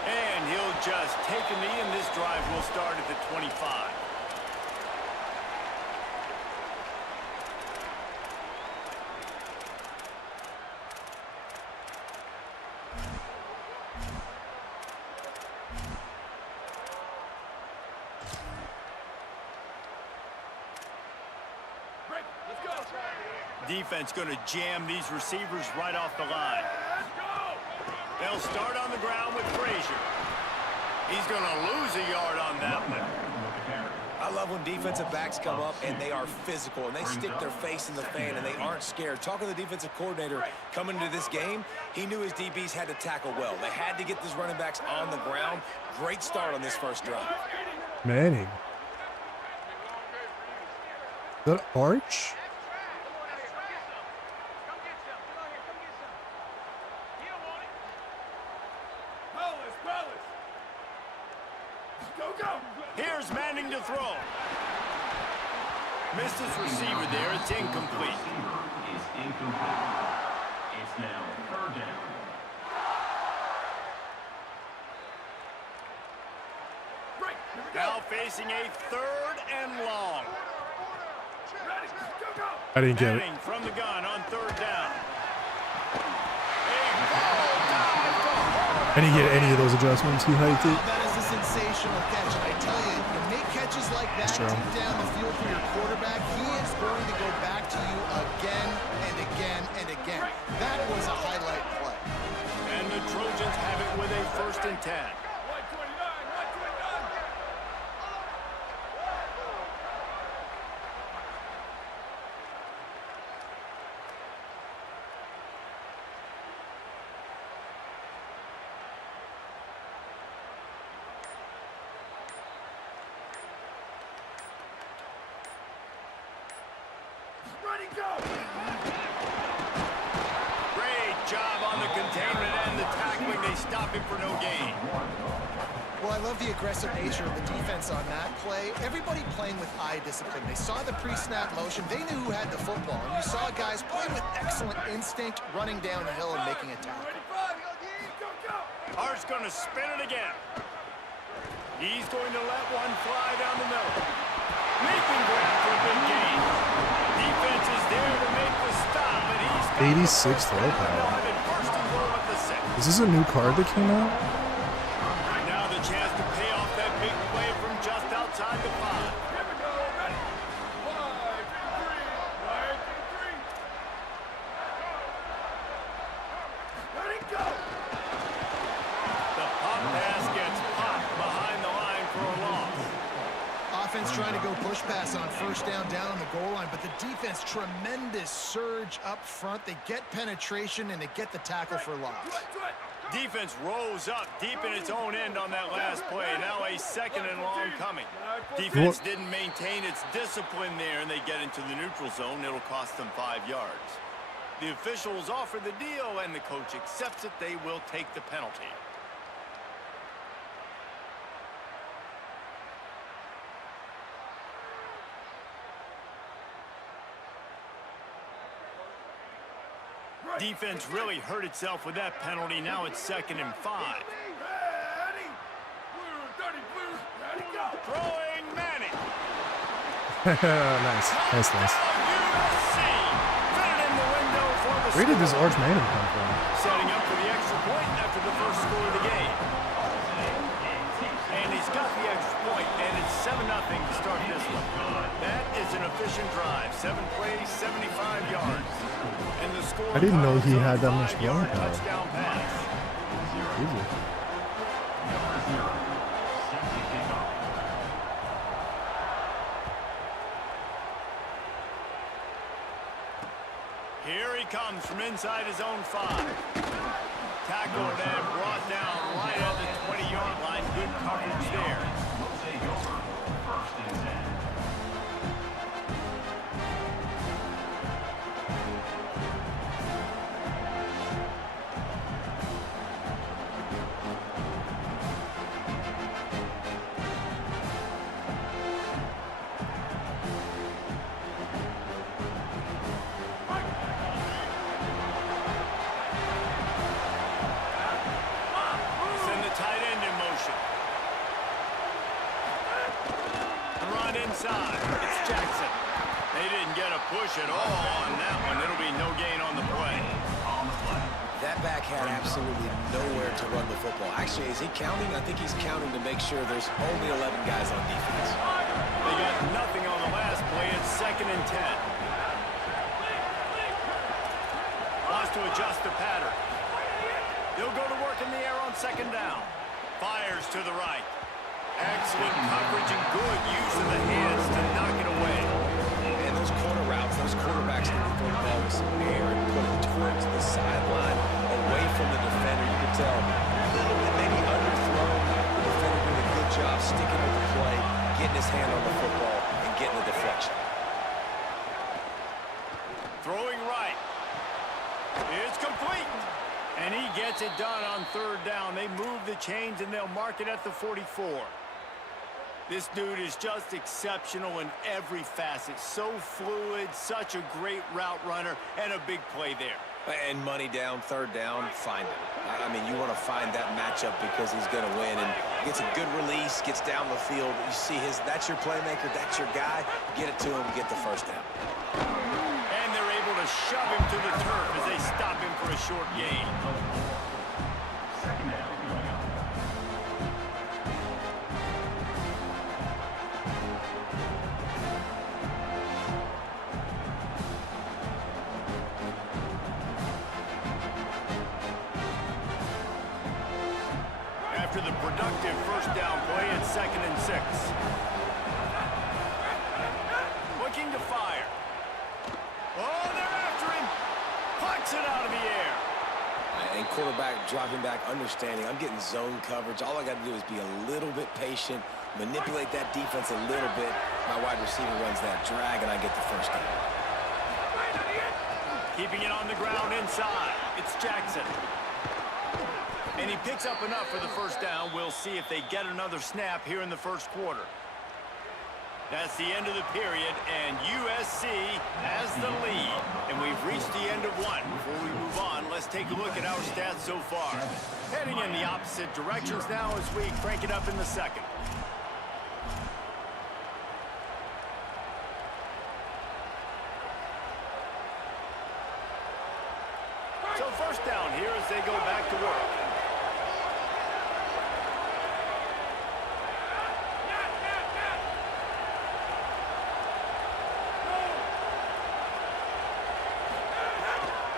And he'll just take a knee, and this drive will start at the 25. Defense going to jam these receivers right off the line. They'll start on the ground with Frazier. He's going to lose a yard on that one. I love when defensive backs come up and they are physical and they stick their face in the fan and they aren't scared. Talking to the defensive coordinator coming into this game, he knew his DBs had to tackle well. They had to get these running backs on the ground. Great start on this first drive. Manning. Is that Arch? Here's Manning to throw. Missed his receiver there. It's incomplete. Is incomplete. It's now third down. Now facing a third and long. I didn't get it. Manning from the gun on third down. I didn't get any of those adjustments. He hiked it. That is a sensational catch. And I tell you, you make catches like that Sure. deep down the field for your quarterback, he is going to go back to you again and again and again. That was a highlight play. And the Trojans have it with a 1st and 10. Great job on the containment and the tackling. They stop him for no gain. Well, I love the aggressive nature of the defense on that play. Everybody playing with eye discipline. They saw the pre-snap motion. They knew who had the football. And you saw guys playing with excellent instinct, running downhill and making a tackle. Hart's going to spin it again. He's going to let one fly down the middle. Making grab for a big gain. Defense is there to make the stop, but he's 86 throw power. First and goal at the 6. Is this a new card that came out? Right now the chance to pay off that big play from just outside the 5. Here we go, ready? 5, 3, ready, go! The pop pass gets popped behind the line for a loss. Offense trying to go push pass on first down on the goal line, but the defense, tremendous surge up front. They get penetration and they get the tackle for loss. Defense rose up deep in its own end on that last play. Now a 2nd and long coming. Defense didn't maintain its discipline there, and they get into the neutral zone. It'll cost them 5 yards. The officials offer the deal, and the coach accepts it. They will take the penalty. Defense really hurt itself with that penalty. Now it's 2nd and 5. Ready? Blue, dirty blue, ready, go! Throwing Manning. Nice. Nice. USC. Fit it in the window for the Where did this score. Arch Manning come from? Setting up for the extra point after the first score of the game. And he's He's got the extra point, and it's 7-0 to start this one. That is an efficient drive. 7 plays, 75 yards. And the score I didn't know he comes on had that much 5-yard throwing power. touchdown pass. Jesus. Number 0. Set to kick off. Here he comes from inside his own 5. Tackled and brought down right at the 20-yard line. Good coverage there. Will take over. First and 10. Send the tight end in motion. The run inside. It's Jackson. They didn't get a push at all on that one. It'll be no gain on the play. On the play. That back had absolutely nowhere to run the football. Actually, is he counting? I think he's counting to make sure there's only 11 guys on defense. They got nothing on the last play. It's 2nd and 10. Wants to adjust the pattern. He'll go to work in the air on 2nd down. Fires to the right. Excellent coverage and good use of the hands to knock it away. And those corner routes, those quarterbacks need to throw the ball with some air and put it towards the sideline, away from the defender. You can tell a little bit maybe underthrown. The defender doing a good job sticking with the play, getting his hand on the football, and getting the deflection. Throwing right. It's complete. And he gets it done on 3rd down. They move the chains, and they'll mark it at the 44. This dude is just exceptional in every facet. So fluid, such a great route runner, and a big play there. And money down, 3rd down, find him. I mean, you want to find that matchup because he's going to win. And gets a good release, gets down the field. You see that's your playmaker, that's your guy. Get it to him, get the 1st down. And they're able to shove him to the turf as they stop him for a short gain. 2nd down going up. After the productive 1st down play, it's 2nd and 6. Looking to fire. Oh, they're after him. Pucks it out of the air. And quarterback dropping back, understanding I'm getting zone coverage. All I got to do is be a little bit patient, manipulate that defense a little bit. My wide receiver runs that drag, and I get the 1st down. Keeping it on the ground inside. It's Jackson. And he picks up enough for the 1st down. We'll see if they get another snap here in the 1st quarter. That's the end of the period, and USC has the lead. And we've reached the end of one. Before we move on, let's take a look at our stats so far. Heading in the opposite directions now as we crank it up in the 2nd. So 1st down here as they go back to work.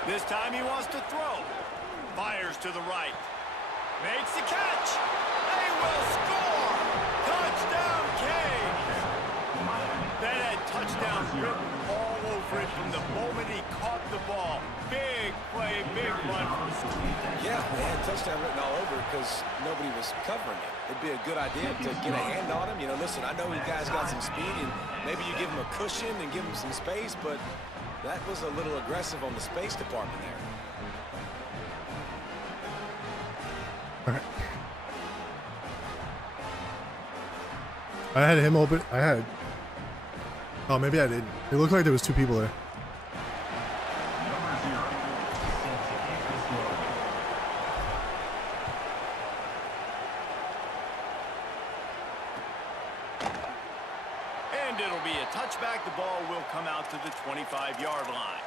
This time he wants to throw. Fires to the right. Makes the catch. They will score. Touchdown, Canes. That had touchdown written all over it from the moment he caught the ball. Big play, big run from the school. Yeah, they had touchdown written all over because nobody was covering it. It'd be a good idea to get a hand on him. You know, listen, I know you guys got some speed, and maybe you give him a cushion and give him some space, but that was a little aggressive on the space department there. All right. I had him open. Oh, maybe I didn't. It looked like there was 2 people there. Number 0. Set to kick this one. And it'll be a touchback. The ball will come out to the 25-yard line.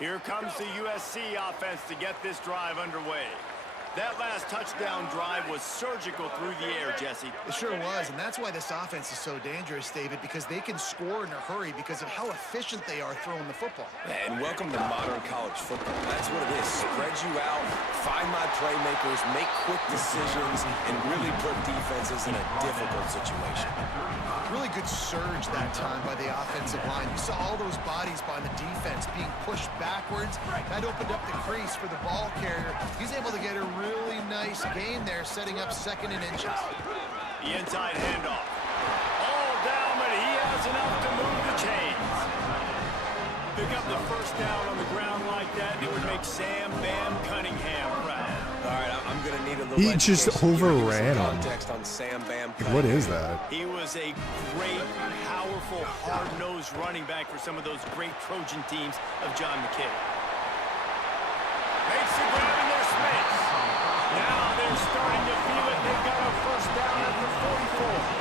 Here comes the USC offense to get this drive underway. That last touchdown drive was surgical through the air, Jesse. It sure was, and that's why this offense is so dangerous, David, because they can score in a hurry because of how efficient they are throwing the football. And welcome to modern college football. That's what it is. Spread you out, find my playmakers, make quick decisions, and really put defenses in a difficult situation. Really good surge that time by the offensive line. You saw all those bodies by the defense being pushed backwards. That opened up the crease for the ball carrier. He's able to get a really nice gain there, setting up 2nd and inches. The inside handoff. All down, but he has enough to move the chains. Pick up the first down on the ground like that, and it would make Sam Bam Cunningham proud. All right, I'm going to need a little He just education here. Give me some overran him. context on Sam Bam. What is that? He was a great, powerful, hard-nosed running back for some of those great Trojan teams of John McKay. Makes the grab in their space. Now they're starting to feel it. They've got a first down at the 44.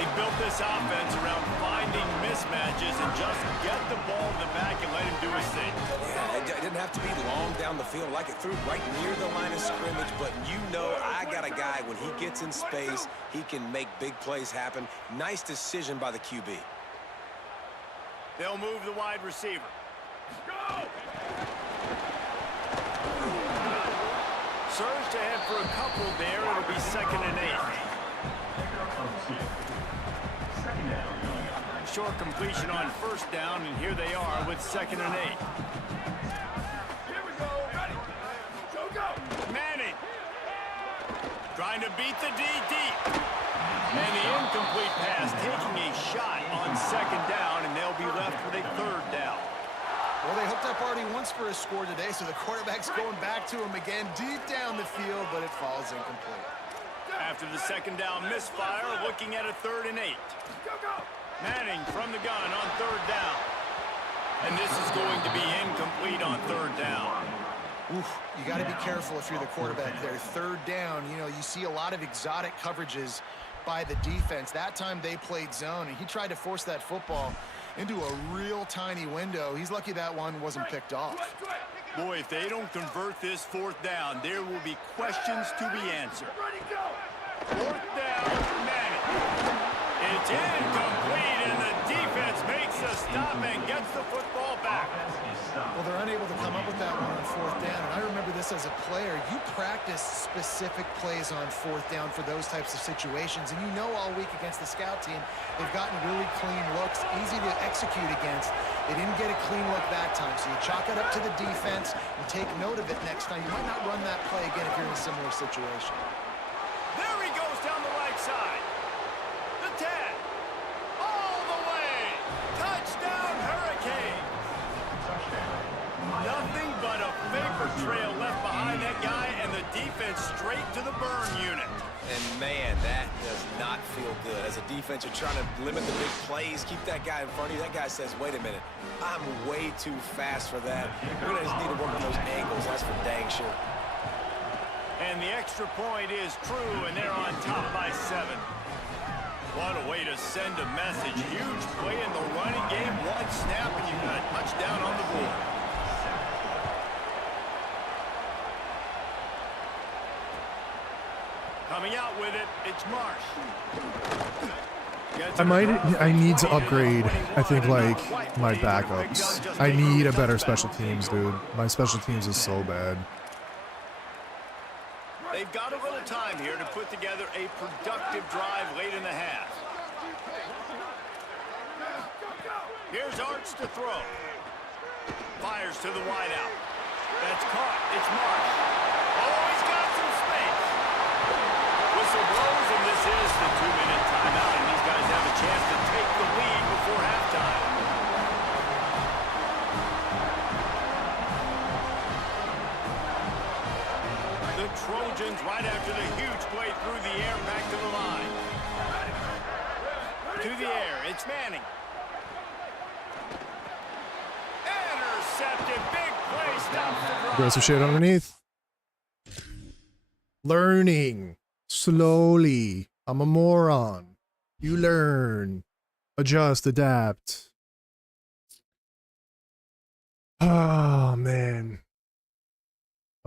They built this offense around finding mismatches and just get the ball in the back and let him do his thing. Yeah, it didn't have to be long down the field. Like it threw right near the line of scrimmage, but you know I got a guy, when he gets in space, he can make big plays happen. Nice decision by the QB. They'll move the wide receiver. Go! Surged ahead for a couple there. It'll be 2nd and 8. Short completion on first down, and here they are with 2nd and 8. Here we go. Ready. Go, go. Manning trying to beat the D deep. And the incomplete pass taking a shot on 2nd down, and they'll be left with a 3rd down. Well, they hooked up already once for a score today, so the quarterback's going back to him again deep down the field, but it falls incomplete. After the 2nd down misfire, looking at a 3rd and 8. Go, go. Manning from the gun on 3rd down. And this is going to be incomplete on 3rd down. Oof, you got to be careful if you're the quarterback there. 3rd down, you know, you see a lot of exotic coverages by the defense. That time they played zone, and he tried to force that football into a real tiny window. He's lucky that one wasn't picked off. Boy, if they don't convert this 4th down, there will be questions to be answered. Ready, go. 4th down, Manning. It's incomplete, and the defense makes a stop and gets the football back. Well, they're unable to come up with that one on 4th down, and I remember this as a player. You practice specific plays on 4th down for those types of situations, and you know all week against the scout team, they've gotten really clean looks, easy to execute against. They didn't get a clean look that time, so you chalk it up to the defense and take note of it next time. You might not run that play again if you're in a similar situation. There he goes down the right side. The 10. All the way. Touchdown, Hurricane. Nothing but a vapor trail left behind that guy, and the defense straight to the burn unit. And man, that does not feel good. As a defense, you're trying to limit the big plays, keep that guy in front of you. That guy says, wait a minute, I'm way too fast for that. We're going to just need to work on those angles, that's for dang sure. And the extra point is true, and they're on top by 7. What a way to send a message. Huge play in the running game. One snap, and you've got a touchdown on the board. Coming out with it, it's Marsh. I need to upgrade, I think, like, my backups. I need a better special teams, dude. My special teams is so bad. They've got a little time here to put together a productive drive late in the half. Here's Arts to throw. Fires to the wideout. That's caught. It's Marsh. Oh, he's got some space. Whistle blows, and this is the 2-minute timeout, and these guys have a chance to take the lead before halftime. The Trojans, right after the huge play through the air, back to the line. To the air, it's Manning. Intercepted, big play, stops the drive. Throw some shit underneath. Learning. Slowly. I'm a moron. You learn. Adjust, adapt.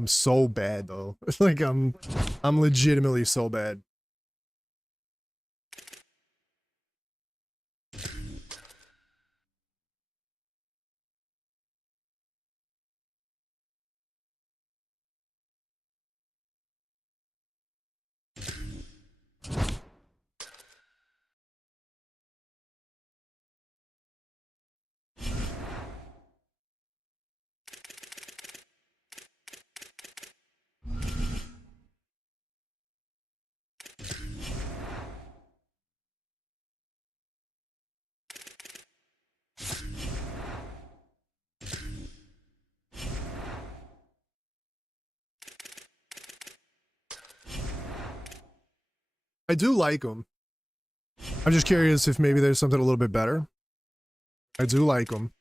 I'm so bad though. Like I'm legitimately so bad. I do like him. I'm just curious if maybe there's something a little bit better. I do like him.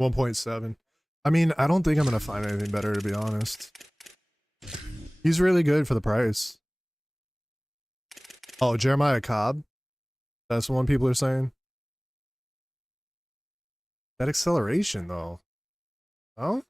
$1.7. I mean, I don't think I'm gonna find anything better, to be honest. He's really good for the price. Oh, Jeremiah Cobb? That's the one people are saying? That acceleration, though. Oh?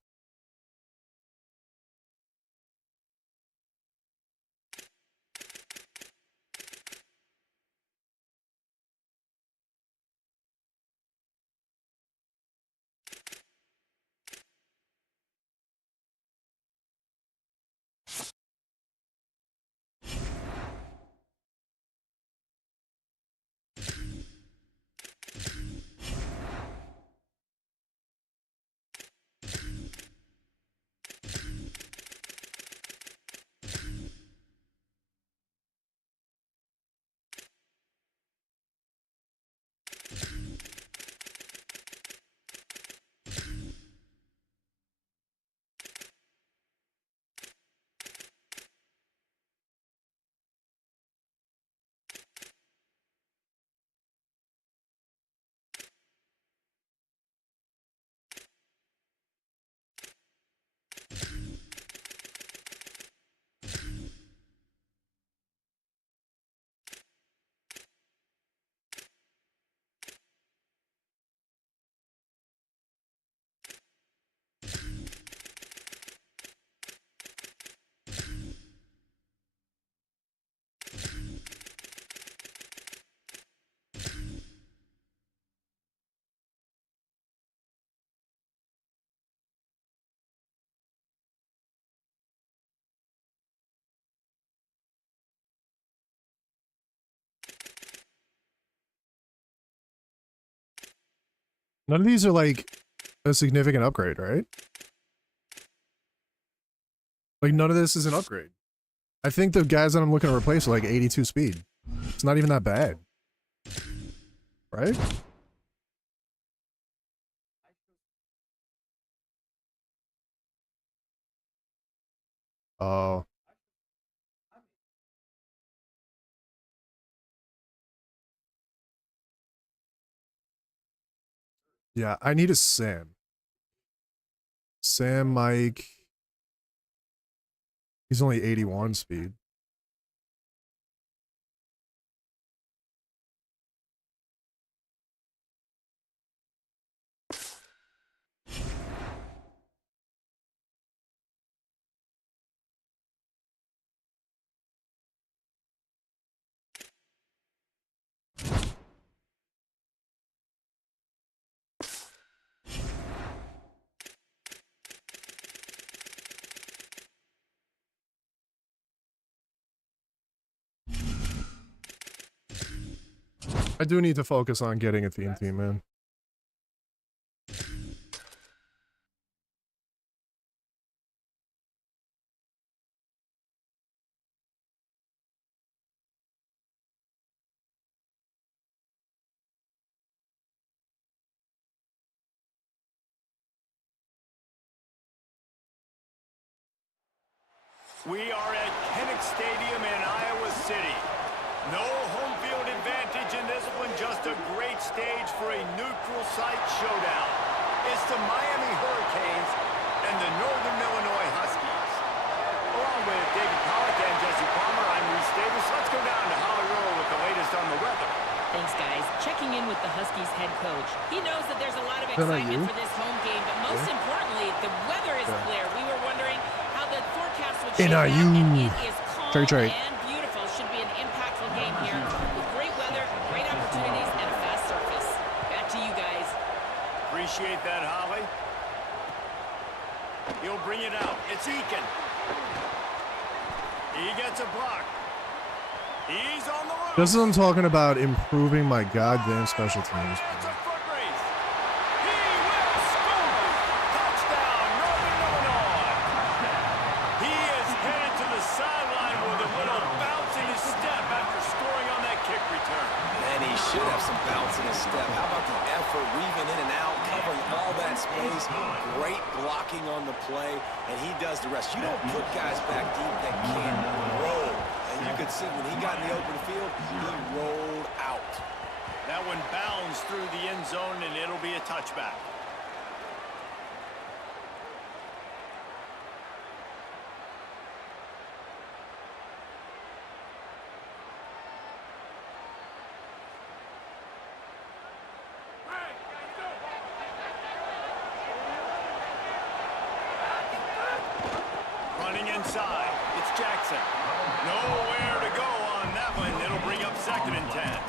None of these are like a significant upgrade, right? Like none of this is an upgrade. I think the guys that I'm looking to replace are like 82 speed. It's not even that bad. Right? Oh. Yeah, I need a Sam. Sam Mike. He's only 81 speed. I do need to focus on getting a theme team, man. We are at Kinnick Stadium in Iowa City. No home field advantage in this one, just a great stage for a neutral site showdown. It's the Miami Hurricanes and the Northern Illinois Huskies. Along with David Pollack and Jesse Palmer, I'm Reese Davis. Let's go down to Hollywood with the latest on the weather. Thanks, guys. Checking in with the Huskies head coach. He knows that there's a lot of excitement for this home game, but most importantly, the weather is clear. We were wondering how the forecast would shape out, and it is calm and beautiful. Should be an impactful game here with great weather, great opportunities, and a fast surface. Back to you guys. Appreciate that, Holly. He'll bring it out. It's Eakin. He gets a block. He's on the roof. This is what I'm talking about, improving my goddamn special teams. It's a foot race. He will score. Touchdown, Northern Illinois. He is headed to the sideline with a little bounce in his step after scoring on that kick return. And he should have some bounce in his step. How about the effort, weaving in and out, covering all that space, great blocking on the play, and he does the rest. You don't put guys back deep that can't roll. And you could see when he got in the open field, he rolled out. That one bounds through the end zone, and it'll be a touchback. Running inside, it's Jackson. Nowhere to go on that one. It'll bring up 2nd and 10.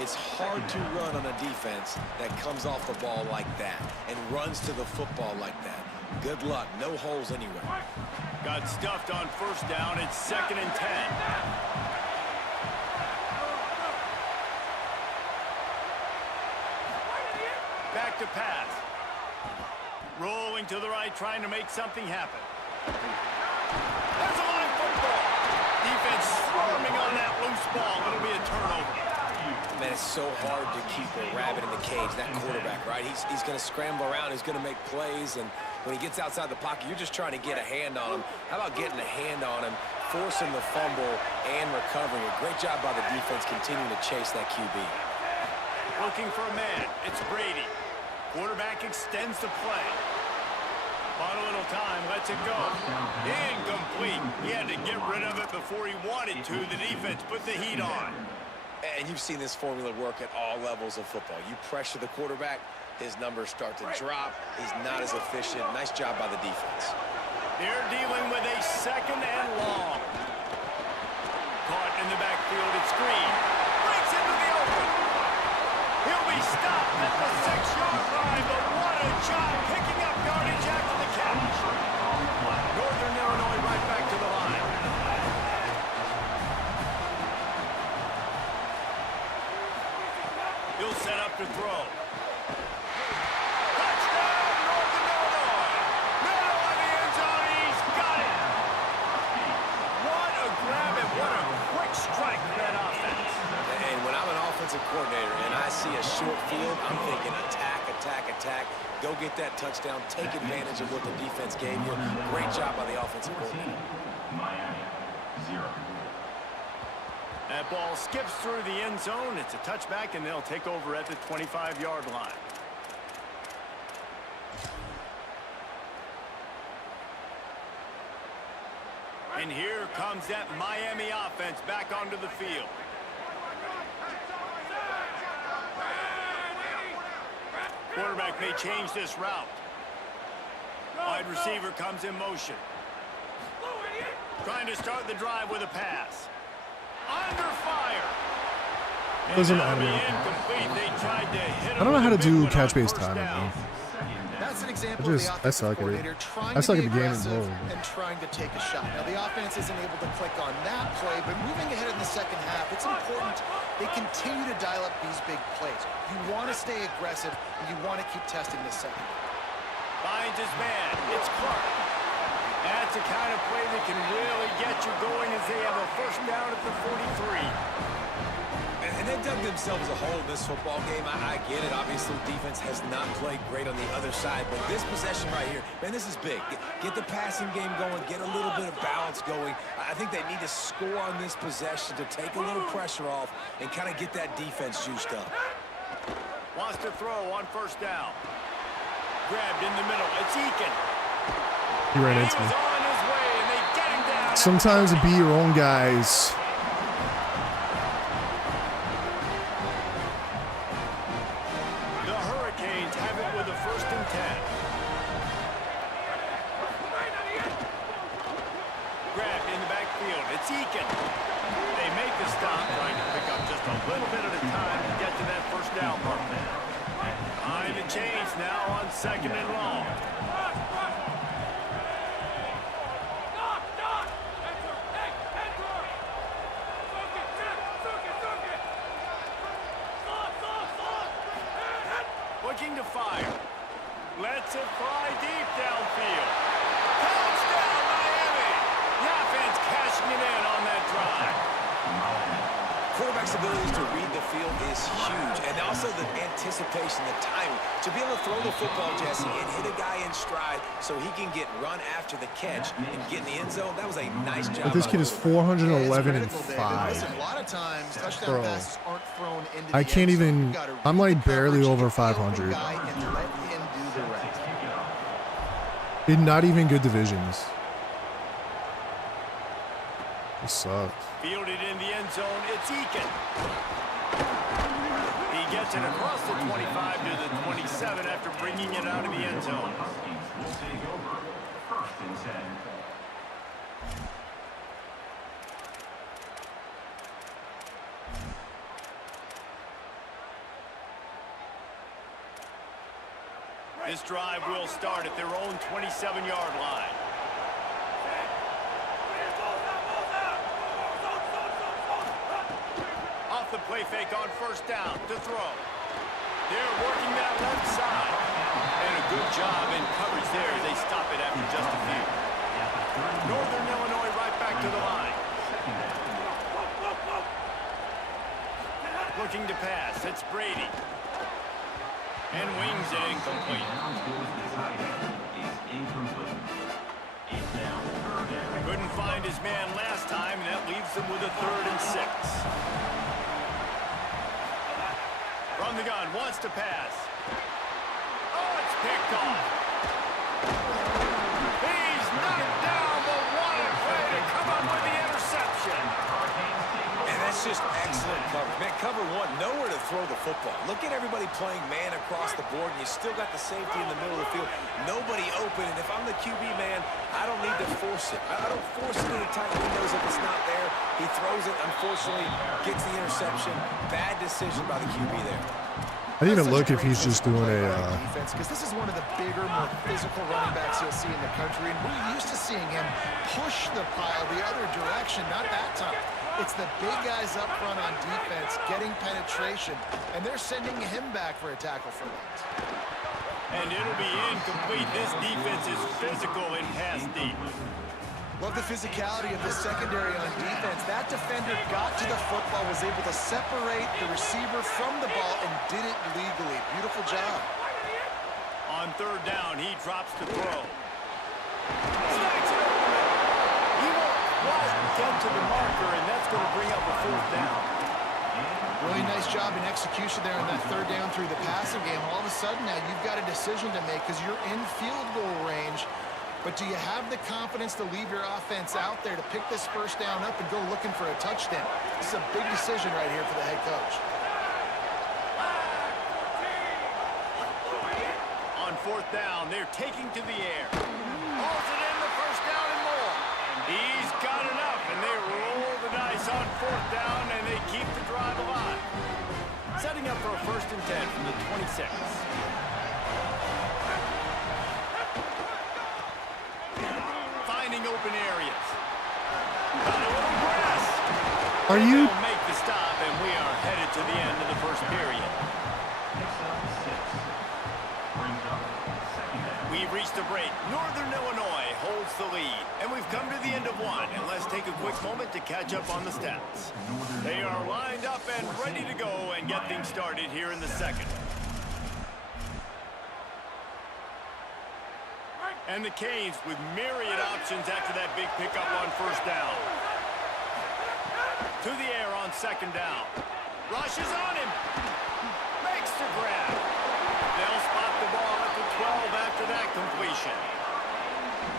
It's hard to run on a defense that comes off the ball like that and runs to the football like that. Good luck. No holes anywhere. Got stuffed on 1st down. It's 2nd and 10. Back to pass. Rolling to the right, trying to make something happen. That's a line football. Defense swarming on that loose ball. It'll be a turnover. Man, it's so hard to keep a rabbit in the cage, that quarterback, right? He's going to scramble around. He's going to make plays, and when he gets outside the pocket, you're just trying to get a hand on him. How about getting a hand on him, forcing the fumble, and recovering it? Great job by the defense continuing to chase that QB. Looking for a man. It's Brady. Quarterback extends the play. Bought a little time, lets it go. Incomplete. He had to get rid of it before he wanted to. The defense put the heat on. And you've seen this formula work at all levels of football. You pressure the quarterback, his numbers start to drop. He's not as efficient. Nice job by the defense. They're dealing with a 2nd and long. Caught in the backfield, it's Green. Breaks into the open. He'll be stopped at the 6-yard line, but what a job picking up yardage after the catch. Northern Illinois right back to the line. He'll set up to throw. Touchdown, Northern Illinois. Middle of the end zone, he's got it. What a grab and what a quick strike for that offense. And when I'm an offensive coordinator and I see a short field, I'm thinking attack, attack, attack. Go get that touchdown. Take advantage of what the defense gave you. Great job by the offensive coordinator. Miami, 0. That ball skips through the end zone. It's a touchback, and they'll take over at the 25-yard line. And here comes that Miami offense back onto the field. Quarterback may change this route. Wide receiver comes in motion. Trying to start the drive with a pass. Under fire. Doesn't And that'll be matter. incomplete. They tried to hit I don't know how to him with a do big one on catch-based 1st timing, down. That's an example I of just- the I offensive suck at it. coordinator trying I to suck be at the game as aggressive well. and trying to take a shot. Now, the offense isn't able to click on that play, but moving ahead in the 2nd half, it's important they continue to dial up these big plays. You want to stay aggressive, and you want to keep testing this second. Finds his man. It's Clark. That's the kind of play that can really get you going as they have a 1st down at the 43. And And they've dug themselves a hole in this football game. I get it. Obviously, defense has not played great on the other side. But this possession right here, man, this is big. Get the passing game going. Get a little bit of balance going. I think they need to score on this possession to take a little pressure off and kind of get that defense juiced up. Wants to throw on first down. Grabbed in the middle. It's Eakin. He ran He into was me. on his way, and they get him down. Sometimes be your own guys. The Hurricanes have it with a 1st and 10. Grabbed in the backfield. It's Eakin. They make the stop, trying to pick up just a little bit at a time to get to that first down mark. Behind the chains now on 2nd and long. Looking to fire. Lets it fly deep downfield. Touchdown, Miami! The offense cashing it in on that drive. Quarterback's abilities to read the field is huge. And also the anticipation, the timing. To be able to throw the football, Jesse, and hit a guy in stride so he can get run after the catch and get in the end zone, that was a nice job. But this kid is 411 and Listen, 5. a lot of times, touchdown Bro. passes aren't thrown into I the can't end zone. even. You gotta I'm read like the barely coverage, over get the open 500. guy, and let him do the rest. In not even good divisions. It sucks. Fielded in the end zone, it's Eakin. He gets it across the 25 to the 27 after bringing it out of the end zone. Huskies will take over 1st and 10. This drive will start at their own 27-yard line. Off the play fake on first down to throw. They're working that left side. And a good job in coverage there as they stop it after just a few. Northern Illinois right back to the line. Looking to pass. It's Brady. And wings it incomplete. Couldn't find his man last time, and that leaves them with a 3rd and 6. From the gun, wants to pass. Oh, it's picked off. He's knocked down, but what a play to come up with the interception. And that's just excellent coverage. Man, cover one, nowhere to throw the football. Look at everybody playing man across the board, and you still got the safety in the middle of the field. Nobody open, and if I'm the QB man, I don't need to force it. I don't force it into tight windows if it's not there. He throws it, unfortunately, gets the interception. Bad decision by the QB there. I didn't even look if he's just doing a. Defense, because this is one of the bigger, more physical running backs you'll see in the country, and we're used to seeing him push the pile the other direction. Not that time. It's the big guys up front on defense getting penetration, and they're sending him back for a tackle for that. And it'll be incomplete. This defense is physical and pass deep. Love the physicality of the secondary on defense. That defender got to the football, was able to separate the receiver from the ball, and did it legally. Beautiful job. On 3rd down, he drops to throw. Snakes it open. He won't quite get to the marker, and that's going to bring up a 4th down. Really nice job in execution there on that 3rd down through the passing game. All of a sudden now you've got a decision to make because you're in field goal range. But do you have the confidence to leave your offense out there to pick this 1st down up and go looking for a touchdown? This is a big decision right here for the head coach. On 4th down, they're taking to the air. Hauls it in the 1st down and more. He's got enough, and they roll the dice on 4th down, and they keep the drive alive. Setting up for a 1st and 10 from the 26. Finding open areas. Got a little grass. Are you? They'll make the stop, and we are headed to the end of the 1st period. We've reached a break. Northern Illinois holds the lead. And we've come to the end of one. And let's take a quick moment to catch up on the stats. They are lined up and ready to go and get things started here in the second. And the Canes with myriad options after that big pickup on first down. To the air on second down. Rushes on him. Makes the grab. They'll spot the ball at the 12 after that completion.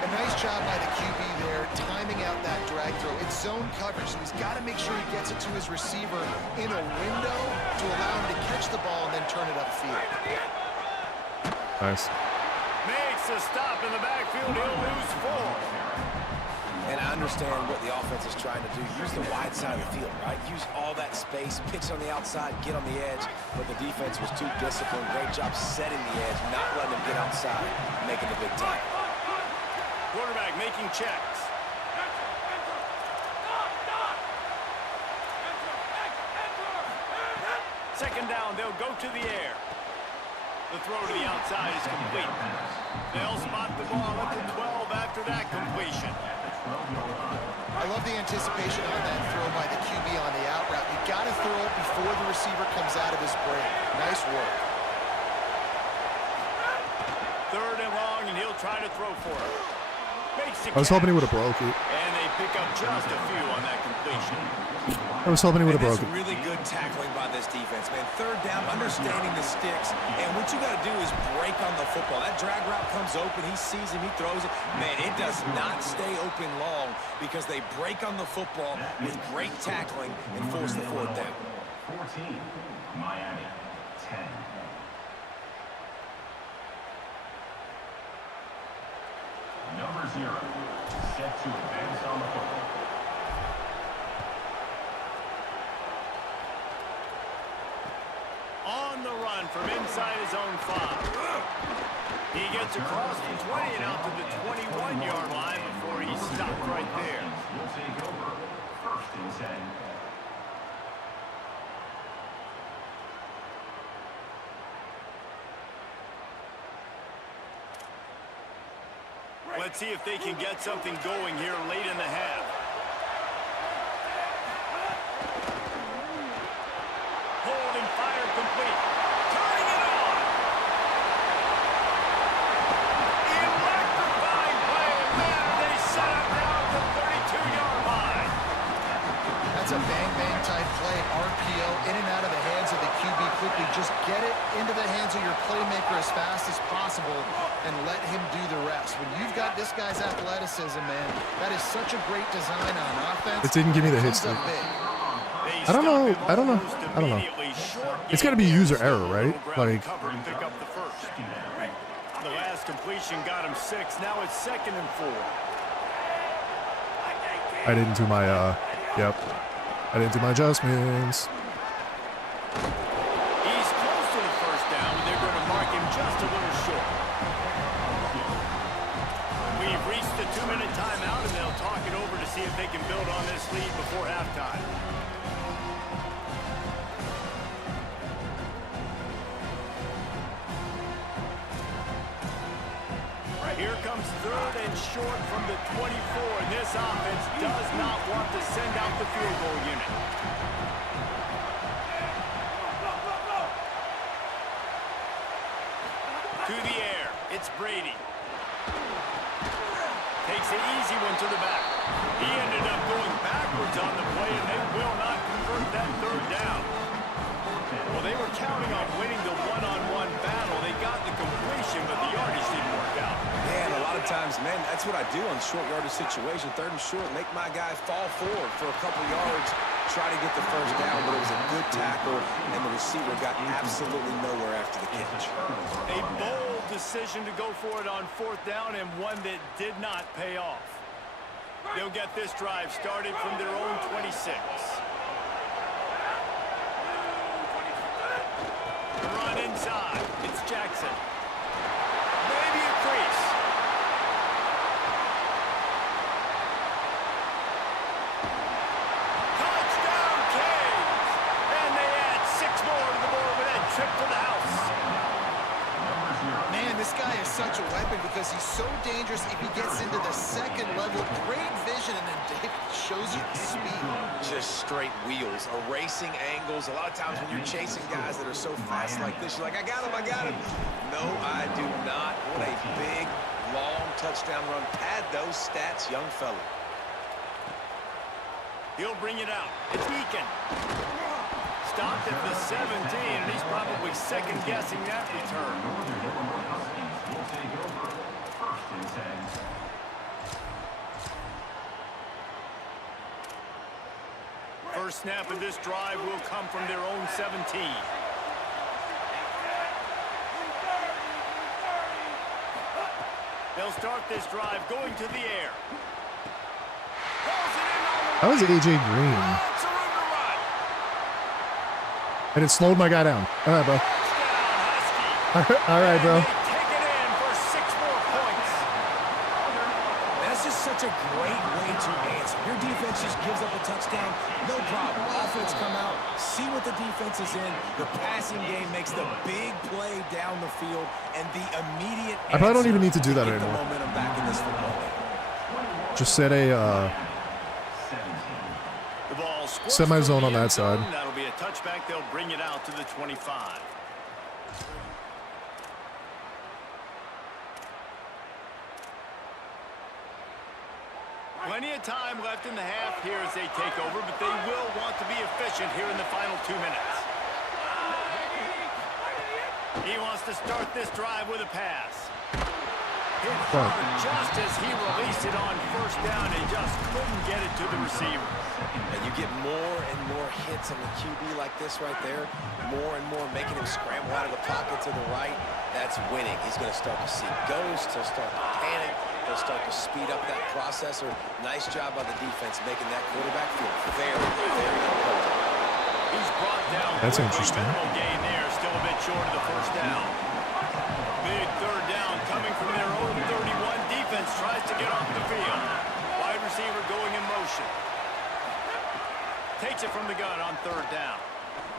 A nice job by the QB there, timing out that drag throw. It's zone coverage, so he's got to make sure he gets it to his receiver in a window to allow him to catch the ball and then turn it upfield. Nice. Makes a stop in the backfield. He'll lose 4. And I understand what the offense is trying to do. Use the wide side of the field, right? Use all that space, pitch on the outside, get on the edge. But the defense was too disciplined. Great job setting the edge, not letting them get outside, making the big tackle. Quarterback making checks. Second down, they'll go to the air. The throw to the outside is complete. They'll spot the ball at the 12 after that completion. I love the anticipation on that throw by the QB on the out route. You got to throw it before the receiver comes out of his break. Nice work. Third and long, and he'll try to throw for it. I was hoping he would have broke it. And they pick up just a few on that completion. I was hoping he would have broke it. Really good tackling by this defense, man. Third down, understanding the sticks, and what you got to do is break on the football. That drag route comes open, he sees him, he throws it. Man, it does not stay open long because they break on the football with great tackling and force the fourth down. 14, Miami, 10. Number 0, set to advance on the football. On the run from inside his own 5. He gets across the 20 and out to the 21-yard line before he stopped right there. Will take over. First and 10. Let's see if they can get something going here late in the half. Holding fire complete. Turning it on. Electrifying play. And there they set up down at the 32-yard line. That's a bang-bang type play. RPO in and out of the hands of the QB quickly. Just get it into the hands of your playmaker as fast as possible and let him do the rest. When you've got this guy's athleticism, man, that is such a great design on offense. It didn't give me the hit stick. I don't know. It's got to be user error, right? Like, the last completion got him 6. Now it's 2nd and 4. I didn't do my, I didn't do my adjustments. He's close to the first down, but they're going to mark him just a little short. We've reached the 2-minute timeout, and they'll talk it over to see if they can build on this lead before halftime. Here comes 3rd and short from the 24, and this offense does not want to send out the field goal unit. To the air, it's Brady. Takes an easy one to the back. He ended up going backwards on the play, and they will not convert that 3rd down. Well, they were counting on winning the one-on-one battle. They got the completion, but the yardage didn't work out. Man, a lot of times, man, that's what I do on short yardage situation. 3rd and short, make my guy fall forward for a couple yards, try to get the first down, but it was a good tackle, and the receiver got absolutely nowhere after the catch. A bold decision to go for it on 4th down, and one that did not pay off. They'll get this drive started from their own 26. Run inside. It's Jackson. Maybe a crease. Touchdown, Canes! And they add 6 more to the board with that trip to the house. Man, This guy is such a weapon because he's so dangerous if he gets into the second level. Great vision, and then Dave shows you the speed. Just straight wheels, erasing angles. A lot of times when you're chasing guys that are so fast like this, you're like, I got him, I got him. No, I do not. What a big, long touchdown run. Pad those stats, young fella. He'll bring it out. It's Eakin. Stopped at the 17, and he's probably second-guessing that return. Will take over. 1st and 10. First snap of this drive will come from their own 17. They'll start this drive going to the air. That was AJ Green. And it slowed my guy down. All right, bro. All right, bro. Take it in for 6 more points. That's just such a great way to answer. Your defense just gives up a touchdown, no problem. Offense come out, see what the defense is in. The passing game makes the big play down the field, and the immediate I probably don't even need to do that get anymore. the momentum back in this football game. Just set a The ball squirts semi-zone from on the that end zone. side. That'll be a touchback. They'll bring it out to the 25. Plenty of time left in the half here as they take over, but they will want to be efficient here in the final 2 minutes. He wants to start this drive with a pass. Hit hard just as he released it on first down and just couldn't get it to the receiver. And you get more and more hits on the QB like this right there, more and more making him scramble out of the pocket to the right. That's winning. He's going to start to see ghosts. He'll start to panic. He'll start to speed up that processor. Nice job by the defense making that quarterback feel very, very uncomfortable. He's brought down. That's quickly. interesting. Minimal gain there, still a bit short of the first down. Big third down coming from their own 31. Defense tries to get off the field. Wide receiver going in motion. Takes it from the gun on third down.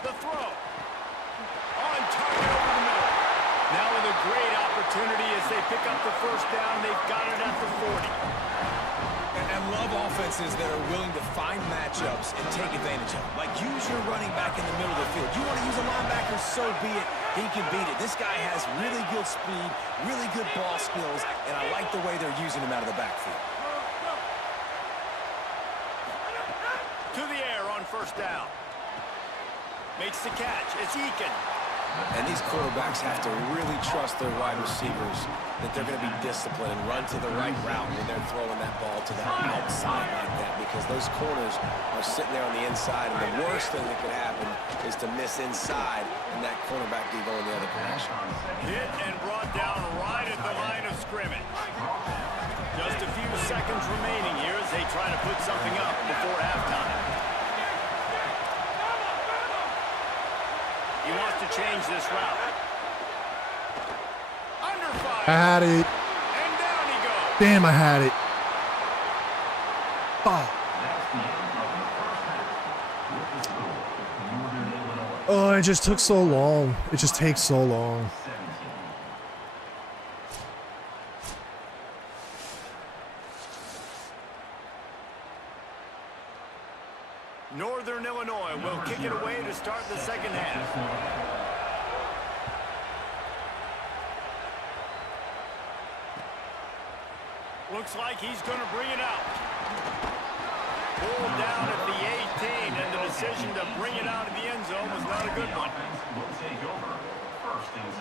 The throw. On target over the middle. Now with a great opportunity as they pick up the first down. They've got it at the 40. And love offenses that are willing to find matchups and take advantage of them. Like, use your running back in the middle of the field. You want to use a linebacker, so be it. He can beat it. This guy has really good speed, really good ball skills, and I like the way they're using him out of the backfield. To the air on first down. Makes the catch. It's Eakin. And these quarterbacks have to really trust their wide receivers that they're going to be disciplined and run to the right route when they're throwing that ball to the outside like that, because those corners are sitting there on the inside, and the worst thing that could happen is to miss inside and that cornerback be going the other direction. Hit and brought down right at the line of scrimmage. Just a few seconds remaining here as they try to put something up before halftime. He wants to change this route. Under fire. I had it. And down he goes. Damn, I had it. Oh. Oh, it just took so long. It just takes so long. Northern Illinois will kick it away to start the second half. Looks like he's going to bring it out. Pulled down at the 18, and the decision to bring it out of the end zone was not a good one. Will take over. 1st and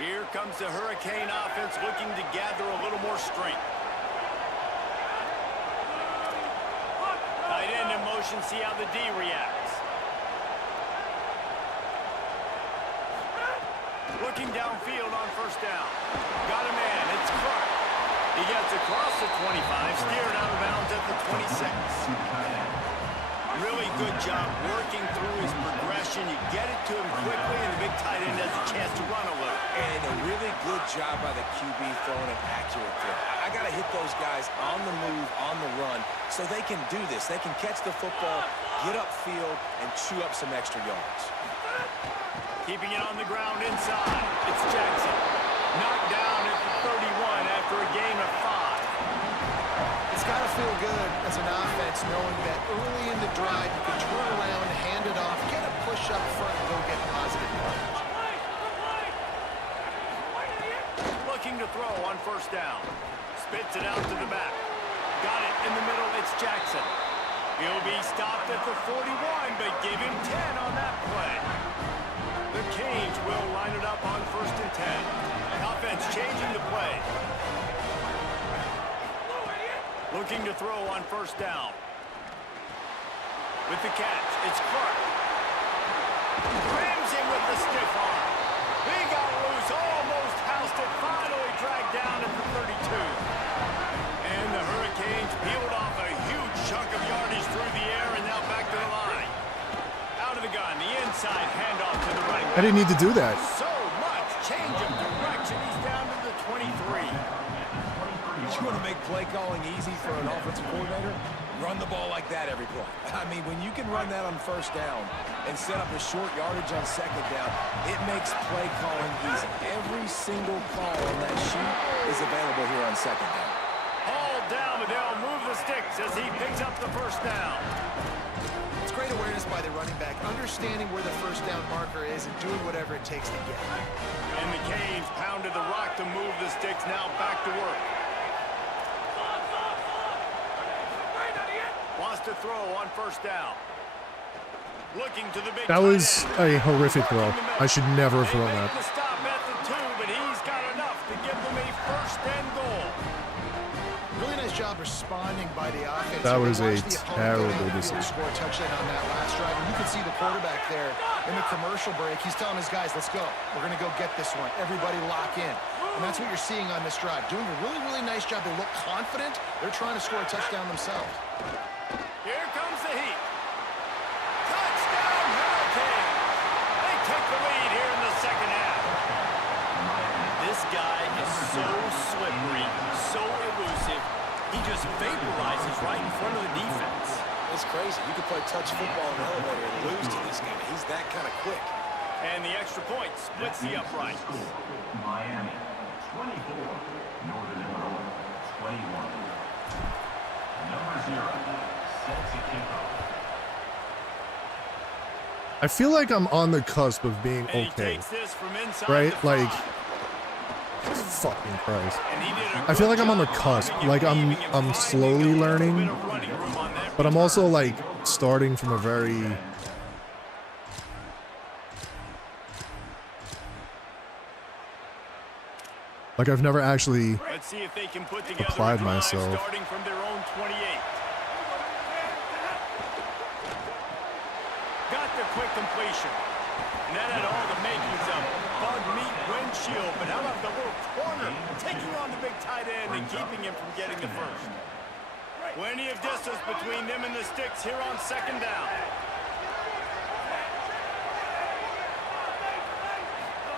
10. Here comes the Hurricane offense looking to gather a little more strength. Tight end in motion, see how the D reacts. Looking downfield on first down. Got a man, it's Clark. He gets across the 25, steered out of bounds at the 26. Really good job working through his progression. You get it to him quickly, and the big tight end has a chance to run a little. And a really good job by the QB throwing an accurate throw. I got to hit those guys on the move, on the run, so they can do this. They can catch the football, get upfield, and chew up some extra yards. Keeping it on the ground inside. It's Jackson. feel good as an offense knowing that early in the drive you can turn around, hand it off, get a push up front, and go get positive yardage. Looking to throw on first down. Spits it out to the back. Got it in the middle. It's Jackson. He'll be stopped at the 41, but give him 10 on that play. The Canes will line it up on 1st and 10. Offense changing the play. Looking to throw on first down. With the catch, it's Clark. Rams him with the stiff arm. He got loose, almost housed it, finally dragged down at the 32. And the Hurricanes peeled off a huge chunk of yardage through the air and now back to the line. Out of the gun, the inside handoff to the right. I didn't need to do that. So much change of direction. He's down to the 23. You want to make play calling easy for an offensive coordinator? Run the ball like that every play. I mean, when you can run that on first down and set up a short yardage on second down, it makes play calling easy. Every single call on that sheet is available here on second down. All down, but they'll move the sticks as he picks up the first down. It's great awareness by the running back, understanding where the first down marker is and doing whatever it takes to get it. And the Canes pounded the rock to move the sticks, now back to work. Wants to throw on first down. Looking to the big That was tight end. a horrific throw. I should never have They thrown make that. the stop at the 2, but he's got enough to give them a 1st and goal. Really nice job responding by the offense. That was Watch a the opponent terrible go down and decision. score a touchdown on that last drive. And you can see the quarterback there in the commercial break. He's telling his guys, let's go. We're going to go get this one. Everybody lock in. And that's what you're seeing on this drive. Doing a really, really nice job. They look confident. They're trying to score a touchdown themselves. Here comes the heat. Touchdown, Hurricanes. They take the lead here in the second half. This guy is so slippery, so elusive. He just vaporizes right in front of the defense. It's crazy. You could play touch football in the elevator and lose to this guy. He's that kind of quick. And the extra point splits the uprights. Miami, 24. Northern Illinois, 21. Number 0, set to kick off. I feel like I'm on the cusp of being And he okay. takes this from inside Right? the Like, 5. fucking Christ. And he did a I feel good like I'm on the job cusp. running and Like weaving and I'm finding slowly a little learning, bit of running room on that but I'm also return. like starting from a very like I've never actually Let's see if they can put together applied a drive myself. starting from their own 28. Got the quick completion. And that had all the makings of bug meat windshield. But how about the little corner taking on the big tight end and keeping him from getting the first? Plenty of distance between them and the sticks here on second down.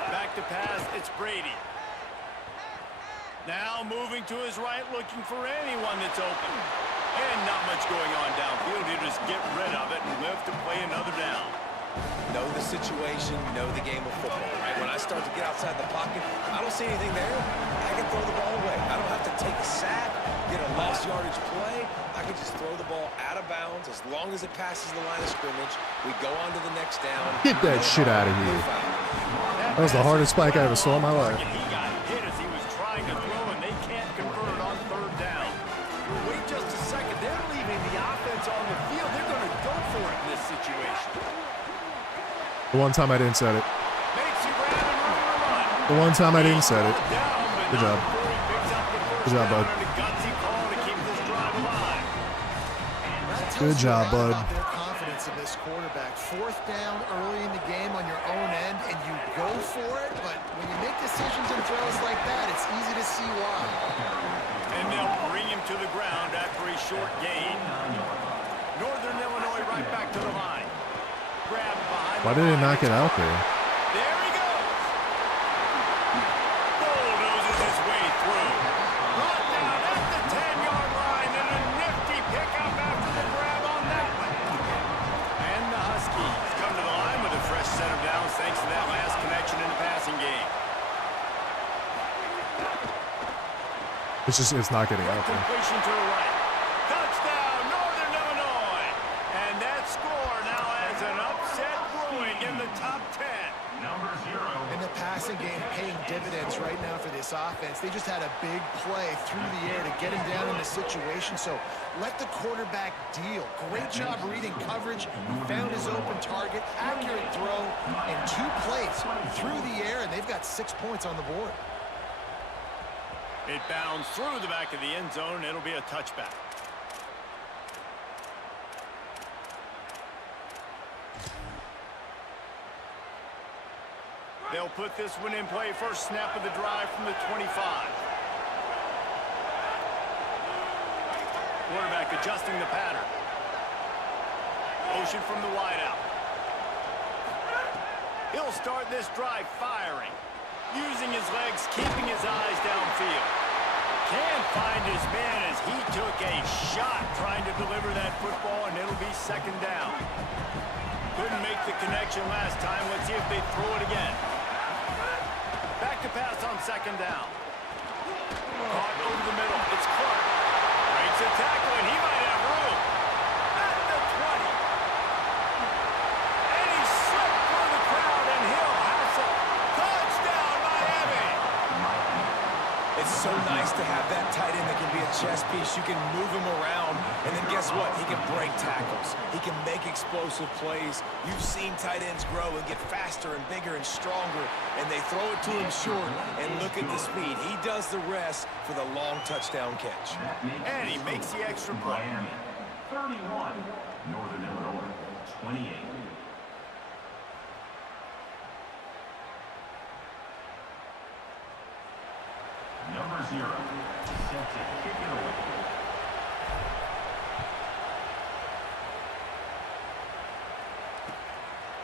Back to pass, it's Brady. Now moving to his right, looking for anyone that's open. And not much going on downfield. He'll just get rid of it and live to play another down. Know the situation, know the game of football, right? When I start to get outside the pocket, I don't see anything there. I can throw the ball away. I don't have to take a sack, get a lost yardage play. I can just throw the ball out of bounds. As long as it passes the line of scrimmage, we go on to the next down. Get that shit out of here. That was the hardest spike I ever saw in my life. He got hit as he was trying to throw, and they can't convert on third down. Wait just a second. They're leaving the offense on the field. They're going to go for it in this situation. The one time I didn't set it. Makes you grab and run. The one time I didn't set it. Down, but Good not job. before he picks up the first Good job, down bud. and a gutsy call to keep this drive alive. Good job, bud. About their confidence in this quarterback. 4th down early in the game on your own end, and you go for it. But when you make decisions and throws like that, it's easy to see why. And they'll bring him to the ground after a short gain. Northern Illinois right back to the line. Grab behind. Why did it not get out there? There he goes. Bulldozes his way through. Brought down at the 10-yard line, and a nifty pickup after the grab on that one. And the Huskies come to the line with a fresh set of downs thanks to that last connection in the passing game. It's not getting out there. Completion to the right. passing game paying dividends right now for this offense. They just had a big play through the air to get him down in the situation. So let the quarterback deal. Great job reading coverage. He found his open target, accurate throw, and 2 plays through the air, and they've got 6 points on the board. It bounds through the back of the end zone, and it'll be a touchback. They'll put this one in play. First snap of the drive from the 25. Quarterback adjusting the pattern. Motion from the wideout. He'll start this drive firing. Using his legs, keeping his eyes downfield. Can't find his man as he took a shot trying to deliver that football, and it'll be second down. Couldn't make the connection last time. Let's see if they throw it again. Back to pass on second down. Caught over the middle. It's Clark. Breaks a tackle, and he might have room. At the 20. And he slipped through the crowd, and he'll have some. Touchdown, Miami! It's so nice to have that tight end that can be a chess piece. You can move him around, and then guess what? He can break tackles. He can make explosive plays. You've seen tight ends grow and get faster and bigger and stronger, and they throw it to him short, and look at the speed. He does the rest for the long touchdown catch. And he makes the extra play. Miami, 31. Northern Illinois, 28. Number 0, set to kick it away.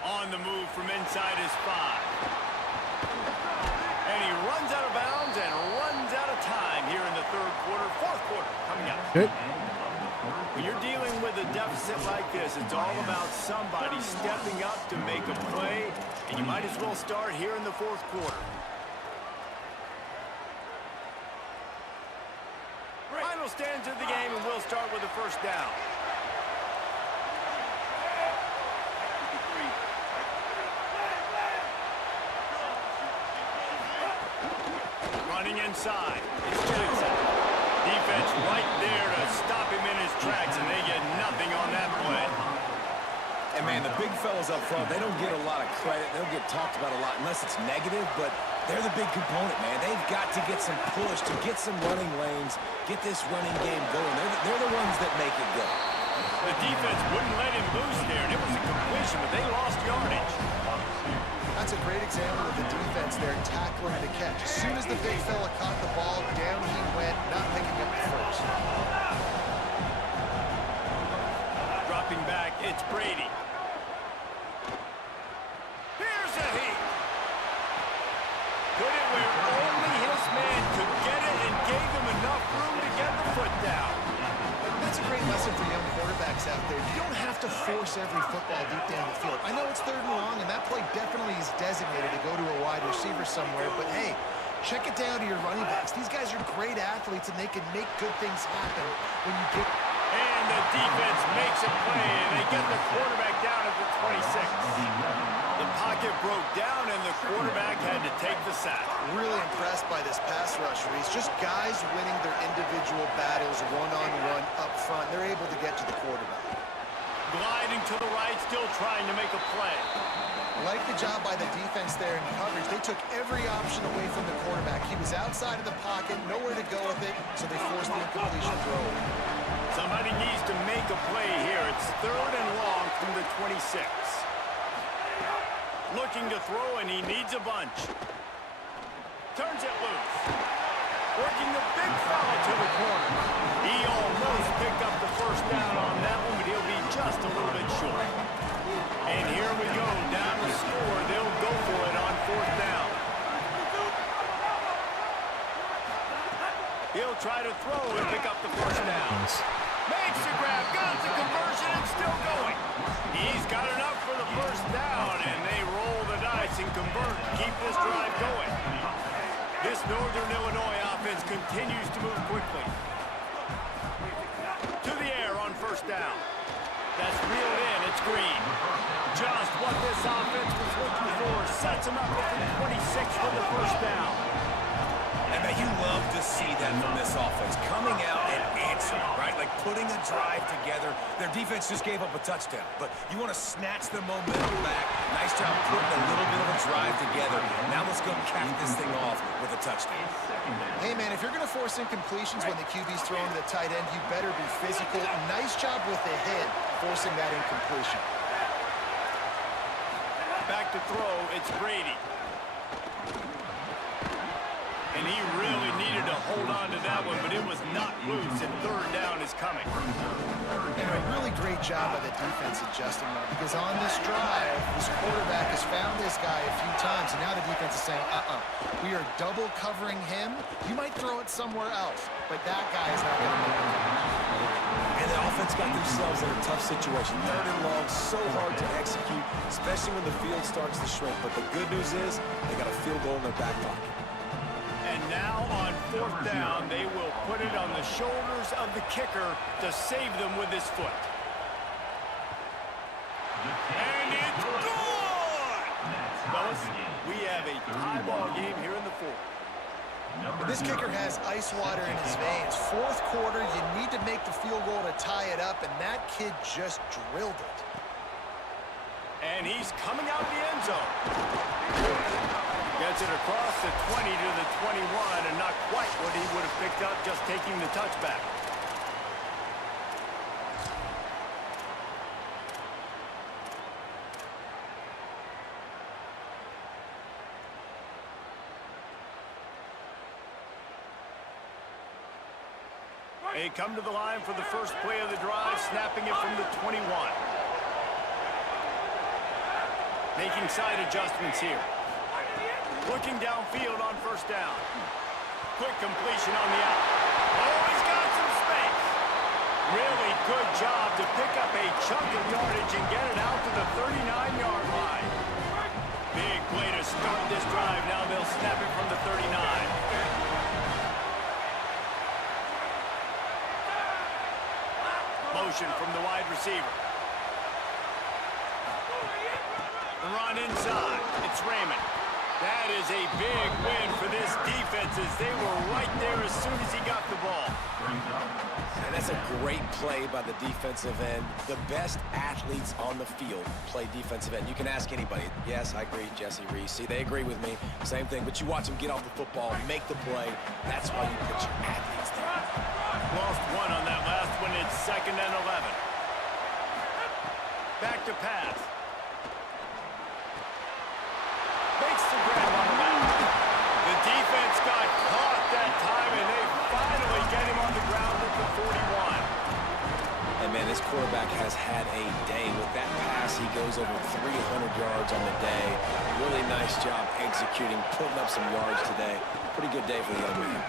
On the move from inside his 5. And he runs out of bounds and runs out of time here in the third quarter. Fourth quarter coming up. Okay. When you're dealing with a deficit like this, it's all about somebody stepping up to make a play, and you might as well start here in the fourth quarter. Final stands of the game, and we'll start with the first down. Running inside. It's Jensen. Defense right there to stop him in his tracks, and they get nothing on that play. And, man, the big fellas up front, they don't get a lot of credit. They don't get talked about a lot unless it's negative, but they're the big component, man. They've got to get some push, to get some running lanes, get this running game going. They're the ones that make it go. The defense wouldn't let him loose there, and it was a completion, but they lost yardage. That's a great example of the defense there tackling the catch. As soon as the big fella caught the ball, down he went, not picking up the first. Dropping back, it's Brady. Here's a heat. Put it where only his man could get it and gave him enough room to get the foot down. That's a great lesson for young quarterbacks out there. You don't have to force every football deep down the field. I know it's third and long, and that play definitely is designated to go to a wide receiver somewhere, but hey, check it down to your running backs. These guys are great athletes, and they can make good things happen when you get... And the defense makes a play, and they get the quarterback down at the 26. The pocket broke down, and the quarterback had to take the sack. Really impressed by this pass rush, Reese. Just guys winning their individual battles one-on-one up front. They're able to get to the quarterback. Gliding to the right, still trying to make a play. Like the job by the defense there in coverage. They took every option away from the quarterback. He was outside of the pocket, nowhere to go with it, so they forced the incompletion throw. Somebody needs to make a play here. It's third and long from the 26. Looking to throw, and he needs a bunch. Turns it loose. Working the big fella to the corner. He almost picked up the first down on that one, but he'll be just a little bit short. And here we go, down the score. They'll go for it on fourth down. He'll try to throw and pick up the first down. Makes the grab, got the conversion, and still going. He's got enough for the first down, and they roll the dice and convert to keep this drive going. This Northern Illinois offense continues to move quickly. To the air on first down. That's reeled in, it's Green. Just what this offense was looking for. Sets him up at the 26 with a that from this offense. Coming out and answering, right? Like putting a drive together. Their defense just gave up a touchdown, but you want to snatch the momentum back. Nice job putting a little bit of a drive together. Now let's go cap this thing off with a touchdown. Hey, man, if you're going to force incompletions when the QB's throwing to the tight end, you better be physical. Nice job with the hit, forcing that incompletion. Back to throw, it's Brady. And he really needed to hold on to that one, but it was not loose, and third down is coming. And a really great job by the defense adjusting that, because on this drive, this quarterback has found this guy a few times, and now the defense is saying, we are double covering him. You might throw it somewhere else, but that guy is not going to make it. And the offense got themselves in a tough situation. Third and long, so hard to execute, especially when the field starts to shrink. But the good news is they got a field goal in their back pocket. And now on fourth down, they will put it on the shoulders of the kicker to save them with his foot. And it's good! Fellas, we have a tie ball game here in the fourth. But this kicker has ice water in his veins. Fourth quarter, you need to make the field goal to tie it up, and that kid just drilled it. And he's coming out of the end zone. Gets it across the 20 to the 21, and not quite what he would have picked up just taking the touchback. They come to the line for the first play of the drive, snapping it from the 21. Making side adjustments here. Looking downfield on first down. Quick completion on the out. Oh, he's got some space. Really good job to pick up a chunk of yardage and get it out to the 39-yard line. Big play to start this drive. Now they'll snap it from the 39. Motion from the wide receiver. The run inside. It's Raymond. That is a big win for this defense as they were right there as soon as he got the ball. And that's a great play by the defensive end. The best athletes on the field play defensive end. You can ask anybody. Yes, I agree, Jesse Reese. See, they agree with me. Same thing, but you watch them get off the football, make the play. That's why you put your athletes there. Lost one on that last one. It's 2nd and 11. Back to pass. Makes the grab on the back. The defense got caught that time, and they finally get him on the ground at the 41. And, man, this quarterback has had a day. With that pass, he goes over 300 yards on the day. Really nice job executing, putting up some yards today. Pretty good day for the young man.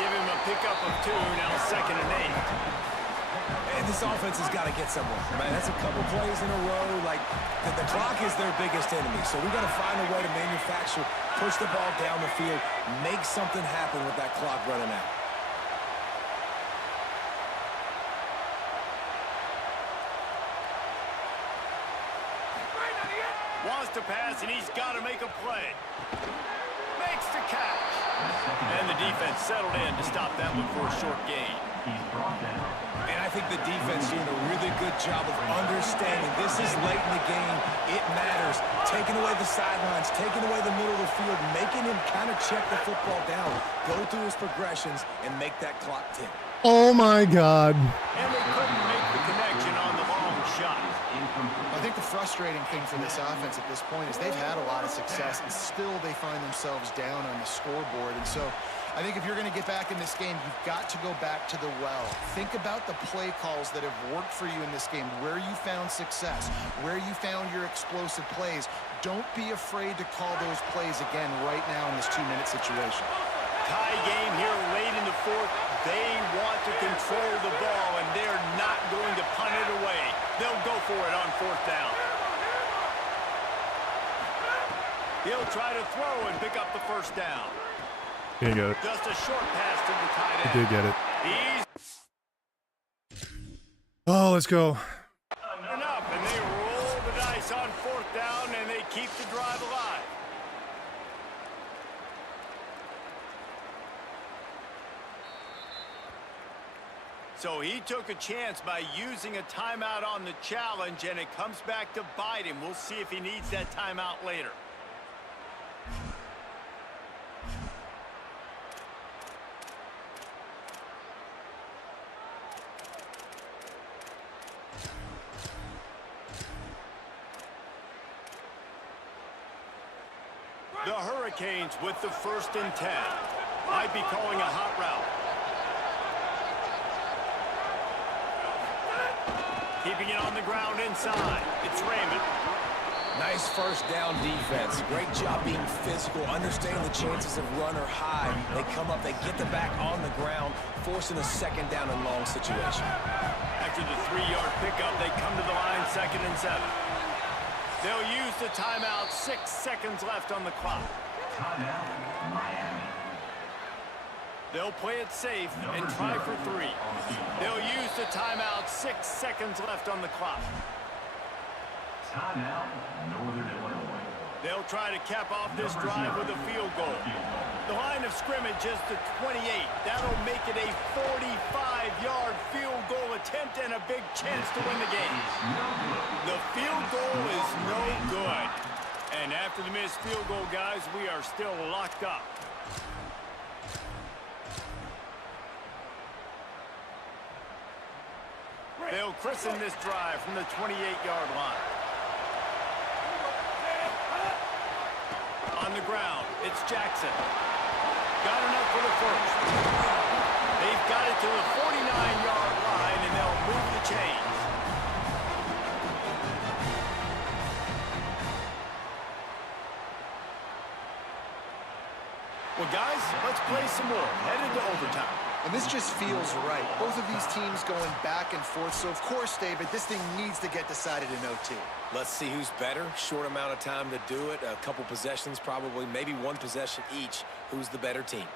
Give him a pickup of 2, now 2nd and 8. And this offense has got to get somewhere. Man, that's a couple plays in a row. Like, the clock is their biggest enemy. So we got to find a way to manufacture, push the ball down the field, make something happen with that clock running out. Wants to pass, and he's got to make a play. Makes the catch. And the defense settled in to stop that one for a short gain. And I think the defense doing a really good job of understanding this is late in the game. It matters. Taking away the sidelines, taking away the middle of the field, making him kind of check the football down, go through his progressions, and make that clock tick. Oh my God. And they couldn't make the connection on the long shot. I think the frustrating thing for this offense at this point is they've had a lot of success, and still they find themselves down on the scoreboard. And so I think if you're going to get back in this game, you've got to go back to the well. Think about the play calls that have worked for you in this game, where you found success, where you found your explosive plays. Don't be afraid to call those plays again right now in this 2-minute situation. Tie game here late in the fourth. They want to control the ball, and they're not going to punt it away. They'll go for it on 4th down. He'll try to throw and pick up the first down. He didn't get it. Just a short pass to the tight end. He did get it. He's Oh, let's go. enough, and they roll the dice on 4th down, and they keep the drive alive. So he took a chance by using a timeout on the challenge, and it comes back to bite him. We'll see if he needs that timeout later. The Hurricanes with the 1st and 10. Might be calling a hot route. Keeping it on the ground inside. It's Raymond. Nice first down defense. Great job being physical, understanding the chances of run are high. They come up, they get the back on the ground, forcing a 2nd down and long situation. After the 3-yard pickup, they come to the line 2nd and 7. They'll use the timeout. 6 seconds left on the clock. Timeout, Miami. They'll play it safe and try for 3. They'll use the timeout. 6 seconds left on the clock. Timeout, Northern Illinois. They'll try to cap off this drive with a field goal. The line of scrimmage is the 28. That'll make it a 45-yard field goal attempt and a big chance to win the game. The field goal is no good. And after the missed field goal, guys, we are still locked up. They'll christen this drive from the 28-yard line. On the ground, it's Jackson. Got enough for the 1st. They've got it to the 49-yard line, and they'll move the chains. Well, guys, let's play some more. Headed to overtime. And this just feels right. Both of these teams going back and forth. So, of course, David, this thing needs to get decided in OT. Let's see who's better. Short amount of time to do it. A couple possessions probably, maybe 1 possession each. Who's the better team?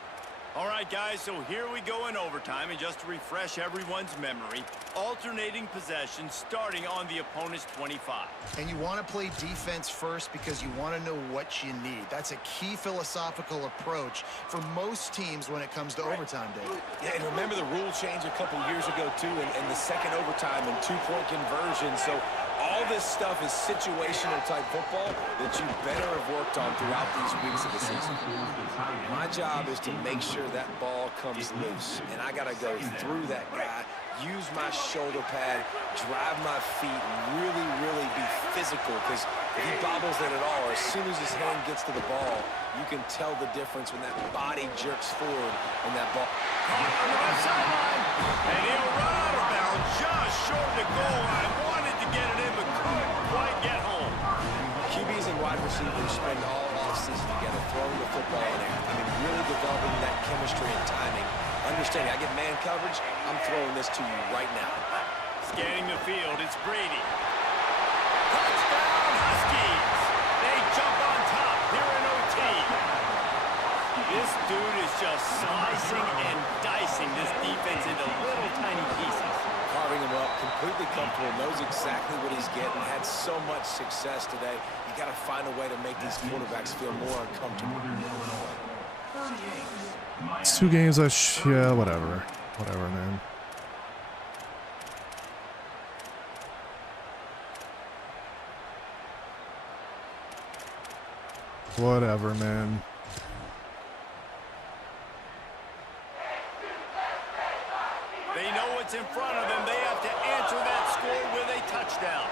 All right, guys, so here we go in overtime, and just to refresh everyone's memory, alternating possessions starting on the opponent's 25. And you want to play defense first because you want to know what you need. That's a key philosophical approach for most teams when it comes to overtime, David. Yeah, and remember the rule change a couple years ago, too, and the second overtime and 2-point conversion. So all this stuff is situational type football that you better have worked on throughout these weeks of the season. My job is to make sure that ball comes loose, and I got to go through that guy, use my shoulder pad, drive my feet, and really, really be physical, because if he bobbles it at all, as soon as his hand gets to the ball, you can tell the difference when that body jerks forward and that ball. On the left sideline, and he'll run out of bounds just short of the goal line. Wanted to get it in, but couldn't quite get home. QBs and wide receivers spend all offseason together throwing the football in there. I mean, really developing that chemistry and timing. Understanding, I get man coverage, I'm throwing this to you right now. Scanning the field, it's Brady. Touchdown, Huskies! They jump on top here in OT. This dude is just slicing and dicing this defense into little tiny pieces. Carving him up, completely comfortable, knows exactly what he's getting, had so much success today. You got to find a way to make these quarterbacks feel more uncomfortable. It's 2 games. Yeah, whatever. Whatever, man. Whatever, man. They know what's in front of them. They have to answer that score with a touchdown.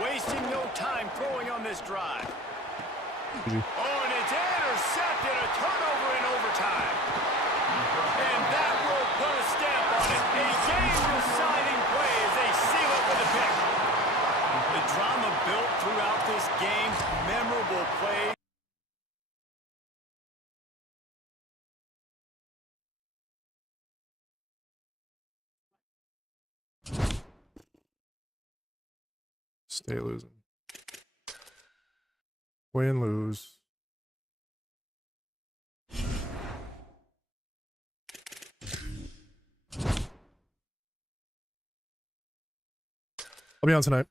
Wasting no time throwing on this drive. Oh, and it's intercepted, a turnover in overtime. And that will put a stamp on it. A game-deciding play as they seal it with a pick. The drama built throughout this game, memorable play. Stay losing. Win, lose. I'll be on tonight.